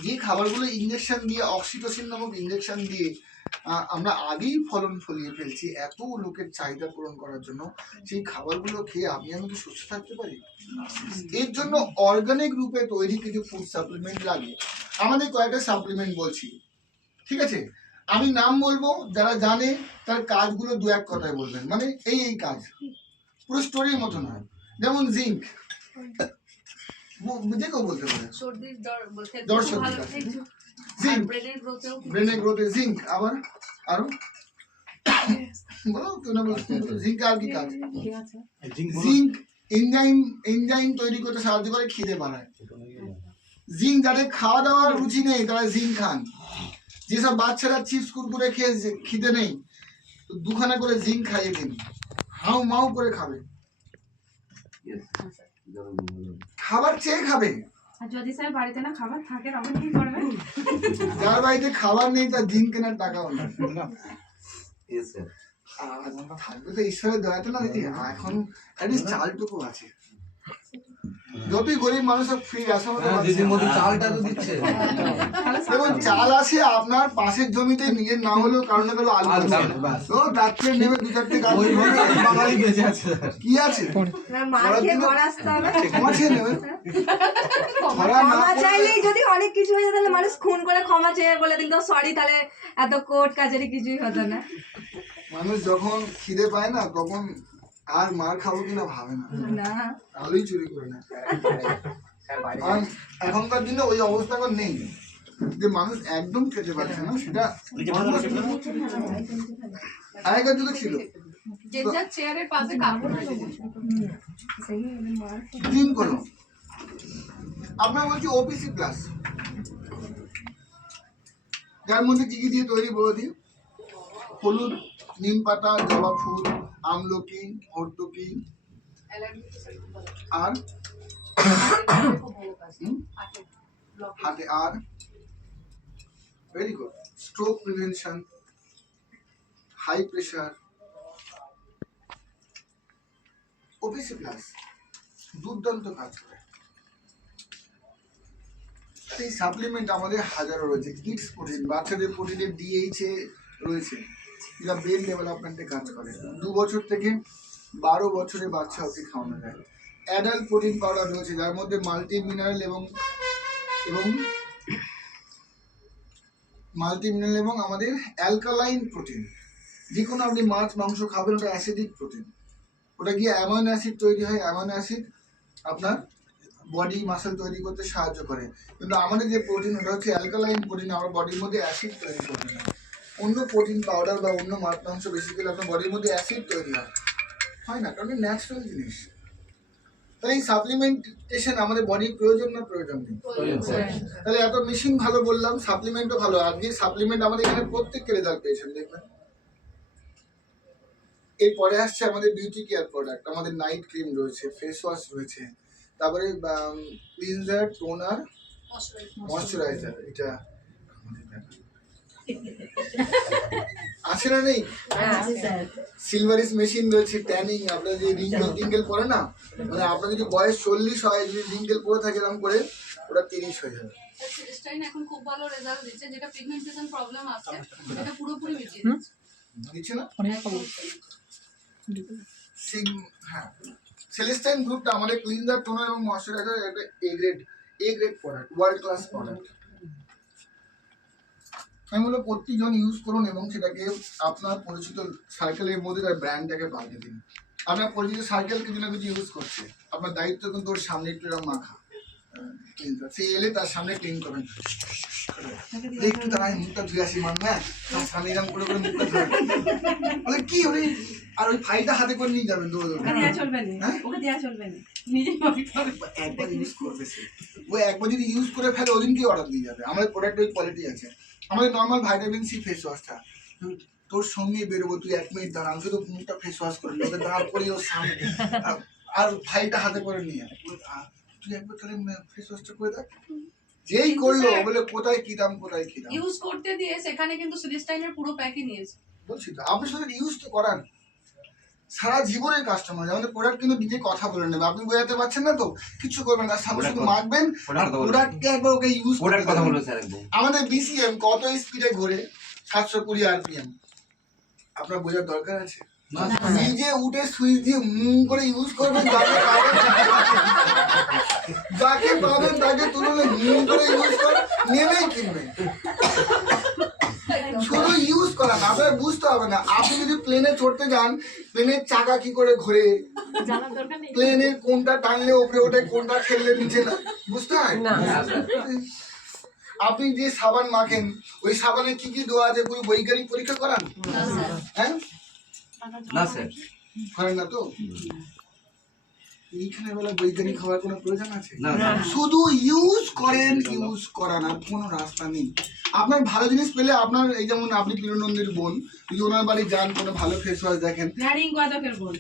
যে খাবারগুলো ইনজেকশন দিয়ে, অক্সিটোসিন নামক ইনজেকশন দিয়ে আমরা আগেই ফলন ফলিয়ে ফেলছি এত লোকের চাহিদা পূরণ করার জন্য, সেই খাবারগুলো খেয়ে আমি কি সুস্থ থাকতে পারি? এর জন্য অর্গানিক রূপে তৈরি কিছু ফুড সাপ্লিমেন্ট লাগে। আমাদের কয়েকটা সাপ্লিমেন্ট বলছি, ঠিক আছে? আমি নাম বলবো, যারা জানে তার কাজগুলো দু এক কথায় বলবেন, মানে এই এই কাজ, পুরো স্টোরির মতো নয়। যেমন জিঙ্ক, যে কেউ বলতে পারে, জ্বর সর্দি কাশি, জিঙ্ক ব্রেনের গ্রোথে জিঙ্ক। আবার আরো বলো, কেউ না বলতে, জিঙ্ক আর কি কাজ? জিঙ্ক এনজাইম তৈরি করতে সাহায্য করে, খিদে বাড়ায়। জিঙ্ক যাদের খাওয়া দাওয়ার রুচি নেই তারা জিঙ্ক খান। যেসব বাচ্চারা চিপস কুরকুরে খেয়ে খিদে নেই, দুখানা করে জিঙ্ক খাইয়ে দিন, হাউ মাউ করে খাবে, খাবার চেয়ে খাবে। আর যদি স্যার বাড়িতে না খাবার থাকে তখন কি করবে? যার বাড়িতে খাবার নেই তার জিঙ্ক কেনার টাকাও নেই। থাকবে তো ঈশ্বরের দয়াতে না দিদি, এখন চালটুকু আছে। যতই গরিব মানুষ ফ্রি আসে, চালটা তো দিচ্ছে। এবং চাল আছে আপনার পাশের জমিতে, নিজের না হলেও কারণ না কারো আলু আছে, তো ডাক্তার নেবে দু চারটে গাছ, বাঙালি বেঁচে আছে, কি আছে ক্ষমা চাইলেই যদি অনেক কিছু হয়ে যায়, তাহলে মানুষ খুন করে ক্ষমা চেয়ে বলে দিন তো সরি, তাহলে এত কোর্ট কাছারি কিছুই হতো না। মানুষ যখন খিদে পায় না, তখন আর মার খাবো কিনা ভাবে না, আলুই চুরি করে না। আর এখনকার দিনে ওই অবস্থা নেই যে মানুষ একদম খেতে পারছে না, সেটা আগেকার যুগে ছিল। জিম করো, আপনার বলছি ওপিসি প্লাস, যার মধ্যে কি কি দিয়ে তৈরি বলে দিই? হলুদ, নিম পাতা, জবা ফুল, আমলকি, হর্তকি, আর হাতে, আর very good, stroke prevention, high pressure, OPC plus দুর্দান্ত কাজ করে। এই সাপ্লিমেন্ট আমাদের হাজারো রয়েছে। কিডস প্রোটিন, বাচ্চাদের প্রোটিনের ডিএইচএ রয়েছে, যেটা ব্রেন ডেভেলপমেন্টে কাজ করে। 2 বছর থেকে 12 বছরের বাচ্চা অবধি খাওয়ানো যায়। অ্যাডাল্ট প্রোটিন পাউডার রয়েছে, যার মধ্যে মাল্টি মিনারেল এবং আমাদের অ্যালকালাইন প্রোটিন। যে কোনো আপনি মাছ মাংস খাবেন, ওটা অ্যাসিডিক প্রোটিন, ওটা গিয়ে অ্যামাইনো অ্যাসিড তৈরি হয়, অ্যামাইনো অ্যাসিড আপনার বডি মাসেল তৈরি করতে সাহায্য করে। কিন্তু আমাদের যে প্রোটিন, ওটা হচ্ছে অ্যালকালাইন প্রোটিন, আমার বডির মধ্যে অ্যাসিড তৈরি করবে না। অন্য প্রোটিন পাউডার বা অন্য মাছ মাংস বেশি খেলে আপনার বডির মধ্যে অ্যাসিড তৈরি হয় না, কারণ ন্যাচারাল জিনিস। তাহলে এই সাপ্লিমেন্টেশন আমাদের বডির প্রয়োজন না প্রয়োজন নেই? তাহলে এত মেশিন ভালো বললাম, সাপ্লিমেন্টও ভালো। আজকে সাপ্লিমেন্ট আমাদের এখানে প্রত্যেককে রেজাল্ট পেয়েছেন, দেখবেন। এরপরে আসছে আমাদের বিউটি কেয়ার প্রোডাক্ট, আমাদের নাইট ক্রিম রয়েছে, ফেস ওয়াশ রয়েছে, তারপরে ক্লিনজার, টোনার, ময়শ্চারাইজার। এটা আছে না নেই? সিলভারিস মেশিন রয়েছে, ট্যানিং, আপনার যে রিঙ্কেল পরে না, মানে আপনার যদি বয়স 40 হয়, যদি রিঙ্কেল পরে থাকে এরকম করে, ওটা 30 হয়ে যাবে। সেলেস্টাইন এখন খুব ভালো রেজাল্ট দিচ্ছে, যেটা পিগমেন্টেশন প্রবলেম আছে এটা পুরোপুরি মিটিয়ে দিচ্ছে না? হ্যাঁ, সেলেস্টাইন গ্রুপটা আমাদের ক্লিনজার, টোনার এবং ময়শ্চারাইজার, এটা A grade product, world class product. আমি বলবো প্রত্যেকজন ইউজ করুন এবং সেটাকে আপনার পরিচিত সার্কেলের মধ্যে তার ব্র্যান্ডটাকে পাল্টে দিন। আপনার পরিচিত সার্কেল কিছু না কিছু ইউজ করছে, আপনার দায়িত্ব কিন্তু ওর সামনে একটু এরকম মাখা ক্লিন করা, সে এলে তার সামনে ক্লিন করবেন, একটু তারা মুখটা ধুয়ে আসি মান, হ্যাঁ তার সামনে এরকম করে করে মুখটা ধুয়ে বলে কি ওই, আর ওই ফাইলটা হাতে করে নিয়ে যাবেন দৌড়ে দৌড়ে। ওকে দেয়া চলবে না, হ্যাঁ? ওকে দেয়া চলবে না, নিজেই মাখতে হবে। একবার ইউজ করবে সে, ও একবার যদি ইউজ করে ফেলে ওদিনকে অর্ডার দিয়ে যাবে। আমাদের প্রোডাক্ট ওই কোয়ালিটি আছে। আমাদের নর্মাল ভাইটামিন সি ফেস ওয়াশটা তোর সঙ্গে বেরোবো, তুই 1 মিনিট দাঁড়া, আমি শুধু মুখটা ফেস ওয়াশ করে ওকে দাঁড় করি ওর সামনে, আর ফাইলটা হাতে করে নিয়ে তুই একবার তাহলে ফেস ওয়াশটা করে দেখ। যেই করলো বলে কোথায় কি দাম, কোথায় কি দাম। ইউজ করতে দিয়ে সেখানে কিন্তু সিলিস্টাইনের পুরো প্যাকই নিয়েছে। বলছি তো আপনি শুধু ইউজ তো করান, সারা জীবনের কাস্টমার আমাদের প্রোডাক্ট কিন্তু নিজে কথা বলে নেবে। আপনি বোঝাতে পারছেন না তো কিছু করবেন না, সামনে শুধু মাখবেন আর প্রোডাক্টকে একবার ওকে ইউজ ওটার করতে কথা দেবেন। বলবো স্যার একদম। আমাদের বিসিএম কত স্পিডে ঘোরে, 720 আরপিএম, আপনার বোঝার দরকার আছে? নিজে উঠে সুইচ দিয়ে করে ইউজ করবেন, যাকে পাবেন তাকে তুললে করে ইউজ করে নেমেই কিনবেন। শুধু ইউজ করা না, আপনার বুঝতে হবে না। আপনি যদি প্লেনে চড়তে যান, প্লেনের চাকা কি করে ঘোরে, প্লেনের কোনটা টানলে উপরে ওঠে, কোনটা ঠেললে নিচে না, বুঝতে হয় না। আপনি যে সাবান মাখেন ওই সাবানে কি কি দেওয়া আছে পুরো বৈজ্ঞানিক পরীক্ষা করান? হ্যাঁ না স্যার, করেন না তো। এইখানে বলে বৈজ্ঞানিক হওয়ার কোনো প্রয়োজন আছে? না। শুধু ইউজ করেন, ইউজ করান, আর কোনো রাস্তা নেই। আপনার ভালো জিনিস পেলে আপনার, এই যেমন আপনি কিরণনন্দীর বোন, যদি ওনার বাড়ি যান কোনো ভালো ফেস ওয়াশ দেখেন, নারিং গদকের বল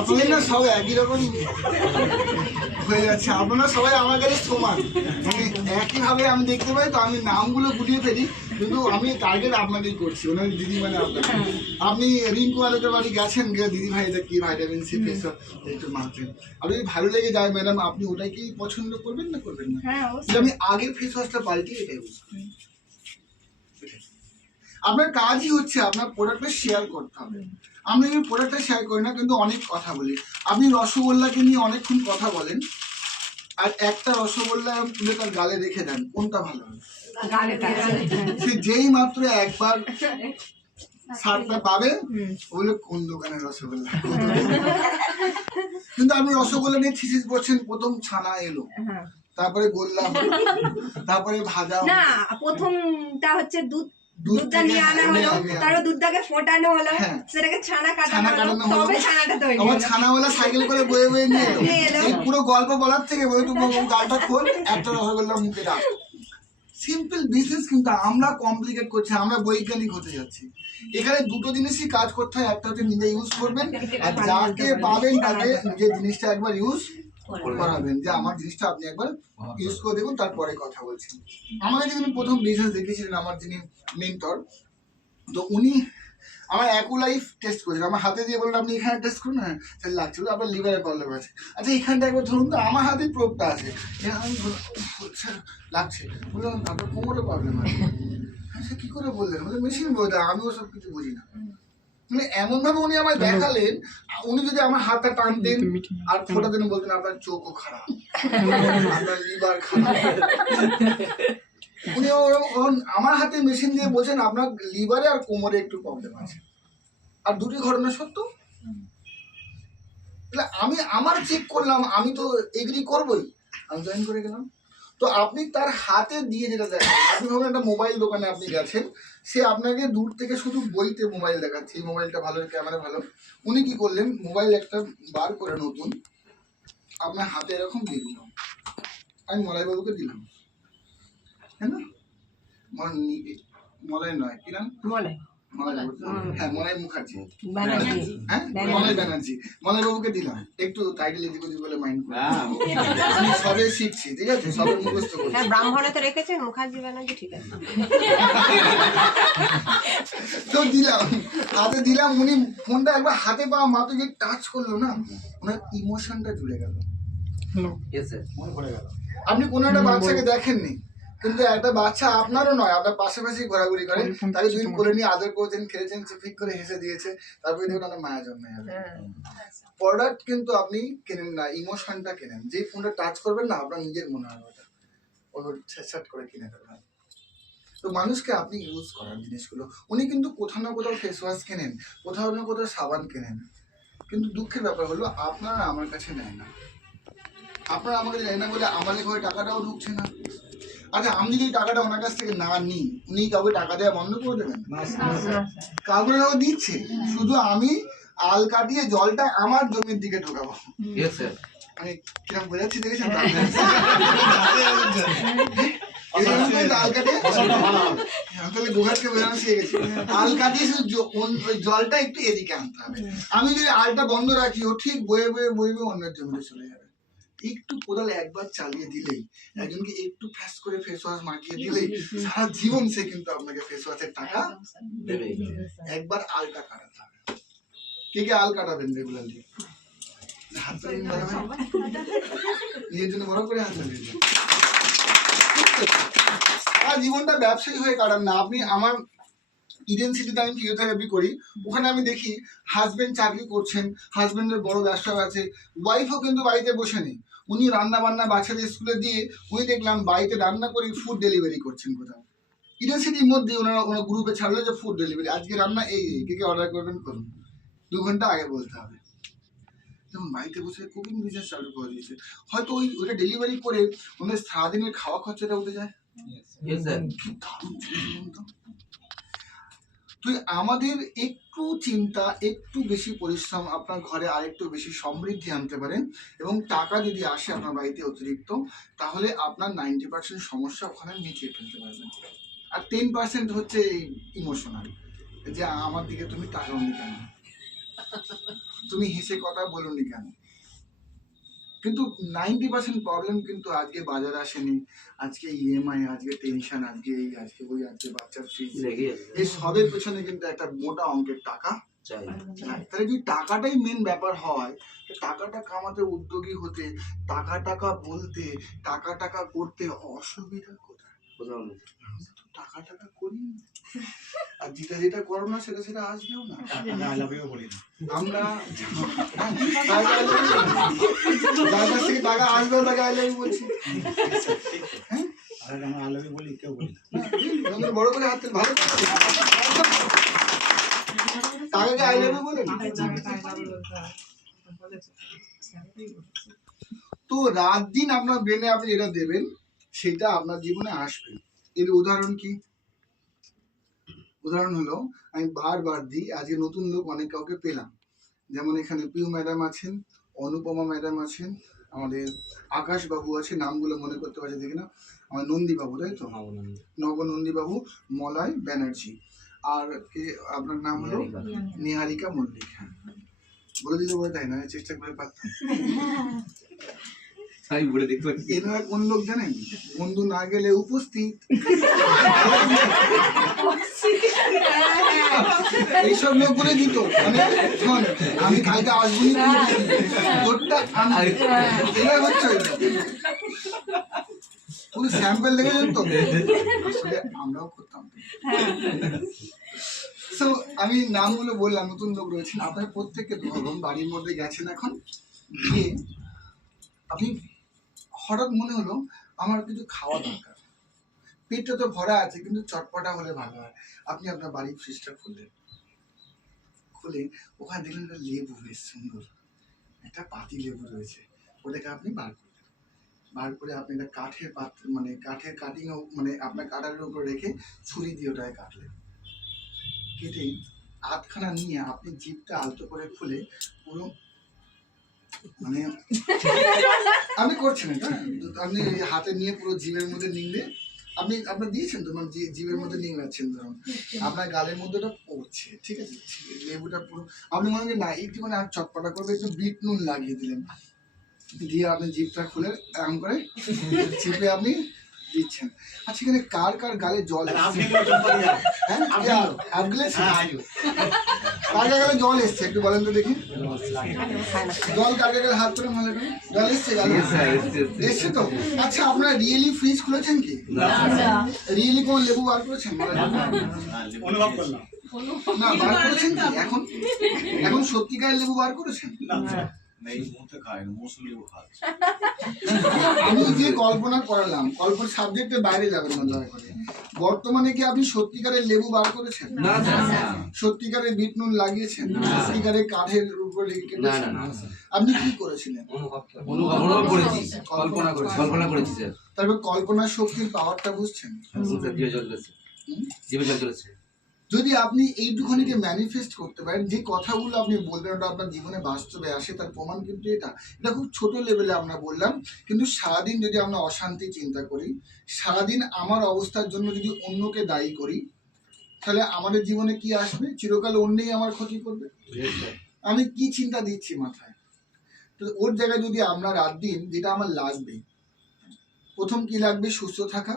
আপনি না সব একই রকম হয়ে যাচ্ছে, আপনারা সবাই আমার কাছে সমান, মানে একইভাবে আমি দেখতে পাই। তো আমি নামগুলো গুলিয়ে ফেলি, কিন্তু আমি টার্গেট আপনাকেই করছি, ওনার দিদি মানে আপনাকে। আপনি রিঙ্কু আলোকের বাড়ি গেছেন, গিয়ে দিদি ভাই এটা কি ভাইটামিন সি ফেস একটু মাখবেন, আর যদি ভালো লেগে যায় ম্যাডাম আপনি ওটাই কি পছন্দ করবেন না করবেন না? যে আমি আগের ফেস ওয়াশটা পাল্টিয়ে এটা ইউজ করি। আপনার কাজই হচ্ছে আপনার প্রোডাক্টটা শেয়ার করতে হবে। আমরা এই প্রোডাক্টটা শেয়ার করি না, কিন্তু অনেক কথা বলি। আপনি রসগোল্লাকে নিয়ে অনেকক্ষণ কথা বলেন, আর একটা রসগোল্লা তুলে তার গালে রেখে দেন, কোনটা ভালো হবে? সে যেই মাত্র একবার স্বাদটা পাবে বলে কোন দোকানের রসগোল্লা। কিন্তু আপনি রসগোল্লা নিয়ে থিসিস করছেন, প্রথম ছানা এলো, তারপরে গোল্লা হলো, তারপরে ভাজা হলো। না, প্রথমটা হচ্ছে দুধটা নিয়ে আনা হলো, তারপর দুধটাকে ফোটানো হলো, সেটাকে ছানা কাটানো হলো, তবে ছানাটা তৈরি হলো। আমার ছানাওয়ালা সাইকেল করে বয়ে বয়ে নিয়ে এলো। এই পুরো গল্প বলার থেকে বলে তুমি গালটা খোল, একটা রসগোল্লা মুখে দাও। সিম্পল বিজনেস, কিন্তু আমরা কমপ্লিকেট করছি, আমরা বৈজ্ঞানিক হতে যাচ্ছি। এখানে দুটো জিনিসই কাজ করতে হয়, একটা হচ্ছে নিজে ইউজ করবেন, আর যাকে পাবেন তাকে নিজের জিনিসটা একবার ইউজ করাবেন, যে আমার জিনিসটা আপনি একবার ইউজ করে দেখুন, তারপরে কথা বলছি। আমাকে যিনি প্রথম বিজনেস দেখিয়েছিলেন, আমার যিনি মেন্টর, তো উনি আমার অ্যাকুলাইফ টেস্ট করেছিলেন, আমার হাতে দিয়ে বললেন আপনি এখানে টেস্ট করুন, হ্যাঁ তাহলে লাগছে, আপনার লিভারের প্রবলেম আছে, আচ্ছা এখানটা একবার ধরুন তো, আমার হাতে প্রোবটা আছে, আমি লাগছে, বললাম আপনার কোমরে প্রবলেম আছে, আচ্ছা কি করে বললেন, বলে মেশিন বলতে, আমি ওসব কিছু বুঝি না। মানে এমন ভাবে উনি আমায় দেখালেন, উনি যদি আমার হাতটা টানতেন আর ফোটাতেন, বলতেন আপনার চোখও খারাপ, আপনার লিভার খারাপ। উনি আমার হাতে মেশিন দিয়ে বলছেন আপনার লিভারে আর কোমরে একটু প্রবলেম আছে, আর দুটি ঘটনা সত্য। তাহলে আমি আমার চেক করলাম, আমি তো এগ্রি করবোই, আমি জয়েন করে গেলাম। তো আপনি তার হাতে দিয়ে যেটা দেখেন, আপনি ভাবেন একটা মোবাইল দোকানে আপনি গেছেন, সে আপনাকে দূর থেকে শুধু বইতে মোবাইল দেখাচ্ছে, এই মোবাইলটা ভালো, ক্যামেরা ভালো। উনি কি করলেন, মোবাইল একটা বার করে নতুন আপনার হাতে এরকম দিয়ে দিলাম, আমি মলয় বাবুকে দিলাম, হ্যাঁ না, মলয় নয়, কি নাম, হ্যাঁ মলয় মুখার্জি, হ্যাঁ মলয় ব্যানার্জি, মলয় বাবুকে দিলাম। একটু টাইটেল এদিক ওদিক বলে মাইন্ড করে, আমি সবে শিখছি, ঠিক আছে, সবে মুখস্থ করছি। ব্রাহ্মণে তো রেখেছেন মুখার্জি ব্যানার্জি, ঠিক আছে। তো দিলাম, হাতে দিলাম, উনি ফোনটা একবার হাতে পাওয়া মাত্র যে টাচ করলো না, ওনার ইমোশনটা জুড়ে গেল। আপনি কোনো একটা বাচ্চাকে দেখেননি, কিন্তু একটা বাচ্চা আপনারও নয়, আপনার পাশাপাশি ঘোরাঘুরি করে, তাকে দুদিন করে নিয়ে আদর করেছেন, খেলেছেন, ফিক করে হেসে দিয়েছে, তারপরে দেখুন আপনার মায়া জন্মে যাবে। প্রোডাক্ট কিন্তু আপনি কেনেন না, ইমোশনটা কেনেন। যে ফোনটা টাচ করবেন না, আপনার নিজের মনে হবে ওটা ও ছেট করে কিনে ফেলবেন। তো মানুষকে আপনি ইউজ করার জিনিসগুলো, উনি কিন্তু কোথাও না কোথাও ফেস ওয়াশ কেনেন, কোথাও না কোথাও সাবান কেনেন, কিন্তু দুঃখের ব্যাপার হলো আপনারা আমার কাছে নেয় না। আপনারা আমাকে নেয় না বলে আমাদের ঘরে টাকাটাও ঢুকছে না। আচ্ছা, আমি যদি টাকাটা ওনার কাছ থেকে না নিই, উনি কাউকে টাকা দেওয়া বন্ধ করে দেবেন? কাউকে দিচ্ছে, শুধু আমি আল কাটিয়ে জলটা আমার জমির দিকে ঢোকাবো। আমি কিরকম বোঝাচ্ছি দেখেছেন? জলটা একটু এদিকে আনতে হবে। আমি যদি আলটা বন্ধ রাখি, ও ঠিক বয়ে বয়ে বইবে অন্যের জমিতে চলে যাবে। একটু কোদাল একবার চালিয়ে দিলেই, একজনকে একটু ফ্যাস করে ফেস ওয়াশ মাখিয়ে দিলেই সারা জীবন সে কিন্তু আপনাকে ফেস ওয়াশের টাকা দেবে। একবার আলটা কাটাতে হবে। কে কে আল কাটাবেন রেগুলারলি? হাত ধরে নিজের জন্য বড় করে হাত ধরে সারা জীবনটা ব্যবসায়ী হয়ে কাটান না আপনি। আমার ইডেন সিটিতে আমি ফিজিওথেরাপি করি, ওখানে আমি দেখি হাজবেন্ড চাকরি করছেন, হাজবেন্ডের বড় ব্যবসা আছে, ওয়াইফও কিন্তু বাড়িতে বসে নেই। উনি রান্না বান্না বাচ্চাদের স্কুলে দিয়ে উনি দেখলাম বাড়িতে রান্না করে ফুড ডেলিভারি করছেন কোথাও। ইডেন সিটির মধ্যে ওনারা গ্রুপে ছাড়লো যে ফুড ডেলিভারি, আজকে রান্না এই কে কে অর্ডার করবেন করুন, 2 ঘন্টা আগে বলতে হবে। যেমন বাড়িতে বসে কুকিং বিজনেস চালু করে দিয়েছে, হয়তো ওইটা ডেলিভারি করে ওনাদের সারাদিনের খাওয়া খরচাটা উঠে যায়। তুই আমাদের একটু চিন্তা, একটু বেশি পরিশ্রম আপনার ঘরে আরেকটু বেশি সমৃদ্ধি আনতে পারেন, এবং টাকা যদি আসে আপনার বাড়িতে অতিরিক্ত, তাহলে আপনার 90% সমস্যা ওখানে মিটিয়ে ফেলতে পারবেন। আর 10% হচ্ছে ইমোশনাল, যে আমার দিকে তুমি তাকাওনি কেন, তুমি হেসে কথা বলনি কেন। কিন্তু 90% প্রবলেম কিন্তু আজকে বাজার আসেনি, আজকে ইএমআই, আজকে টেনশন, আজকে এই, আজকে ওই, আজকে বাচ্চার ফিস, এই সবের পেছনে কিন্তু একটা মোটা অঙ্কের টাকা চাই। তাহলে যদি টাকাটাই মেন ব্যাপার হয়, টাকাটা কামাতে, উদ্যোগী হতে, টাকা বলতে, টাকা করতে অসুবিধা কোথায়? টাকা করি, আর যেটা করো না সেটা আসবেও না। আমরা যার কাছ থেকে টাকা আসবেও তাকে আই লাভ ইউ বলছি। হ্যাঁ, বলি কেউ বলি না, বড় করে হাত ভালো টাকাকে আই লাভ ইউ বলেন। তো রাত দিন আপনার ব্রেনে আপনি যেটা দেবেন সেটা আপনার জীবনে আসবে। এর উদাহরণ কি? উদাহরণ হলো, আমি বারবার দিই, আজকে নতুন লোক অনেক কাউকে পেলাম, যেমন এখানে পিউ ম্যাডাম আছেন, অনুপমা ম্যাডাম আছেন, আমাদের আকাশ বাবু আছে, নামগুলো মনে করতে পারছি দেখি না, আমার নন্দী বাবু, তাই তো, নবনন্দী বাবু, মলয় ব্যানার্জি, আর কে আপনার নাম হলো নিহারিকা মল্লিক। হ্যাঁ, বলে দিলে বলে, তাই না, চেষ্টা করে পারতাম। এনারা কোন লোক জানেন? বন্ধু না গেলে উপস্থিত। এইসব লোক করে দিত, মানে আমি কালকে আসবো না, এরা হচ্ছে পুরো স্যাম্পল দেখেছেন তো, আসলে আমরাও করতাম। তো আমি নামগুলো বললাম, নতুন লোক রয়েছেন, আপনার প্রত্যেককে ধরুন বাড়ির মধ্যে গেছেন, এখন গিয়ে আপনি হঠাৎ মনে হলো আমার কিছু খাওয়া দরকার, পেটটা তো ভরা আছে কিন্তু চটপটা হলে ভালো হয়। আপনি আপনার বাড়ির ফ্রিজটা খুললেন, খুলে ওখানে দেখলেন একটা লেবু, বেশ সুন্দর একটা পাতি লেবু রয়েছে, ওটাকে আপনি বার করলেন। বার করে আপনি একটা কাঠের পাত্র, মানে কাঠের কাটিং, মানে আপনার কাটারের উপর রেখে ছুরি দিয়ে ওটাকে কাটলেন। কেটে আধখানা নিয়ে আপনি জিভটা আলতো করে খুলে পুরো, মানে আপনি করছেন এটা, আপনি হাতে নিয়ে পুরো জিভের মধ্যে নিংড়ে, আপনি আপনার দিয়েছেন তো, মানে জিভের মধ্যে নিংড়াচ্ছেন, ধরুন আপনার গালের মধ্যে ওটা পড়ছে, ঠিক আছে, লেবুটা পুরো আপনি মনে করেন না একটু, মানে আর চটপটা করবে, একটু বিট নুন লাগিয়ে দিলেন, দিয়ে আপনি জিভটা খুলে এরকম করে চিপে আপনি দিচ্ছেন। আচ্ছা, এখানে কার কার গালে জল, কার গালে জল এসছে একটু বলেন তো দেখি, জল কার গালে হাত করে মনে করেন, জল এসছে গালে, এসছে তো। আচ্ছা, আপনারা রিয়েলি ফ্রিজ খুলেছেন কি? রিয়েলি কোন লেবু বার করেছেন? অনুভব করলাম না, বার করেছেন কি? এখন সত্যিকারের লেবু বার করেছেন? না এই মুহূর্তে খায় না, মৌসুমিও খায়। আমি যে কল্পনা করালাম, কল্পনা সাবজেক্টের বাইরে যাবেন না দয়া করে। বর্তমানে কি আপনি সত্যিকারের লেবু বার করেছেন? না স্যার, সত্যিকারের বিট নুন লাগিয়েছেন? সত্যিকারের কাঠের উপর কেটেছেন? আপনি কি করেছিলেন? অনুভব করেছি, কল্পনা করেছি স্যার। তারপর কল্পনার শক্তির পাওয়ারটা বুঝছেন? জিভে জল চলেছে। যদি আপনি এইটুখানিকে ম্যানিফেস্ট করতে পারেন, যে কথাগুলো আপনি বলবেন ওটা আপনার জীবনে বাস্তবে আসে, তার প্রমাণ কিন্তু এটা খুব ছোট লেভেলে আমরা বললাম। কিন্তু সারাদিন যদি আমরা অশান্তি চিন্তা করি, সারাদিন আমার অবস্থার জন্য যদি অন্যকে দায়ী করি, তাহলে আমাদের জীবনে কি আসবে? চিরকাল অন্যই আমার ক্ষতি করবে। আমি কি চিন্তা দিচ্ছি মাথায়? তো ওর জায়গায় যদি আমরা রাত দিন, যেটা আমার লাগবে, প্রথম কি লাগবে? সুস্থ থাকা।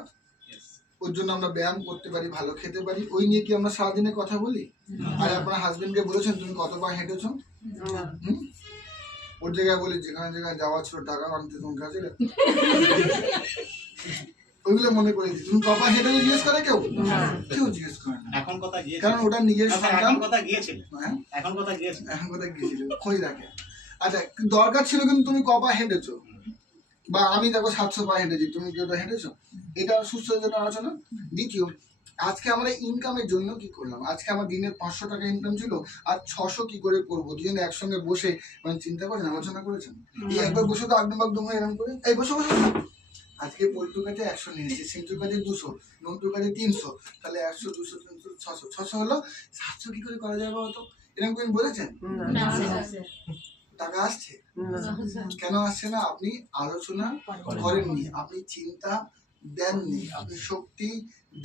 ওর জন্য আমরা ব্যায়াম করতে পারি, ভালো খেতে পারি। ওই নিয়ে কি আমরা সারাদিনে কথা বলি? আর আপনার হাজবেন্ডকে বলেছেন তুমি কতবার হেঁটেছো? ওর জায়গায় বলি যেখানে যেখানে যাওয়া ছিল টাকা আনতে তোমার কাছে, ওইগুলো মনে করে দিই। তুমি কপা হেঁটেছো জিজ্ঞেস করে কেউ? কেউ জিজ্ঞেস করে না, এখন কথা গিয়েছিল, কারণ ওটা নিজের সন্তান। এখন কথা গিয়েছিল, হ্যাঁ এখন কথা গিয়েছিল, এখন কোথায় গিয়েছিল খোঁজ রাখে। আচ্ছা, দরকার ছিল কিন্তু তুমি কপা হেঁটেছো, বা আমি দেখো 700 পা হেঁটেছি, তুমি কি ওটা হেঁটেছো? এটা সুস্থ জন্য আলোচনা। দ্বিতীয়, আজকে আমরা ইনকামের জন্য কি করলাম? আজকে আমার দিনে 500 টাকা ইনকাম ছিল, আর 600 কি করে করবো? দুজনে একসঙ্গে বসে মানে চিন্তা করেছেন, আলোচনা করেছেন? এই একবার বসে তো আগদম আগদম হয়ে এরকম করে এই বসে বসে আজকে পল্টুর কাছে 100 নিয়েছি, সিন্টুর কাছে 200, নন্টুর কাছে 300, তাহলে 100 200 300 600 হলো। 700 কি করে করা যাবে বলতো? এরকম করে বলেছেন? টাকা আসছে? কেন আসছে না? আপনি আলোচনা করেননি, আপনি চিন্তা দেননি, আপনি শক্তি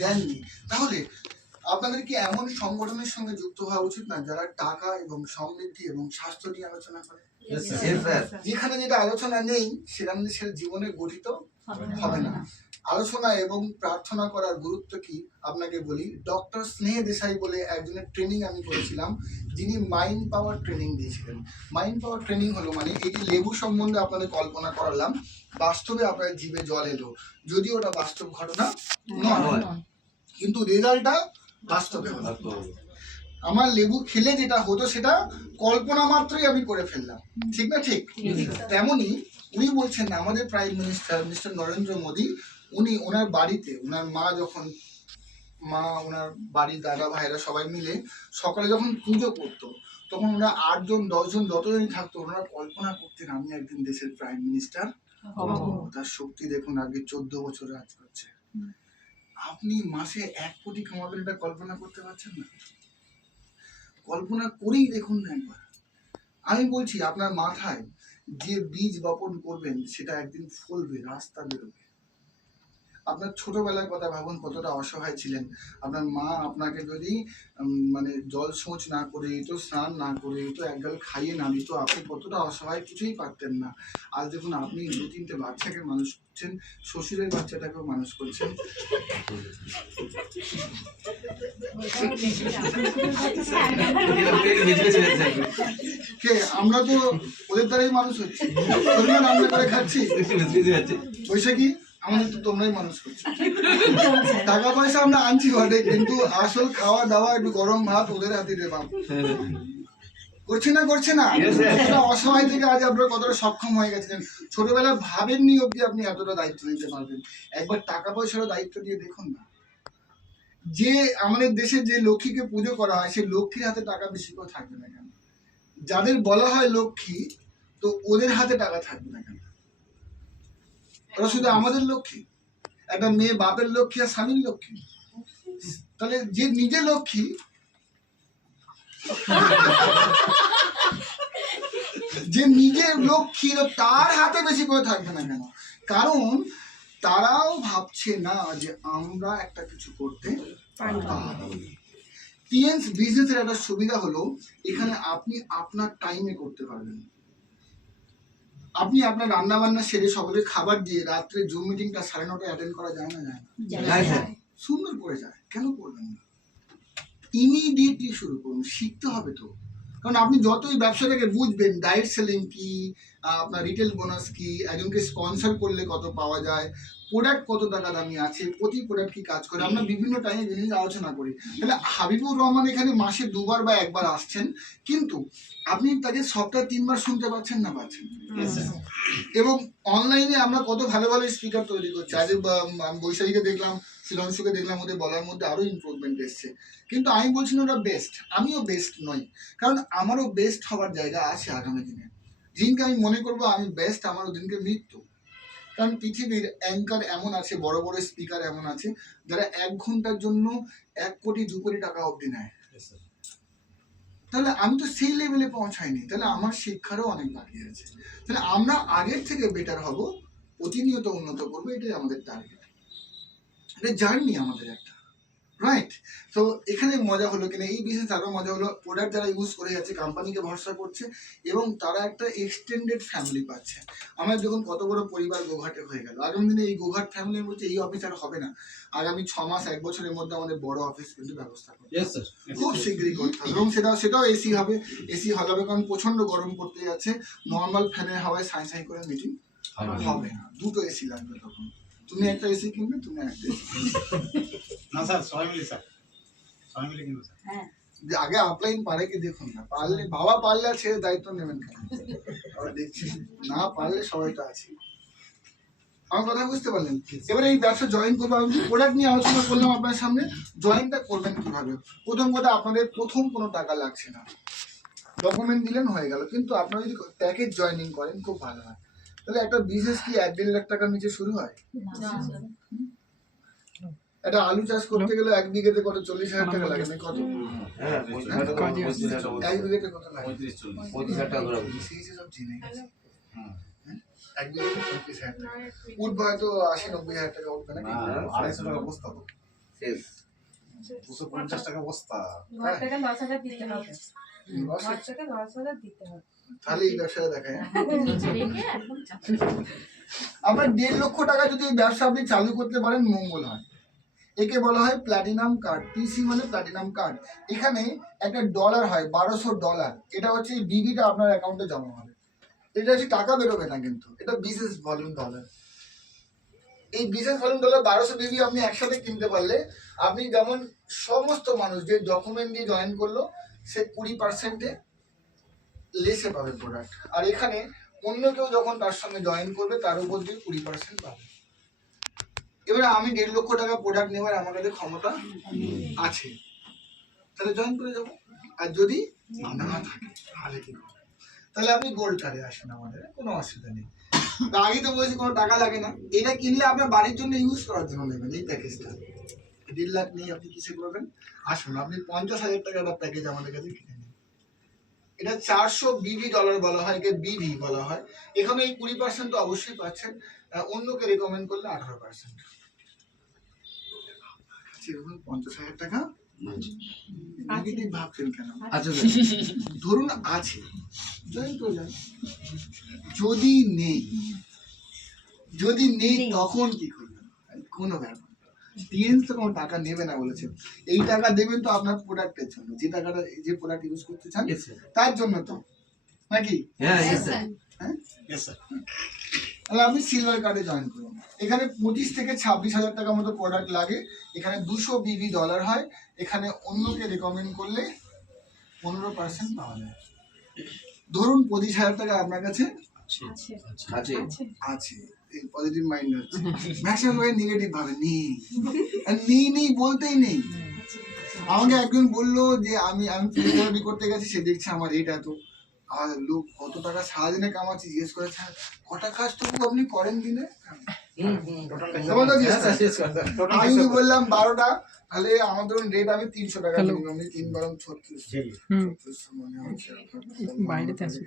দেননি। তাহলে আপনাদের কি এমন সংগঠনের সঙ্গে যুক্ত হওয়া উচিত না যারা টাকা এবং সমৃদ্ধি এবং স্বাস্থ্য নিয়ে আলোচনা করে? যেখানে যেটা আলোচনা নেই সেখানে সে জীবনে গঠিত হবে না। আলোচনা এবং প্রার্থনা করার গুরুত্ব কি আপনাকে বলি। ডক্টর স্নেহ দেশাই বলে একজনের ট্রেনিং আমি করেছিলাম, যিনি মাইন্ড পাওয়ার ট্রেনিং দিয়েছিলেন। মাইন্ড পাওয়ার ট্রেনিং হলো মানে এই যে লেবু সম্বন্ধে আপনাদের কল্পনা করালাম, বাস্তবে আপনার জিভে জল এলো, যদিও ওটা বাস্তব ঘটনা নয়, কিন্তু রেজাল্টটা বাস্তবে হলো। আমার লেবু খেলে যেটা হতো সেটা কল্পনা মাত্রই আমি করে ফেললাম, ঠিক না? ঠিক তেমনি উনি বলছেন না, আমাদের prime minister mister Narendra Modi, উনি ওনার বাড়িতে ওনার মা যখন ওনার বাড়ির দাদা ভাইরা সবাই মিলে সকালে যখন পুজো করতো, তখন ওরা 8 জন 10 জন যতজনই থাকতো, ওনারা কল্পনা করতেন আমি একদিন দেশের প্রাইম মিনিস্টার। তার শক্তি দেখুন, আগে 14 বছর রাজ করছে। আপনি মাসে 1 কোটি কামাবেন, এটা কল্পনা করতে পারছেন না? কল্পনা করেই দেখুন না একবার। আমি বলছি আপনার মাথায় যে বীজ বপন করবেন সেটা একদিন ফলবে, রাস্তা বেরোবে। আপনার ছোটবেলার কথা ভাবুন, কতটা অসহায় ছিলেন। আপনার মা আপনাকে যদি মানে জল শৌচ না করে দিত, স্নান না করে দিত, একগাল খাইয়ে না দিত, আপনি কতটা অসহায়, কিছুই পারতেন না। আজ দেখুন আপনি 2-3টে বাচ্চাকে মানুষ করছেন, শ্বশুরের বাচ্চাটাকেও মানুষ করছেন। কে? আমরা তো ওদের দ্বারাই মানুষ হচ্ছি, রান্না করে খাচ্ছি। বৈশাখী, আমাদের তো তোমরাই মানুষ করছো। টাকা পয়সা আমরা আনছি ঘরে, কিন্তু আসল খাওয়া দাওয়া একটু গরম ভাত ওদের হাতে দেবা করছে না। অসহায় থেকে আজ আপনারা কতটা সক্ষম হয়ে গেছিলেন। ছোটবেলায় ভাবেননি অব্দি আপনি এতটা দায়িত্ব নিতে পারবেন। একবার টাকা পয়সারও দায়িত্ব দিয়ে দেখুন না। যে আমাদের দেশে যে লক্ষ্মীকে পুজো করা হয়, সেই লক্ষ্মীর হাতে টাকা বেশি করে থাকবে না কেন? যাদের বলা হয় লক্ষ্মী, তো ওদের হাতে টাকা থাকবে না কেন? ওরা শুধু আমাদের লক্ষ্মী? একটা মেয়ে বাপের লক্ষ্মী আর স্বামীর লক্ষ্মী? তাহলে যে নিজে লক্ষ্মী, যে নিজের লক্ষ্মী, তার হাতে বেশি করে থাকবে না কেন? কারণ তারাও ভাবছে না যে আমরা একটা কিছু করতে পারবো। টিএনস বিজনেসের একটা সুবিধা হলো এখানে আপনি আপনার টাইমে করতে পারবেন। আপনি আপনার রান্না বান্না সেরে সকলে খাবার দিয়ে রাত্রে জুম মিটিংটা 9:30 অ্যাটেন্ড করা যায় না? যায় না? সুন্দর করে যায়। কেন করবেন না? ইমিডিয়েটলি শুরু করুন। শিখতে হবে তো, কারণ আপনি যতই ব্যবসাটাকে বুঝবেন ডাইরেক্ট সেলিং কি, আপনার রিটেল বোনাস কি, একজনকে স্পন্সর করলে কত পাওয়া যায়, প্রোডাক্ট কত টাকা দামি আছে, প্রতি প্রোডাক্ট কি কাজ করে, আমরা বিভিন্ন টাইমে জিনিস আলোচনা করি। তাহলে হাবিবুর রহমান এখানে মাসে 2 বার বা 1 বার আসছেন, কিন্তু আপনি তাকে সপ্তাহে 3 বার শুনতে পাচ্ছেন না পাচ্ছেন। এবং অনলাইনে আমরা কত ভালো ভালো স্পিকার তৈরি করছি। আজ আমি বৈশাখীকে দেখলাম, শিলংশুকে দেখলাম, ওদের বলার মধ্যে আরো ইমপ্রুভমেন্ট এসছে, কিন্তু আমি বলছি না ওরা বেস্ট, আমিও বেস্ট নই, কারণ আমারও বেস্ট হওয়ার জায়গা আছে আগামী দিনে। যেদিনকে আমি মনে করবো আমি বেস্ট, আমার ওদিনকে মৃত্যু। কারণ পৃথিবীর অ্যাঙ্কার এমন আছে, বড় বড় স্পিকার এমন আছে যারা 1 ঘন্টার জন্য 1 কোটি 2 কোটি টাকা অবধি নেয়। তাহলে আমি তো সেই লেভেলে পৌঁছাইনি, তাহলে আমার শিক্ষারও অনেক বাকি আছে। তাহলে আমরা আগের থেকে বেটার হব, প্রতিনিয়ত উন্নত করবো, এটাই আমাদের টার্গেট, এটা জার্নি আমাদের একটা, রাইট? তো এখানে মজা হলো কিনা, এই বিজনেস আরো মজা হলো, প্রোডাক্ট যারা ইউজ করে যাচ্ছে কোম্পানিকে ভরসা করছে এবং তারা একটা এক্সটেন্ডেড ফ্যামিলি পাচ্ছে। আমার যখন কত বড় পরিবার গোঘাটে হয়ে গেল, আগামী দিনে এই গোঘাট ফ্যামিলির মধ্যে এই অফিস আর হবে না, আগামী 6 মাস 1 বছরের মধ্যে আমাদের বড় অফিস কিন্তু ব্যবস্থা করতে হবে, খুব শীঘ্রই করতে হবে। এবং সেটাও এসি হবে, এসি হল হবে, কারণ প্রচন্ড গরম পড়তে যাচ্ছে, নর্মাল ফ্যানের হাওয়ায় সাই সাই করে মিটিং হবে না, 2টো এসি লাগবে। তখন তুমি একটা এসি কিনবে, তুমি একটা এসি না স্যার, সবাই মিলে স্যার, সবাই মিলে কিনবো স্যার। হ্যাঁ, যে আগে আপলাইন পারে কি দেখুন না, পারলে বাবা পারলে আর ছেড়ে দায়িত্ব নেবেন কেন? আবার দেখছি না পারলে সবাই তো আছে। আমার কথা বুঝতে পারলেন? এবারে এই ব্যবসা জয়েন করবো, আমি প্রোডাক্ট নিয়ে আলোচনা করলাম আপনার সামনে, জয়েনটা করবেন কিভাবে। প্রথম কথা, আপনাদের প্রথম কোনো টাকা লাগছে না, ডকুমেন্ট দিলেন হয়ে গেল, কিন্তু আপনারা যদি প্যাকেজ জয়েনিং করেন খুব ভালো হয়। তাহলে একটা বিজনেস কি 1-1.5 লাখ টাকার নিচে শুরু হয়? একটা আলু চাষ করতে গেলে 1 বিঘেতে কত 40,000 টাকা লাগে না? কত 1 বিঘেতে কত লাগে? 35,000 টাকা ধরে সেই সব জেনে গেছে। 1 বিঘেতে 35,000 টাকা উঠবে, হয়তো 80-90,000 টাকা উঠবে নাকি? 250 টাকা বস্তা তো, শেষ। 250 টাকা বস্তা। ঘর থেকে 10,000 দিতে হবে, লস ঘর থেকে 10,000 দিতে হবে। তাহলে এই ব্যবসাটা দেখায়। নিচে রেখে একদম চাপে। আপনার 1.5 লক্ষ টাকা যদি এই ব্যবসা আপনি চালু করতে পারেন, মঙ্গল হয়। একে বলা হয় প্ল্যাটিনাম কার্ড, পিসি মানে প্ল্যাটিনাম কার্ড। এখানে একটা ডলার হয়, $1200, এটা হচ্ছে এই বিবিটা আপনার অ্যাকাউন্টে জমা হবে। এটা হচ্ছে টাকা বেরোবে না, কিন্তু এটা বিজনেস ভলিউম ডলার। এই বিজনেস ভলিউম ডলার 1200 বিবি আপনি একসাথে কিনতে পারলে, আপনি যেমন সমস্ত মানুষ যে ডকুমেন্ট দিয়ে জয়েন করলো সে 20% লেসে পাবে প্রোডাক্ট, আর এখানে অন্য কেউ যখন তার সঙ্গে জয়েন করবে তার উপর দিয়ে 20% পাবে। এবারে আমি 1.5 লক্ষ টাকা প্রোডাক্ট নেওয়ার আমার কাছে ক্ষমতা আছে, তাহলে জয়েন করে যাবো। আর যদি না থাকে তাহলে কি করবো? তাহলে আপনি গোল্ড কার্ডে আসেন, আমাদের কোনো অসুবিধা নেই। তা আগে তো বলছি কোনো টাকা লাগে না, এটা কিনলে আপনার বাড়ির জন্য ইউজ করার জন্য নেবেন। এই প্যাকেজটা 1.5 লাখ নেই, আপনি কিসে করবেন? আসুন, আপনি 50,000 টাকা একটা প্যাকেজ আমাদের কাছে কিনে নিন। এটা 400 বিবি ডলার বলা হয়, একে বিভি বলা হয়। এখানে এই 20% তো অবশ্যই পাচ্ছেন, অন্যকে রেকমেন্ড করলে 18%। সেরকম 50,000 টাকা নেগেটিভ ভাবছেন কেন? আচ্ছা ধরুন আছে, জয়েন করে যান। যদি নেই তখন কি করবেন? কোনো ব্যাপার, টিএনস তো কোনো টাকা নেবে না বলেছেন, এই টাকা দেবেন তো আপনার প্রোডাক্টের জন্য, যে টাকাটা যে প্রোডাক্ট ইউজ করতে চান তার জন্য তো, নাকি? হ্যাঁ হ্যাঁ, Yes, sir. তাহলে আপনি সিলভার কার্ডে জয়েন করুন। এখানে 25 থেকে 26,000 টাকা মতো প্রোডাক্ট লাগে। এখানে 200 বিবি ডলার হয়। এখানে অন্যকে রেকমেন্ড করলে 15% পাওয়া যায়। ধরুন 25,000 টাকা আপনার কাছে আছে। আছে, এই পজিটিভ মাইন্ড হচ্ছে। ম্যাক্সিমাম লোক নেগেটিভ ভাবে নেই বলতেই নেই। আমাকে একজন বললো যে আমি ফিজিওথেরাপি করতে গেছি, সে দেখছে আমার এটা তো, আর লোক কত টাকা সারাদিনে কামাচ্ছি, জিজ্ঞেস করেছে কটা কাজ তবু আপনি করেন দিনে? আমি বললাম 12টা, তাহলে আমার ধরুন রেট আমি 300 টাকা নিলাম, আমি 3 × 36 মনে হচ্ছে বাইরেতে আছে।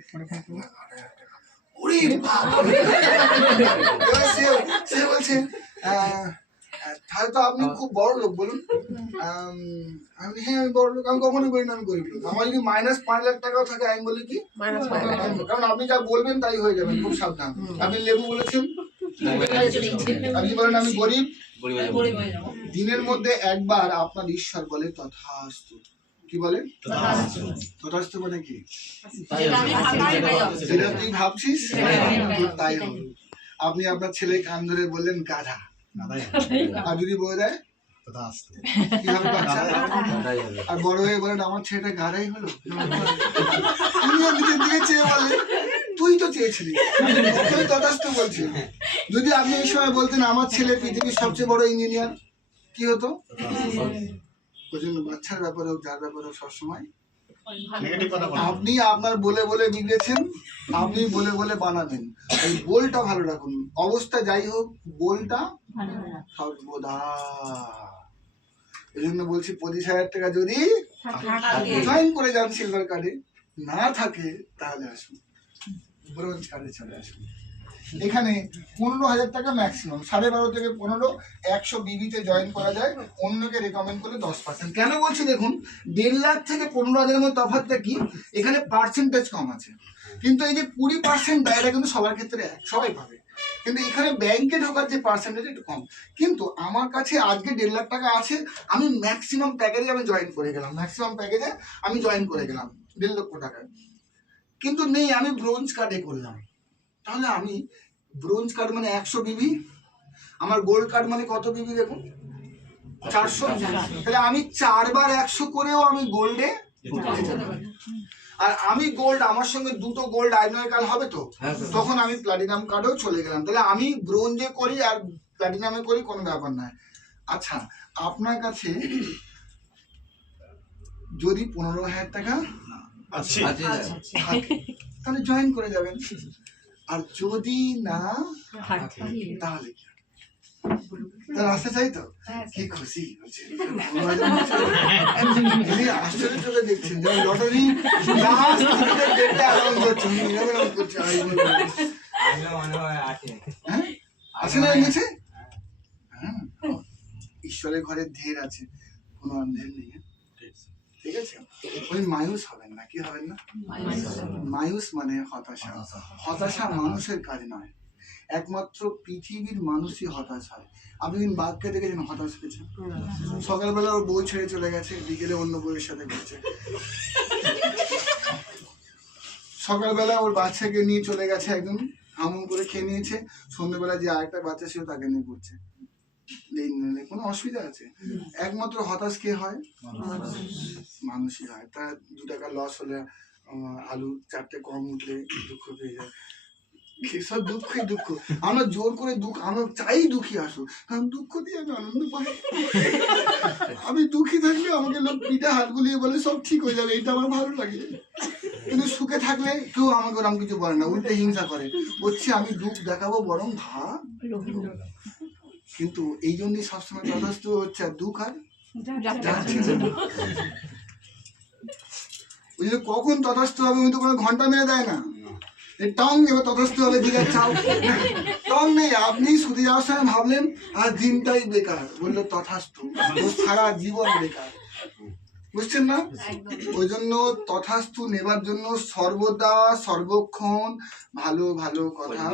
সে বলছে তাহলে তো আপনি খুব বড় লোক, বলুন। আমি হ্যাঁ আমি বড় লোক, আমি কখনোই বলি না আমি গরিব লোক। আমার যদি -5 লাখ টাকাও থাকে আমি বলি কি, কারণ আপনি যা বলবেন তাই হয়ে যাবেন, খুব সাবধান। আপনি লেবু বলেছেন, আপনি বলেন আমি গরিব, দিনের মধ্যে একবার আপনার ঈশ্বর বলে তথাস্তু, কি বলে তথাস্তু মানে কি? তাই যেটা আমি ভাবছি সেটাই হবে। যেটা তুই ভাবছিস তোর তাই হবে। আপনি আপনার ছেলে কান ধরে বললেন গাধা, আর যদি বলে দেয় কি হবে বাচ্চা? আর বড় হয়ে বলেন আমার ছেলেটা গাধাই হলো। তুমিও নিজের দিকে চেয়ে বলে তুই তো চেয়েছিলি, তুই তথাস্তু বলছিস। যদি আপনি এই সময় বলতেন আমার ছেলে পৃথিবীর সবচেয়ে বড় ইঞ্জিনিয়ার, কি হতো? ওই জন্য বাচ্চার ব্যাপারে হোক যার ব্যাপারে হোক সবসময় নেগেটিভ কথা বলা আপনি আপনার বলে বলে বিগড়েছেন, আপনি বলে বলে বানাবেন। ওই গোলটা ভালো রাখুন, অবস্থা যাই হোক গোলটা সর্বদা। এই জন্য বলছি 25,000 টাকা যদি জয়েন করে যান সিলভার কার্ডে, না থাকে তাহলে আসুন ব্রোঞ্জ কার্ডে চলে আসুন। এখানে 15,000 টাকা ম্যাক্সিমাম, 12.5 থেকে 15, 100 বিবিতে জয়েন করা যায়। অন্যকে রেকমেন্ড করলে 10%। কেন বলছি দেখুন, 1.5 লাখ থেকে 15,000 মধ্যে তফাৎটা কি? এখানে পার্সেন্টেজ কম আছে, কিন্তু এই যে 20% দেয়টা কিন্তু সবার ক্ষেত্রে এক, সবাই পাবে। কিন্তু এখানে ব্যাংকে ঢোকার যে পার্সেন্টেজ একটু কম। কিন্তু আমার কাছে আজকে 1.5 লাখ টাকা আছে, আমি ম্যাক্সিমাম প্যাকেজে আমি জয়েন করে গেলাম, ম্যাক্সিমাম প্যাকেজে আমি জয়েন করে গেলাম 1.5 লক্ষ টাকায়, কিন্তু নেই আমি ব্রোঞ্জ কার্ডে করলাম। তাহলে আমি ব্রোঞ্জ কার্ড মানে 100 বিবি, আমার গোল্ড কার্ড মানে কত বিবি দেখুন 400। তাহলে আমি 4 বার 100 করেও আমি গোল্ডে, আর আমি গোল্ড আমার সঙ্গে দুটো গোল্ড আইনয়কাল হবে তো, তখন আমি প্লাটিনাম কার্ডেও চলে গেলাম। তাহলে আমি ব্রোঞ্জে করি আর প্লাটিনামে করি কোনো ব্যাপার নয়। আচ্ছা, আপনার কাছে যদি 15,000 টাকা থাকে তাহলে জয়েন করে যাবেন, আর যদি না তাহলে তার আসতে চাই তো কি খুশি হচ্ছে, আশ্চর্য চলে দেখছেন যেমন লটারি আছে না গেছে। ঈশ্বরের ঘরে ধীর আছে, কোনো অন্ধের নেই, ঠিক আছে? ওই মায়ুস হবেন না, কি হবেন না? মায়ুস মানে হতাশা। হতাশা মানুষের কাজ নয়, একমাত্র পৃথিবীর মানুষই হতাশ হয়। আপনি দিন বাঘকে দেখেছেন হতাশ হয়েছে? সকালবেলা ওর বউ ছেড়ে চলে গেছে, বিকেলে অন্য বউয়ের সাথে ঘুরছে। সকালবেলা ওর বাচ্চাকে নিয়ে চলে গেছে, একদম হামুম করে খেয়ে নিয়েছে, সন্ধ্যেবেলা যে আরেকটা বাচ্চা ছিল তাকে নিয়ে ঘুরছে। কোনো অসুবিধা আছে? একমাত্র হতাশ কে হয়? মানুষই হয়। তার 2 টাকা লস হলে, আলু 4টে কম উঠলে দুঃখ পেয়ে যায়। সব দুঃখই দুঃখ। আমরা জোর করে দুঃখ, আমরা চাই দুঃখী আসুক, কারণ দুঃখ দিয়ে আমি আনন্দ পাই। আমি দুঃখী থাকলে আমাকে লোক পিঠে হাত গুলিয়ে বলে সব ঠিক হয়ে যাবে, এটা আমার ভালো লাগে। কিন্তু সুখে থাকলে কেউ আমাকে ওরকম কিছু বলে না, উল্টে হিংসা করে, বলছে আমি দুঃখ দেখাবো বরং ভাব। কিন্তু এই জন্যই সবসময় তথাস্থ হচ্ছে, আর দুঃখ আর ওই যে কখন তথাস্থ হবে কিন্তু কোনো ঘন্টা মেরে দেয় না, টং এবার তথাস্থ হবে দিঘার চাও, টং নেই। আপনি শুধু যাওয়ার সময় ভাবলেন আর দিনটাই বেকার, বললো তথাস্থ, সারা জীবন বেকার, বুঝছেন না? ওই জন্য তথাস্তু নেবার জন্য সর্বদা সর্বক্ষণ ভালো ভালো কথা।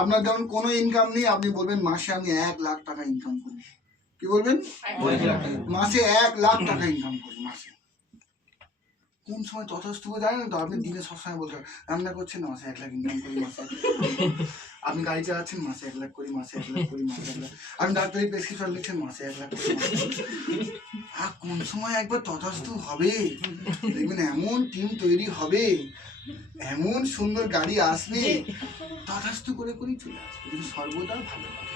আপনার যেমন কোনো ইনকাম নেই, আপনি বলবেন মাসে আমি 1 লাখ টাকা ইনকাম করি, কি বলবেন? মাসে 1 লাখ টাকা ইনকাম করি মাসে। কোন সময় তথাস্তু জানেন তো? আপনি দিনে সবসময় বলছেন রান্না করছেন মাসে 1 লাখ ইনকাম করি, মাসে আপনি গাড়ি চালাচ্ছেন মাসে 1 লাখ করি, মাসে 1 লাখ করি, মাসে 1 লাখ, আপনি ডাক্তারি প্রেসক্রিপশন লিখছেন মাসে 1 লাখ করি। আর কোন সময় একবার তথাস্তু হবে দেখবেন, এমন টিম তৈরি হবে, এমন সুন্দর গাড়ি আসবে, তথাস্তু করে করেই চলে আসবে। কিন্তু সর্বদা ভালো কথা,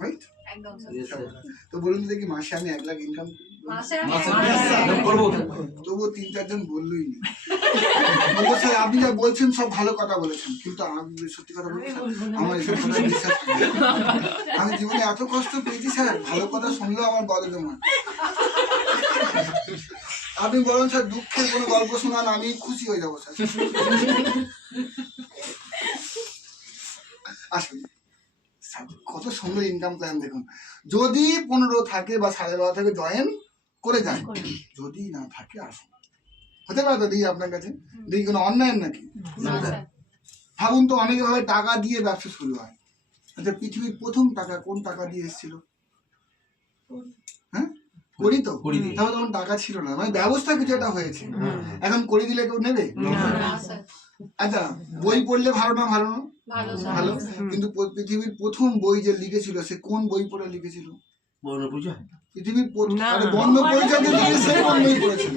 রাইট? তো বলুন দেখি, মাসে আমি 1 লাখ ইনকাম করবো? তবুও 3-4 জন বললোই না। স্যার আপনি যা বলছেন সব ভালো কথা বলেছেন, কিন্তু আমি সত্যি কথা বলছি আমার এসব কথা বিশ্বাস করি। আমি জীবনে এত কষ্ট পেয়েছি স্যার, ভালো কথা শুনলেও আমার বলে জমা। আপনি বলেন স্যার দুঃখের কোনো গল্প শোনান, আমি খুশি হয়ে যাবো স্যার। আসুন, কত সুন্দর ইনকাম প্ল্যান দেখুন। যদি 15 থাকে বা 12.5 থেকে জয়েন করে যায়, যদি না থাকে আসুন। হতে পারে তো দিই আপনার কাছে, দিই কোনো অন্যায় নাকি? ভাবুন তো, অনেকে ভাবে টাকা দিয়ে ব্যবসা শুরু হয়। আচ্ছা, পৃথিবীর প্রথম টাকা কোন টাকা দিয়ে এসেছিল? হ্যাঁ, করি তো করি দিই। তাহলে তখন টাকা ছিল না, মানে ব্যবস্থা কিছু একটা হয়েছে। এখন করে দিলে কেউ নেবে? আচ্ছা, বই পড়লে ভালো না ভালো না? ভালো। কিন্তু পৃথিবীর প্রথম বই যে লিখেছিল সে কোন বই পড়ে লিখেছিল? পৃথিবীর বন্ধ পরিচয় যে লিখেছে সে কোন বই পড়েছিল?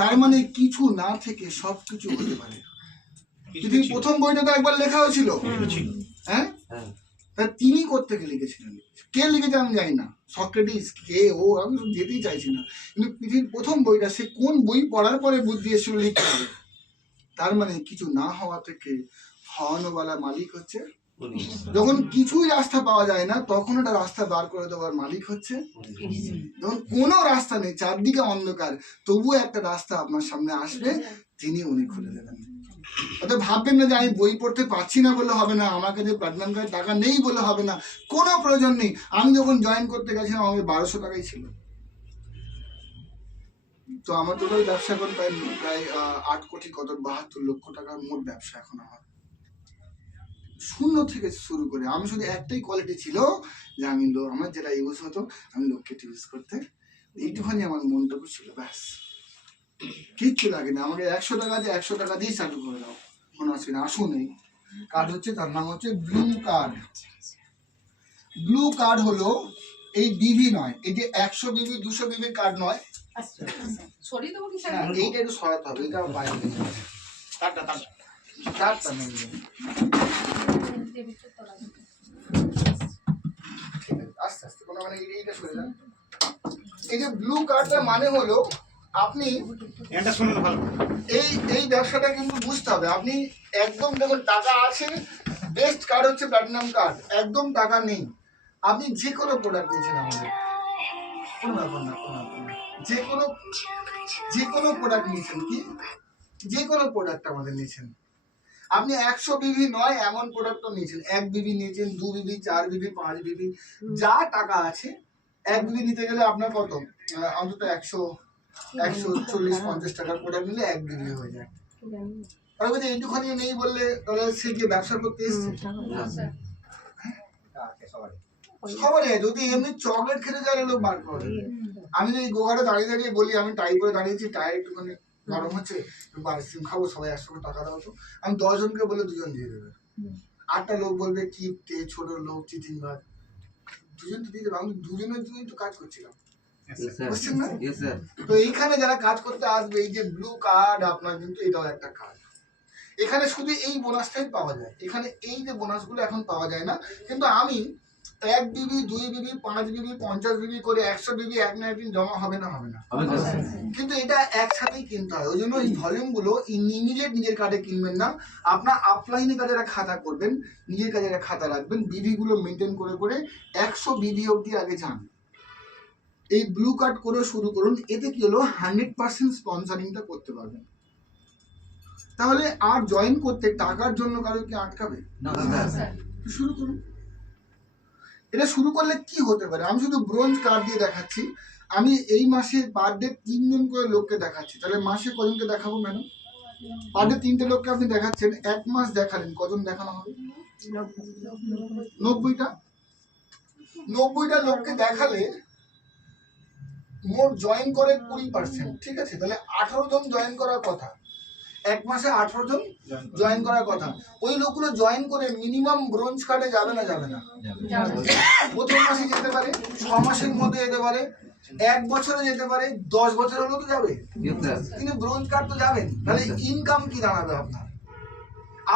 তার মানে কিছু না থেকে সবকিছু হতে পারে। পৃথিবীর প্রথম বইটা তো একবার লেখা হয়েছিল, হ্যাঁ? তা তিনি কোত্থেকে লিখেছিলেন? কে লিখেছে আমি জানি না, সক্রেটিস কে ও, আমি যেতেই চাইছি না। কিন্তু পৃথিবীর প্রথম বইটা সে কোন বই পড়ার পরে বুদ্ধি এসেছিল লিখতে হবে। তার মানে কিছু না হওয়া থেকে হওয়ানোওয়ালা মালিক হচ্ছে। যখন কিছুই রাস্তা পাওয়া যায় না তখন একটা রাস্তা বার করে দেওয়ার মালিক হচ্ছে। যখন কোনো রাস্তা নেই, চারদিকে অন্ধকার, তবুও একটা রাস্তা আপনার সামনে আসবে, তিনি উনি খুলে দেবেন। অর্থাৎ ভাববেন না যে আমি বই পড়তে পারছি না বলে হবে না, আমার কাছে প্ল্যাটিনাম কার্ডের টাকা নেই বলে হবে না, কোনো প্রয়োজন নেই। আমি যখন জয়েন করতে গেছিলাম আমার 1200 টাকাই ছিল। তো আমার টোটাল ব্যবসা এখন প্রায় 8 কোটি 72 লক্ষ টাকার মোট ব্যবসা এখন আমার। শূন্য থেকে শুরু করে আমি শুধু একটাই কোয়ালিটি ছিল যে আমি আমার যেটা ইউজ হতো আমি লোককে ইউজ করতে, এইটুখানি আমার মনটুকু ছিল, ব্যাস কিচ্ছু লাগে না। আমাকে 100 টাকা দিয়ে 100 টাকা দিয়ে চালু করে দাও, কোনো অসুবিধা। আসুন, এই কার্ড হচ্ছে, তার নাম হচ্ছে ব্লু কার্ড। ব্লু কার্ড হলো এই বিভি নয়, এই যে 100 বিভি 200 বিভি কার্ড নয়, সরিয়ে দেবো কি হ্যাঁ, এইটা একটু সরাতে হবে, এটা বাইরে কার্ডটা নেই। আস্তে আস্তে কোনো মানে এইটা সরে যান। এই যে ব্লু কার্ডটার মানে হলো আপনি এটা শুনুন ভালো, এই ব্যবসাটা কিন্তু বুঝতে হবে। আপনি একদম দেখুন টাকা আছে, বেস্ট কার্ড হচ্ছে প্ল্যাটিনাম কার্ড, একদম টাকা নেই, আপনি যে কোনো প্রোডাক্ট নিয়েছেন আমাদের, কোনো ব্যাপার না, কোনো ব্যাপার না, যে কোনো প্রোডাক্ট নিয়েছেন, কি যে কোনো প্রোডাক্ট আমাদের নিয়েছেন, আপনি 100 বিবি নয় এমন প্রোডাক্টও নিয়েছেন, 1 বিবি নিয়েছেন, 2 বিবি, 4 বিবি, 5 বিবি, যা টাকা আছে 1 বিবি নিতে গেলে আপনার কত অন্তত 140-50 টাকার প্রোডাক্ট নিলে 1 বিবি হয়ে যায়। আর বলছে এইটুখানি নেই বললে তাহলে সে কি ব্যবসা করতে এসছে? সবারই যদি এমনি চকলেট খেতে চাইলে লোক বার করে। আমি যদি গোঘাটে দাঁড়িয়ে দাঁড়িয়ে বলি আমি টাই করে দাঁড়িয়েছি, টাই একটুখানি গরম হচ্ছে, আইসক্রিম খাবো, সবাই 100 করে টাকা দাও তো, আমি 10 জনকে বলে 2 জন দিয়ে দেবে, 8টা লোক বলবে কি ছোট লোক চিটিংবাজ, 2 জন তো দিয়ে দেবে। আমি 2 জনের জন্যই তো কাজ করছিলাম, বুঝছেন না? তো এইখানে যারা কাজ করতে আসবে, এই যে ব্লু কার্ড আপনার কিন্তু এটাও একটা কার্ড। এখানে শুধু এই বোনাসটাই পাওয়া যায়, এখানে এই যে বোনাসগুলো এখন পাওয়া যায় না। কিন্তু আমি 1 বিবি, 2 বিবি, 5 বিবি, 50 বিবি করে 100 বিবি এক না একদিন জমা হবে না, হবে না, কিন্তু এটা একসাথেই কিনতে হয়। ওই জন্য এই ভলিউম গুলো ইমিডিয়েট নিজের কার্ডে কিনবেন না, আপনার অফলাইনে কাজে একটা খাতা করবেন, নিজের কাজে একটা খাতা রাখবেন, বিবি গুলো মেনটেন করে করে 100 বিবি অবধি আগে যান। এই ব্লু কার্ড করে শুরু করুন, এতে কি হলো 100% স্পন্সরিংটা করতে পারবেন। তাহলে আর জয়েন করতে টাকার জন্য কারো কি আটকাবে না? শুরু করুন। এটা শুরু করলে কি হতে পারে, আমি শুধু ব্রোঞ্জ কার্ড দিয়ে দেখাচ্ছি। আমি এই মাসে পার ডে 3 জন করে লোককে দেখাচ্ছি, তাহলে মাসে কজনকে দেখাবো ম্যাডাম? পার ডে 3টে লোককে আপনি দেখাচ্ছেন, 1 মাস দেখালেন, কজন দেখানো হবে? 90টা। 90টা লোককে দেখালে মোট জয়েন করে 20%, ঠিক আছে? তাহলে 18 জন জয়েন করার কথা, 1 মাসে 18 জন জয়েন করার কথা। ওই লোকগুলো জয়েন করে মিনিমাম ব্রোঞ্জ কার্ডে যাবে না? যাবে না। প্রথম মাসে যেতে পারে, 6 মাসের মধ্যে যেতে পারে, 1 বছরে যেতে পারে, 10 বছর হলেও তো যাবে, কিন্তু ব্রোঞ্জ কার্ড তো যাবেন। তাহলে ইনকাম কি দাঁড়াবে আপনার?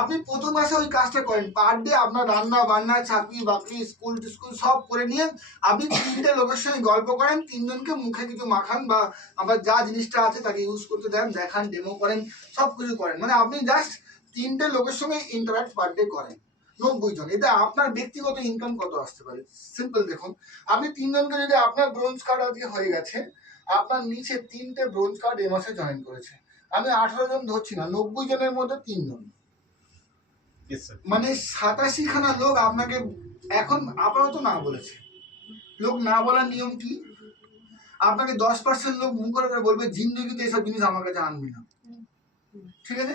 আপনি প্রথম মাসে ওই কাজটা করেন, পার ডে আপনার রান্না বান্না, চাকরি বাকরি, স্কুল টিস্কুল সব করে নিয়ে আপনি 3টে লোকের সঙ্গে গল্প করেন, 3 জনকে মুখে কিছু মাখান বা আবার যা জিনিসটা আছে তাকে ইউজ করতে দেন, দেখান, ডেমো করেন, সব কিছু করেন, মানে আপনি জাস্ট 3টে লোকের সঙ্গে ইন্টারাক্ট পার ডে করেন। 90 জন, এতে আপনার ব্যক্তিগত ইনকাম কত আসতে পারে? সিম্পল দেখুন, আপনি 3 জনকে যদি আপনার ব্রোঞ্জ কার্ড আজকে হয়ে গেছে, আপনার নিচে 3টে ব্রোঞ্জ কার্ড এ মাসে জয়েন করেছে, আমি 18 জন ধরছি না, 90 জনের মধ্যে 3 জন, মানে 87 খানা লোক আপনাকে এখন আপাতত না বলেছে। লোক না বলার নিয়ম কি? আপনাকে 10% লোক মুখ করে বলবে জিন্দগিতে এসব জিনিস আমার কাছে আনবি না, ঠিক আছে?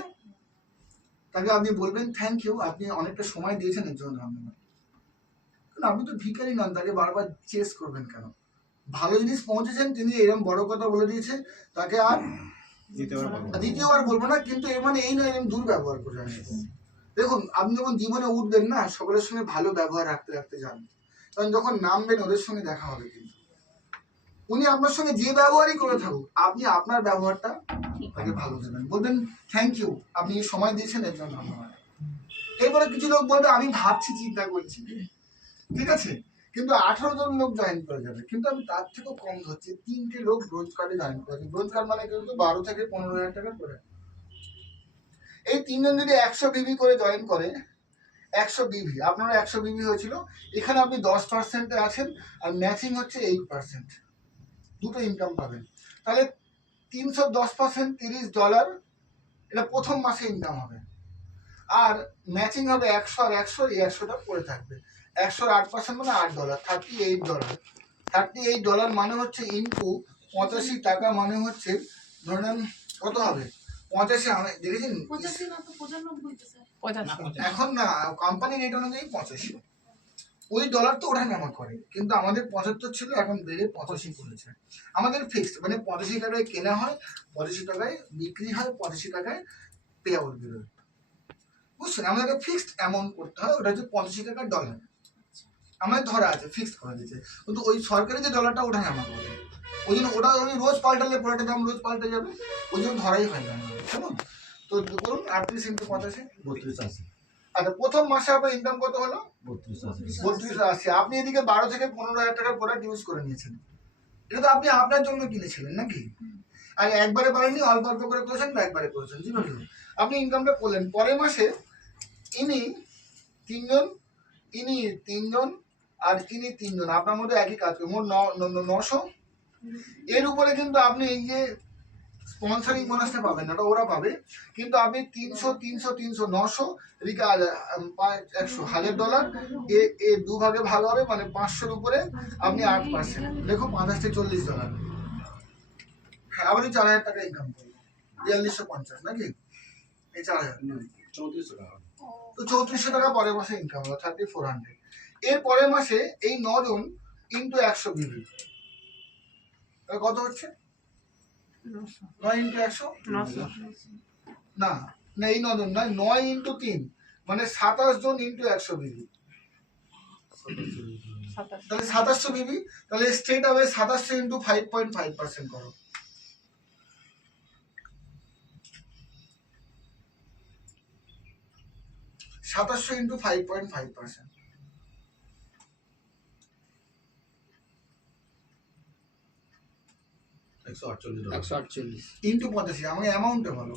তাকে আপনি বলবেন থ্যাংক ইউ, আপনি অনেকটা সময় দিয়েছেন এর জন্য ধন্যবাদ। কারণ আপনি তো ভিখারি নন, তাকে বারবার চেস করবেন কেন? ভালো জিনিস পৌঁছেছেন, তিনি এরকম বড় কথা বলে দিয়েছে, তাকে আর দ্বিতীয়বার বলবো না, কিন্তু এর মানে এই নয় এরকম দুর্ব্যবহার করে আসবো। দেখুন, আপনি যখন জীবনে উঠবেন না, সকলের সঙ্গে ভালো ব্যবহার রাখতে রাখতে যান, কারণ যখন নামবেন ওদের সঙ্গে দেখা হবে। কিন্তু উনি আপনার সঙ্গে যে ব্যবহারই করে থাকুক, আপনি আপনার ব্যবহারটা তাকে ভালো দেবেন, বলবেন থ্যাংক ইউ, আপনি সময় দিয়েছেন এর জন্য ধন্যবাদ। এরপরে কিছু লোক বলবে আমি ভাবছি, চিন্তা করছি, ঠিক আছে, কিন্তু 18 জন লোক জয়েন করে যাবে, কিন্তু আমি তার থেকেও কম ধরছি, 3টে লোক ব্রোঞ্জ কার্ডে জয়েন করেছে। ব্রোঞ্জ কার্ড মানে কিন্তু 12 থেকে 15,000 টাকা করে। এই 3 জন যদি 100 বিবি করে জয়েন করে, 100 বিবি, আপনারা 100 বিবি হয়েছিল, এখানে আপনি 10%-এ আছেন, আর ম্যাচিং হচ্ছে 8%, দুটো ইনকাম পাবেন। তাহলে 310% $30, এটা প্রথম মাসে ইনকাম হবে। আর ম্যাচিং হবে 100 আর 100, এই 100টা পড়ে থাকবে। 100 8% মানে $8, $38। $38 মানে হচ্ছে ইনটু 85 টাকা মানে হচ্ছে ধরেন কত হবে? 85, আমি দেখেছেন 85 না তো 95 তো স্যার। এখন না, কোম্পানি রেট অনুযায়ী 85, ওই ডলার তো ওঠানামা করে, কিন্তু আমাদের 75 ছিল, এখন বেড়ে 85 করেছে। আমাদের ফিক্সড মানে 85 টাকায় কেনা হয়, 85 টাকায় বিক্রি হয়, 85 টাকায় পে আউট বেরোয়, বুঝছেন? আমাদেরকে ফিক্সড অ্যামাউন্ট করতে হয়, ওটা হচ্ছে 85 টাকার ডলার আমাদের ধরা আছে, ফিক্সড করে দিয়েছে। কিন্তু ওই সরকারি যে ডলারটা ওঠানামা করে, ওই জন্য ওটা রোজ পাল্টালে প্রোডাক্টের দাম রোজ পাল্টে যাবে, ওই জন্য ধরাই হয় না, কেমন? তো করুন 38 × 85 3280 আচ্ছা, প্রথম মাসে আপনার ইনকাম কত হলো? 3280। আপনি এদিকে 12 থেকে 15,000 টাকার প্রোডাক্ট ইউজ করে নিয়েছেন, এটা তো আপনি আপনার জন্য কিনেছিলেন নাকি? আর একবারে পারেননি, অল্প অল্প করে করেছেন বা একবারে করেছেন, যেভাবে আপনি ইনকামটা করলেন। পরের মাসে ইনি 3 জন, ইনি 3 জন, আর ইনি 3 জন, আপনার মধ্যে একই কাজ করে, মোট 900। এর উপরে কিন্তু আপনি এই যে স্পন্সরিং বোনাসটা পাবেন না, ওটা ওরা পাবে, কিন্তু আপনি 300 300 300 900 এদিকে 100 $1000, এ দুভাগে ভাগ হবে, মানে 500-র উপরে আপনি 8%, দেখো 25 থেকে $40। হ্যাঁ, আপনি 4000 টাকা ইনকাম করবেন, 4250 নাকি? এই 4000 3400 টাকা। তো 3400 টাকা পরের মাসে ইনকাম হলো, 3400। এর পরের মাসে এই 9 জন ইন্টু 100 বিবি, কত হচ্ছে? 9 × 100 না না, এই 9 জন নয়, 9 × 3 মানে 27 জন ইন্টু 100 বিবি, তাহলে 2700 বিবি। তাহলে স্ট্রেট হবে 2700 ইন্টু 5.5% করো, 2700 ইন্টু 5.5%, 148 148 ইন্টু 85, আমাকে অ্যামাউন্টটা বলো।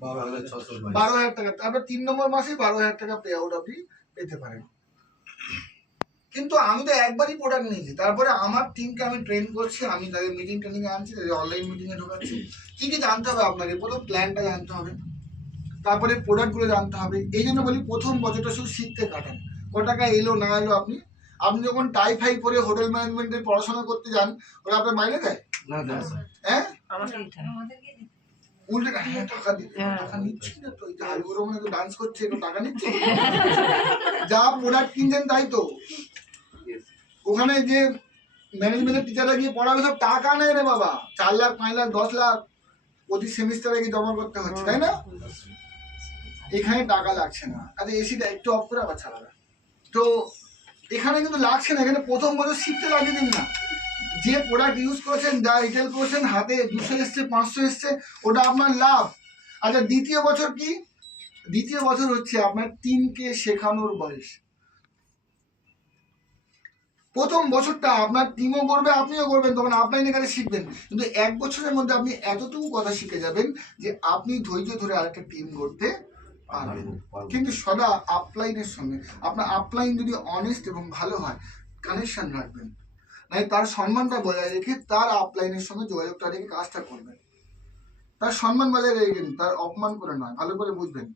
12,622 12,000 টাকা। তারপর 3 নম্বর মাসে 12,000 টাকা পে আউট আপনি পেতে পারেন। কিন্তু আমি তো একবারই প্রোডাক্ট নিয়েছি, তারপরে আমার টিমকে আমি ট্রেন করছি, আমি তাদের মিটিং ট্রেনিং এ আনছি, তাদের অনলাইন মিটিং এ ঢোকাচ্ছি। কি কি জানতে হবে আপনাকে? প্রথম প্ল্যানটা জানতে হবে, তারপরে প্রোডাক্টগুলো জানতে হবে। এই জন্য বলি প্রথম বছরটা শুধু শিখতে কাটান, ক টাকা এলো না এলো। আপনি যখন টাই ফাই করে হোটেল ম্যানেজমেন্টের পড়াশোনা করতে যান, ওরা আপনার মাইনে দেয়? হ্যাঁ, উল্টে হ্যাঁ টাকা দিতে, টাকা নিচ্ছি না তো, এই যে আলুগুলো মনে ডান্স করছে, একটু টাকা নিচ্ছে। যা প্রোডাক্ট কিনছেন তাই তো, ওখানে যে ম্যানেজমেন্টের টিচাররা গিয়ে পড়াবে, সব টাকা নেয় রে বাবা, 4 লাখ 5 লাখ 10 লাখ প্রতি সেমিস্টারে গিয়ে জমা করতে হচ্ছে, তাই না? এখানে টাকা লাগছে না। আচ্ছা, এসিটা একটু অফ করে আবার চালাবে। তো এখানে কিন্তু লাগছে না, এখানে প্রথম বছর শিখতে লাগিয়ে দিন না। যে প্রোডাক্ট ইউজ করেছেন, যা রিটেল করেছেন, হাতে 200 এসছে 500 এসছে, ওটা আপনার লাভ। আচ্ছা, দ্বিতীয় বছর কি? দ্বিতীয় বছর হচ্ছে আপনার টিমকে শেখানোর বয়স। প্রথম বছরটা আপনার টিমও করবে, আপনিও করবেন, তখন আপলাইনে কাছে শিখবেন। কিন্তু 1 বছরের মধ্যে আপনি এতটুকু কথা শিখে যাবেন যে আপনি ধৈর্য ধরে আরেকটা টিম করতে পারবেন। কিন্তু সদা আপলাইনের সঙ্গে, আপনার আপলাইন যদি অনেস্ট এবং ভালো হয়, কানেকশন রাখবেন, নাই তার সম্মানটা বজায় রেখে তার আপলাইনের সঙ্গে যোগাযোগটা রেখে কাজটা করবেন। তার সম্মান বজায় রেখে, তার অপমান করে নয়, ভালো করে বুঝবেন।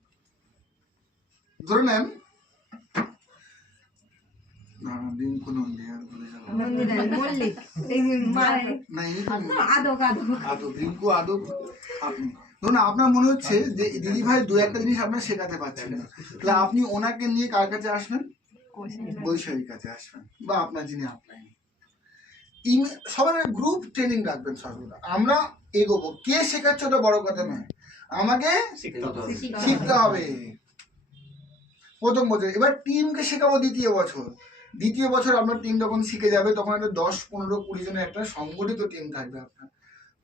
ধরে নেন আপনার মনে হচ্ছে যে দিদি ভাই 2-1টা জিনিস আপনার শেখাতে পারছেন না, তাহলে আপনি ওনাকে নিয়ে কার কাছে আসবেন? বৈষয়িক কাছে আসবেন বা আপনার যিনি আপলাইন সবার গ্রুপ ট্রেনিং রাখবেন সর্বদা। আমরা এগোবো, কে শেখাচ্ছে ওটা বড় কথা নয়, আমাকে শিখতে হবে প্রথম বছর। এবার টিমকে শেখাবো দ্বিতীয় বছর আপনার টিম যখন শিখে যাবে তখন একটা 10-15-20 জনের একটা সংগঠিত টিম থাকবে আপনার।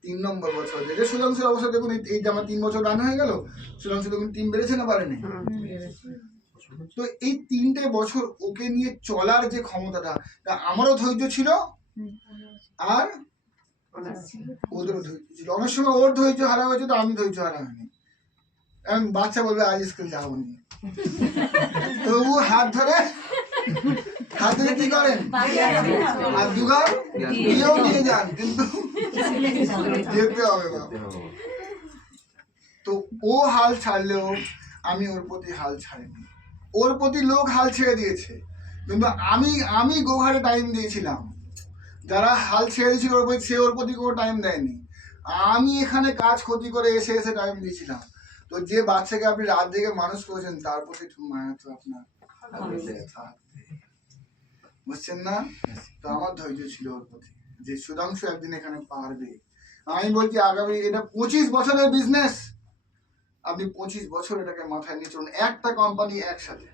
3 নম্বর বছর যে সুধাংশুর অবস্থা দেখুন, এই যে আমার 3 বছর রান হয়ে গেল, সুধাংশু দেখুন টিম বেড়েছে না পারেনি? তো এই 3টে বছর ওকে নিয়ে চলার যে ক্ষমতাটা, তা আমারও ধৈর্য ছিল আর ওদেরও ধৈর্য ছিল। অনেক সময় ওর ধৈর্য হারা হয়েছে তো আমি ধৈর্য হারা হয়নি। এখন বাচ্চা বলবে আজ স্কুল যাবো নি, তবু হাত ধরে কি করেন আর দুগাল দিয়েও নিয়ে যান, কিন্তু যেতে হবে বাবা। তো ও হাল ছাড়লেও আমি ওর প্রতি হাল ছাড়িনি, ওর প্রতি লোক হাল ছেড়ে দিয়েছে, কিন্তু আমি গোঘাটে টাইম দিয়েছিলাম। যারা হাল ছেড়ে দিয়েছিল ওর প্রতি, সে ওর প্রতি কোনো টাইম দেয়নি। আমি এখানে কাজ ক্ষতি করে এসে টাইম দিয়েছিলাম। তো যে বাচ্চাকে আপনি রাত জেগে মানুষ করেছেন তার প্রতি একটু মায়া তো আপনার বুঝছেন না? তো আমার ধৈর্য ছিল ওর প্রতি, যে সুধাংশু একদিন এখানে পারবে। আমি বলছি আগামী এটা 25 বছরের বিজনেস, আপনি 25 বছর এটাকে মাথায় নিয়ে চলুন, একটা কোম্পানি একসাথে,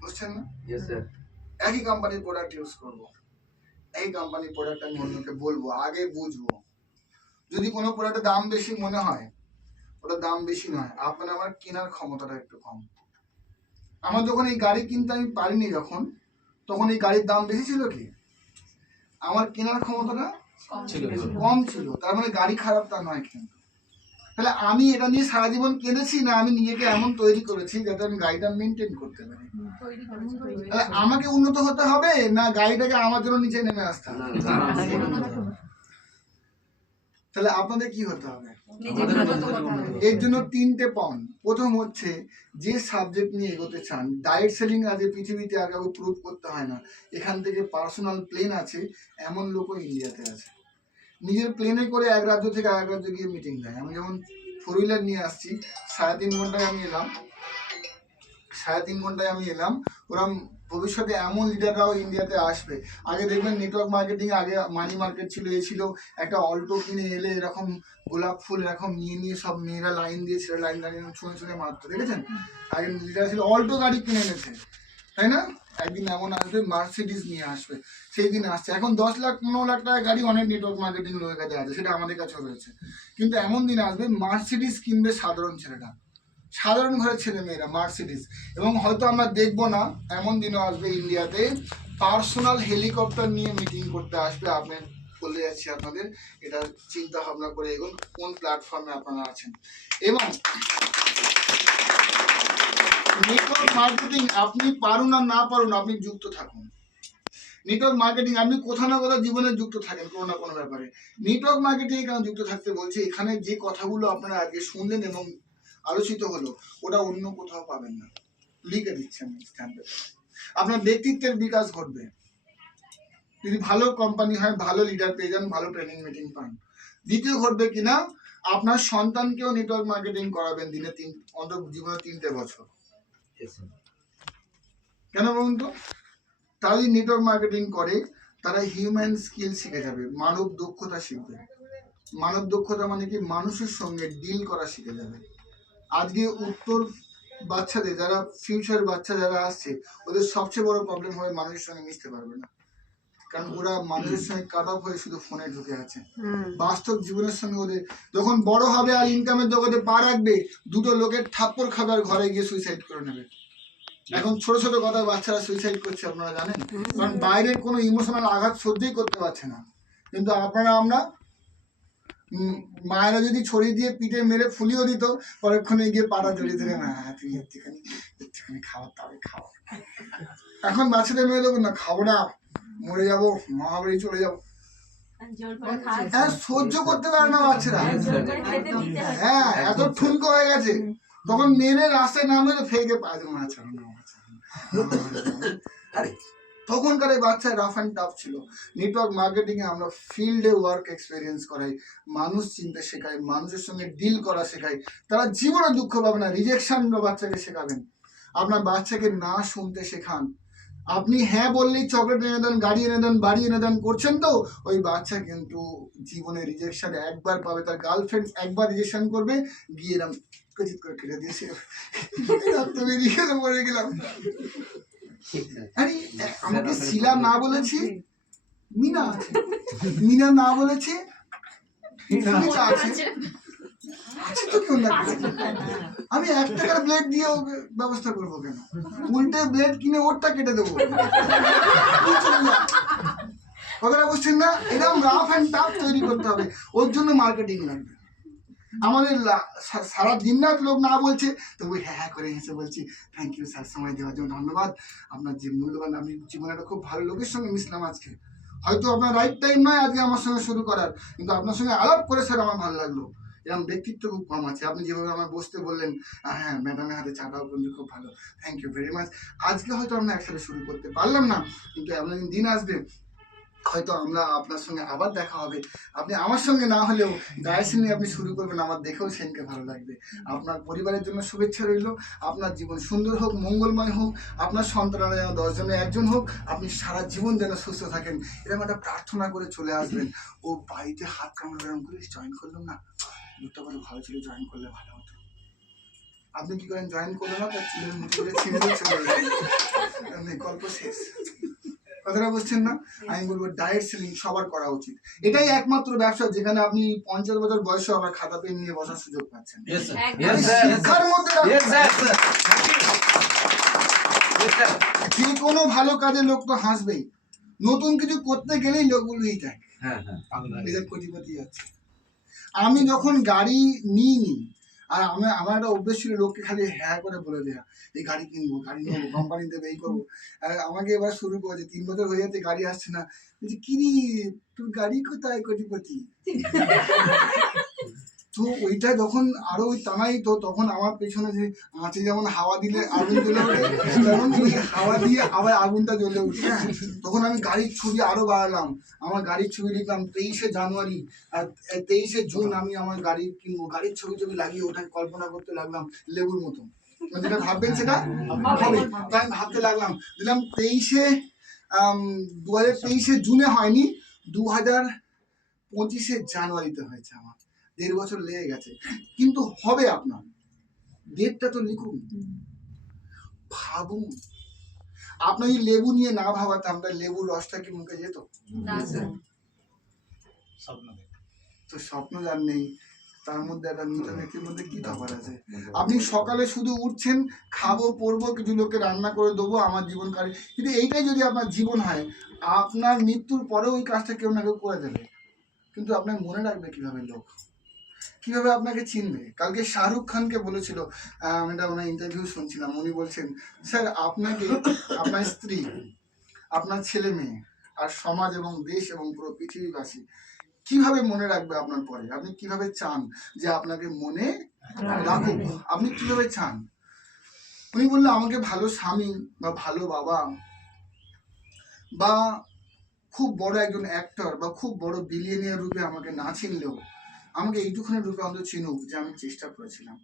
বুঝছেন না? একই কোম্পানির প্রোডাক্ট ইউজ করব, এই কোম্পানির প্রোডাক্ট আমি অন্যকে বলবো, আগে বুঝবো। যদি কোনো প্রোডাক্টের দাম বেশি মনে হয়, ওটা দাম বেশি নয়, আপনার আমার কেনার ক্ষমতাটা একটু কম। আমার যখন এই গাড়ি কিনতে আমি পারিনি তখন এই গাড়ির দাম বেশি ছিল কি? আমার কেনার ক্ষমতাটা কম ছিল, তার মানে গাড়ি খারাপ তা নয়। কিন্তু তাহলে আমি এটা নিয়ে সারা জীবন কেঁদেছি না, আমি নিজেকে এমন তৈরি করেছি যাতে আমি গাড়িটা মেনটেন করতে পারি। তাহলে আমাকে উন্নত হতে হবে না গাড়িটাকে আমার জন্য নিচে নেমে আসতে হবে? তাহলে আপনাদের কি হতে হবে? এর জন্য 3টে পয়েন্ট। প্রথম হচ্ছে যে সাবজেক্ট নিয়ে এগোতে চান, ডাইরেক্ট সেলিং আজ পৃথিবীতে আর কাউকে প্রুভ করতে হয় না। এখান থেকে পার্সোনাল প্লেন আছে, এমন লোকও ইন্ডিয়াতে আছে, নিজের প্লেনে করে এক রাজ্য থেকে আরেক রাজ্যে গিয়ে মিটিং দেয়। আমি যেমন 4 হুইলার নিয়ে আসছি, 3.5 ঘন্টায় আমি এলাম। ওরা ভবিষ্যতে এমন লিডাররাও ইন্ডিয়াতে আসবে। আগে দেখবেন নেটওয়ার্ক মার্কেটিং, আগে মানি মার্কেট ছিল, এ ছিল একটা অল্টো কিনে এলে এরকম গোলাপ ফুল এরকম নিয়ে সব মেয়েরা লাইন দিয়ে ছেলে লাইন দাঁড়িয়ে ছুঁয়ে মারতো, দেখেছেন? আগে লিডার ছিল অল্টো গাড়ি কিনে এনেছে, তাই না? একদিন এমন আসবে মার্সিডিজ নিয়ে আসবে, সেই দিন আসছে। এখন 10 লাখ 15 লাখ টাকা গাড়ি অনেক নেটওয়ার্ক মার্কেটিং লোকের কাছে আছে, সেটা আমাদের কাছেও রয়েছে। কিন্তু এমন দিন আসবে মার্সিডিজ কিনবে সাধারণ ঘরের ছেলে মেয়েরা মার্সিডিজ। এবং হয়তো আমরা দেখবো না, এমন দিনও আসবে ইন্ডিয়াতে পার্সোনাল হেলিকপ্টার নিয়ে মিটিং করতে আসবে। আপনি বলে যাচ্ছি আপনাদের, এটা চিন্তা ভাবনা করে এগোন কোন প্ল্যাটফর্মে আপনারা আছেন। এবং নেটওয়ার্ক মার্কেটিং আপনি পারুন আর না পারুন, আপনি যুক্ত থাকুন। নেটওয়ার্ক মার্কেটিং আপনি কোথাও না কোথাও জীবনে যুক্ত থাকেন কোনো না কোনো ব্যাপারে। নেটওয়ার্ক মার্কেটিং কেন যুক্ত থাকতে বলছি, এখানে যে কথাগুলো আপনারা আজকে শুনলেন এবং আলোচিত হলো, ওটা অন্য কোথাও পাবেন না। লিখে দিচ্ছি আমি স্ট্যাম্পে। আপনার ব্যক্তিত্বের বিকাশ ঘটবে যদি ভালো কোম্পানি হয়, ভালো লিডার পেয়ে যান, ভালো ট্রেনিং মিটিং পান। দ্বিতীয় ঘটবে কিনা, আপনার সন্তানকেও নেটওয়ার্ক মার্কেটিং করাবেন দিনে অন্তত জীবনে 3টে বছর। কেন বলুন তো? তারা যদি নেটওয়ার্ক মার্কেটিং করে, তারা হিউম্যান স্কিল শিখে যাবে, মানব দক্ষতা শিখবে। মানব দক্ষতা মানে কি? মানুষের সঙ্গে ডিল করা শিখে যাবে। আজকে উত্তর বাচ্চাদের, যারা ফিউচার বাচ্চা যারা আসছে, ওদের সবচেয়ে বড় প্রবলেম হবে মানুষের সঙ্গে মিশতে পারবে না, কারণ ওরা মানুষের সঙ্গে কাট অফ হয়ে শুধু ফোনে ঢুকে আছে। বাস্তব জীবনের সঙ্গে ওদের যখন বড় হবে আর ইনকামের জগতে পা রাখবে, দুটো লোকের থাপ্পড় খাবে আর ঘরে গিয়ে সুইসাইড করে নেবে। এখন ছোট ছোট কথা বাচ্চারা সুইসাইড করছে, আপনারা জানেন, কারণ বাইরের কোনো ইমোশনাল আঘাত সহ্যই করতে পারছে না। কিন্তু আমরা মায়েরা যদি ছড়িয়ে দিয়ে পিঠে মেরে ফুলিও দিত, পরক্ষণে গিয়ে পাড়া জড়িয়ে ধরে, না তুমি একটুখানি খাওয়ার, তবে খাওয়া। এখন বাচ্চাদের মেয়ে দেখুন না, খাবো না, মরে যাবো, মহাবাড়ি চলে যাবো, সহ্য করতে পারে না বাচ্চারা। হ্যাঁ, এত ঠুনকো হয়ে গেছে। তখন মেনে রাস্তায় নামলে ফেকে পায় মাছ। তখনকার এই বাচ্চা রাফ অ্যান্ড টাফ ছিল। নেটওয়ার্ক মার্কেটিং এ আমরা ফিল্ডে ওয়ার্ক এক্সপিরিয়েন্স করাই, মানুষ চিনতে শেখাই, মানুষের সঙ্গে ডিল করা শেখাই। তারা জীবনে দুঃখ পাবে না, রিজেকশন বাচ্চাকে শেখাবেন। আপনার বাচ্চাকে না শুনতে শেখান। আপনি হ্যাঁ বললেই চকলেট এনে দেন, গাড়ি এনে দেন, বাড়ি এনে দেন করছেন, তো ওই বাচ্চা কিন্তু জীবনে রিজেকশন একবার পাবে। তার গার্লফ্রেন্ড একবার রিজেকশন করবে, গিয়ে এরম কচিত করে কেটে দিয়েছে, রক্ত বেরিয়ে গেলে মরে গেলাম। আরে আমাকে শিলা না বলেছে, মিনা আছে, মিনা না বলেছে, মিনা আছে, আছে তো কেউ না। আমি 1 টাকার ব্লেড দিয়ে ওকে ব্যবস্থা করবো কেন? উল্টে ব্লেড কিনে ওরটা কেটে দেবো। কথাটা বুঝছেন না? এরকম রাফ অ্যান্ড টাফ তৈরি করতে হবে, ওর জন্য মার্কেটিং লাগবে। আমাদের সারা দিন রাত লোক না বলছে, তবু হ্যাঁ হ্যাঁ করে হেসে বলছি থ্যাংক ইউ স্যার, সময় দেওয়ার জন্য ধন্যবাদ, আপনার যে মূল্যবান, আমি জীবনে একটা খুব ভালো লোকের সঙ্গে মিশলাম আজকে। হয়তো আপনার রাইট টাইম নয় আজকে আমার সঙ্গে শুরু করার, কিন্তু আপনার সঙ্গে আলাপ করে স্যার আমার ভালো লাগলো। এরকম ব্যক্তিত্ব খুব কম আছে। আপনি যেভাবে আমার বসতে বললেন, হ্যাঁ ম্যাডামের হাতে চাটাও কিন্তু খুব ভালো, থ্যাংক ইউ ভেরি মাচ। আজকে হয়তো আমরা একসাথে শুরু করতে পারলাম না, কিন্তু এমন দিন আসবে হয়তো আমরা আপনার সঙ্গে আবার দেখা হবে। আপনি আমার সঙ্গে না হলেও ডায়েসিন নিয়ে আপনি শুরু করবেন, আমার দেখেও সেদিনকে ভালো লাগবে। আপনার পরিবারের জন্য শুভেচ্ছা রইল। আপনার জীবন সুন্দর হোক, মঙ্গলময় হোক, আপনার সন্তানরা যেন 10 জনে 1 জন হোক, আপনি সারা জীবন যেন সুস্থ থাকেন, এরকম একটা প্রার্থনা করে চলে আসবেন। ও বাড়িতে হাত কামড়ানো করে জয়েন করলাম না, দুটো করে ভালো ছিল, জয়েন করলে ভালো হতো। আপনি কি করেন? জয়েন করলেন না, তার চুলের মুঠি করে ছিঁড়ে দিয়ে চলে গেলেন, গল্প শেষ। কথাটা বুঝছেন না? আমি বলবো ডায়েট সেলিং সবার করা উচিত। এটাই একমাত্র ব্যবসা যেখানে আপনি 50 বছর বয়সে আবার খাতা পেন নিয়ে বসার সুযোগ পাচ্ছেন। শিক্ষার মধ্যে যে কোনো ভালো কাজে লোক তো হাসবেই, নতুন কিছু করতে গেলেই লোকগুলোই যায়, এদের কোটিপতি যাচ্ছে। আমি যখন গাড়ি নিইনি, আর আমার একটা অভ্যেস ছিল লোককে খালি হ্যাঁ করে বলে দেয়া, এই গাড়ি কিনবো, গাড়ি নেবো, কোম্পানি দেবে, এই করবো। আর আমাকে এবার শুরু করেছে, 3 বছর হয়ে যাচ্ছে গাড়ি আসছে না, বলছি কিরি তোর গাড়ি কোথায় কোটিপতি? তো ওইটা যখন আরো ওই টানাই, তো তখন আমার পেছনে যে আঁচে যেমন হাওয়া দিলে আগুন জ্বলে ওঠে, তেমন হাওয়া দিয়ে আবার আগুনটা জ্বলে উঠে। তখন আমি গাড়ির ছবি আরো বাড়ালাম, আমার গাড়ির ছবি লিখলাম 23শে জানুয়ারি, আর 23শে জুন আমি আমার গাড়ি কিনবো। গাড়ির ছবি লাগিয়ে ওটাকে কল্পনা করতে লাগলাম লেবুর মতো, যেটা ভাববেন সেটা হবে, তাই আমি ভাবতে লাগলাম। দিলাম 2023শে জুনে হয়নি, 2025শে জানুয়ারিতে হয়েছে। আমার 1.5 বছর লেগে গেছে, কিন্তু হবে। আপনার ডেটটা তো লিখুন, ভাবুন। আপনার যদি লেবু নিয়ে না ভাবাতাম, তাহলে লেবুর রসটা কি মুখে যেত? তো স্বপ্ন যার নেই, তার মধ্যে একটা মৃত ব্যক্তির মধ্যে কি তফাৎ আছে? আপনি সকালে শুধু উঠছেন, খাবো, পরবো, কিছু লোককে রান্না করে দেবো, আমার জীবন কাটে, কিন্তু এইটাই যদি আপনার জীবন হয়, আপনার মৃত্যুর পরেও ওই কাজটা কেউ না কেউ করে দেবে, কিন্তু আপনার মনে রাখবে কিভাবে লোক? কিভাবে আপনাকে চিনবে? কালকে শাহরুখ খানকে বলেছিল, আমি একটা ওনার ইন্টারভিউ শুনছিলাম, উনি বলছেন স্যার আপনাকে আপনার স্ত্রী, আপনার ছেলে মেয়ে, আর সমাজ এবং দেশ এবং পুরো পৃথিবীবাসী কিভাবে মনে রাখবে আপনার পরে? আপনি কিভাবে চান যে আপনাকে মনে রাখুক? আপনি কিভাবে চান? উনি বললেন আমাকে ভালো স্বামী বা ভালো বাবা বা খুব বড় একজন অ্যাক্টর বা খুব বড় বিলিয়নিয়ার রূপে আমাকে না চিনলেও আমাকে এইটুখানি রূপে অন্তত চিনুক যে আমি চেষ্টা করেছিলাম,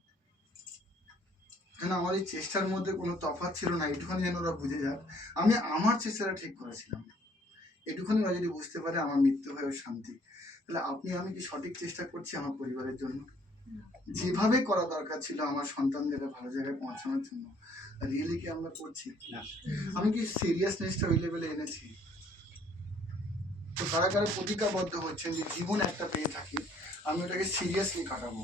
যেন আমার এই চেষ্টার মধ্যে কোনো তফাৎ ছিল না, এইটুখানি যেন ওরা বুঝে যাক আমি আমার চেষ্টাটা ঠিক করেছিলাম। এটুখানি ওরা যদি বুঝতে পারে, আমার মৃত্যু হয়েও শান্তি। তাহলে আপনি আমি কি সঠিক চেষ্টা করছি আমার পরিবারের জন্য? যেভাবে করা দরকার ছিল আমার সন্তানদের ভালো জায়গায় পৌঁছানোর জন্য, রিয়েলি কি আমরা করছি? আমি কি সিরিয়াসনেসটা ওই লেভেলে এনেছি? তো কারা কারা প্রতিজ্ঞাবদ্ধ হচ্ছেন যে জীবন একটা পেয়ে থাকি, আমি ওটাকে সিরিয়াসলি কাটাবো,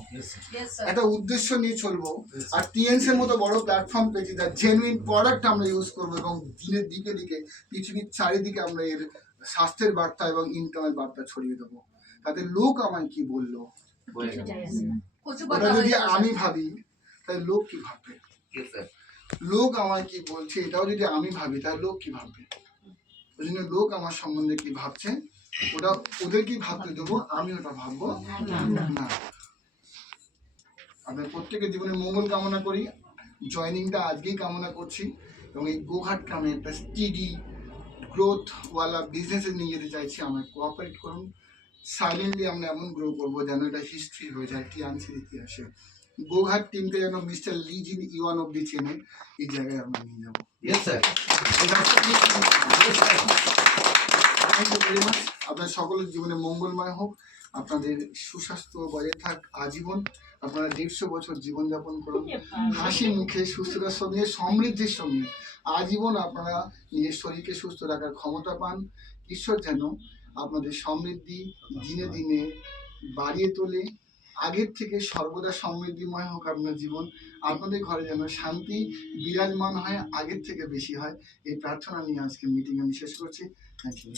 একটা উদ্দেশ্য নিয়ে চলবো, আর টিএনসি এর মতো বড় প্ল্যাটফর্ম পেয়েছি, তার জেনুইন প্রোডাক্ট আমরা ইউজ করবো, এবং দিনের দিকে দিকে পৃথিবীর চারিদিকে আমরা এর স্বাস্থ্যের বার্তা এবং ইনকামের বার্তা ছড়িয়ে দেবো। তাদের লোক আমায় কি বললো, ওটা যদি আমি ভাবি, তাহলে লোক কি ভাববে? লোক আমায় কি বলছে এটাও যদি আমি ভাবি, তাহলে লোক কি ভাববে? ওই জন্য লোক আমার সম্বন্ধে কি ভাবছে ওটা ওদের কি ভাবতে দেবো, আমি ওটা ভাববো না। আপনার প্রত্যেকের জীবনে মঙ্গল কামনা করি। জয়নিংটা আজকেই কামনা করছি, এবং এই গোঘাটকে আমি একটা স্টিডি গ্রোথওয়ালা বিজনেসে নিয়ে যেতে চাইছি। আমায় কোঅপারেট করুন। সাইলেন্টলি আমরা এমন গ্রো করবো যেন এটা হিস্ট্রি হয়ে যায় টিএনসির ইতিহাসে। গোঘাট টিমকে যেন মিস্টার লিজিন ইওয়ান অব্দি চেনে, এই জায়গায় আমরা নিয়ে যাবো। Yes sir. Thank you very much. আপনার সকলের জীবনে মঙ্গলময় হোক, আপনাদের সুস্বাস্থ্য বজায় থাক আজীবন, আপনারা 150 বছর জীবনযাপন করুন হাসি মুখে, সুস্থতার সঙ্গে, সমৃদ্ধির সঙ্গে আজীবন আপনারা নিজের শরীরকে সুস্থ রাখার ক্ষমতা পান। ঈশ্বর যেন আপনাদের সমৃদ্ধি দিনে দিনে বাড়িয়ে তোলে, আগের থেকে সর্বদা সমৃদ্ধিময় হোক আপনার জীবন, আপনাদের ঘরে যেন শান্তি বিরাজমান হয়, আগের থেকে বেশি হয়, এই প্রার্থনা নিয়ে আজকে মিটিং আমি শেষ করছি। Thank you.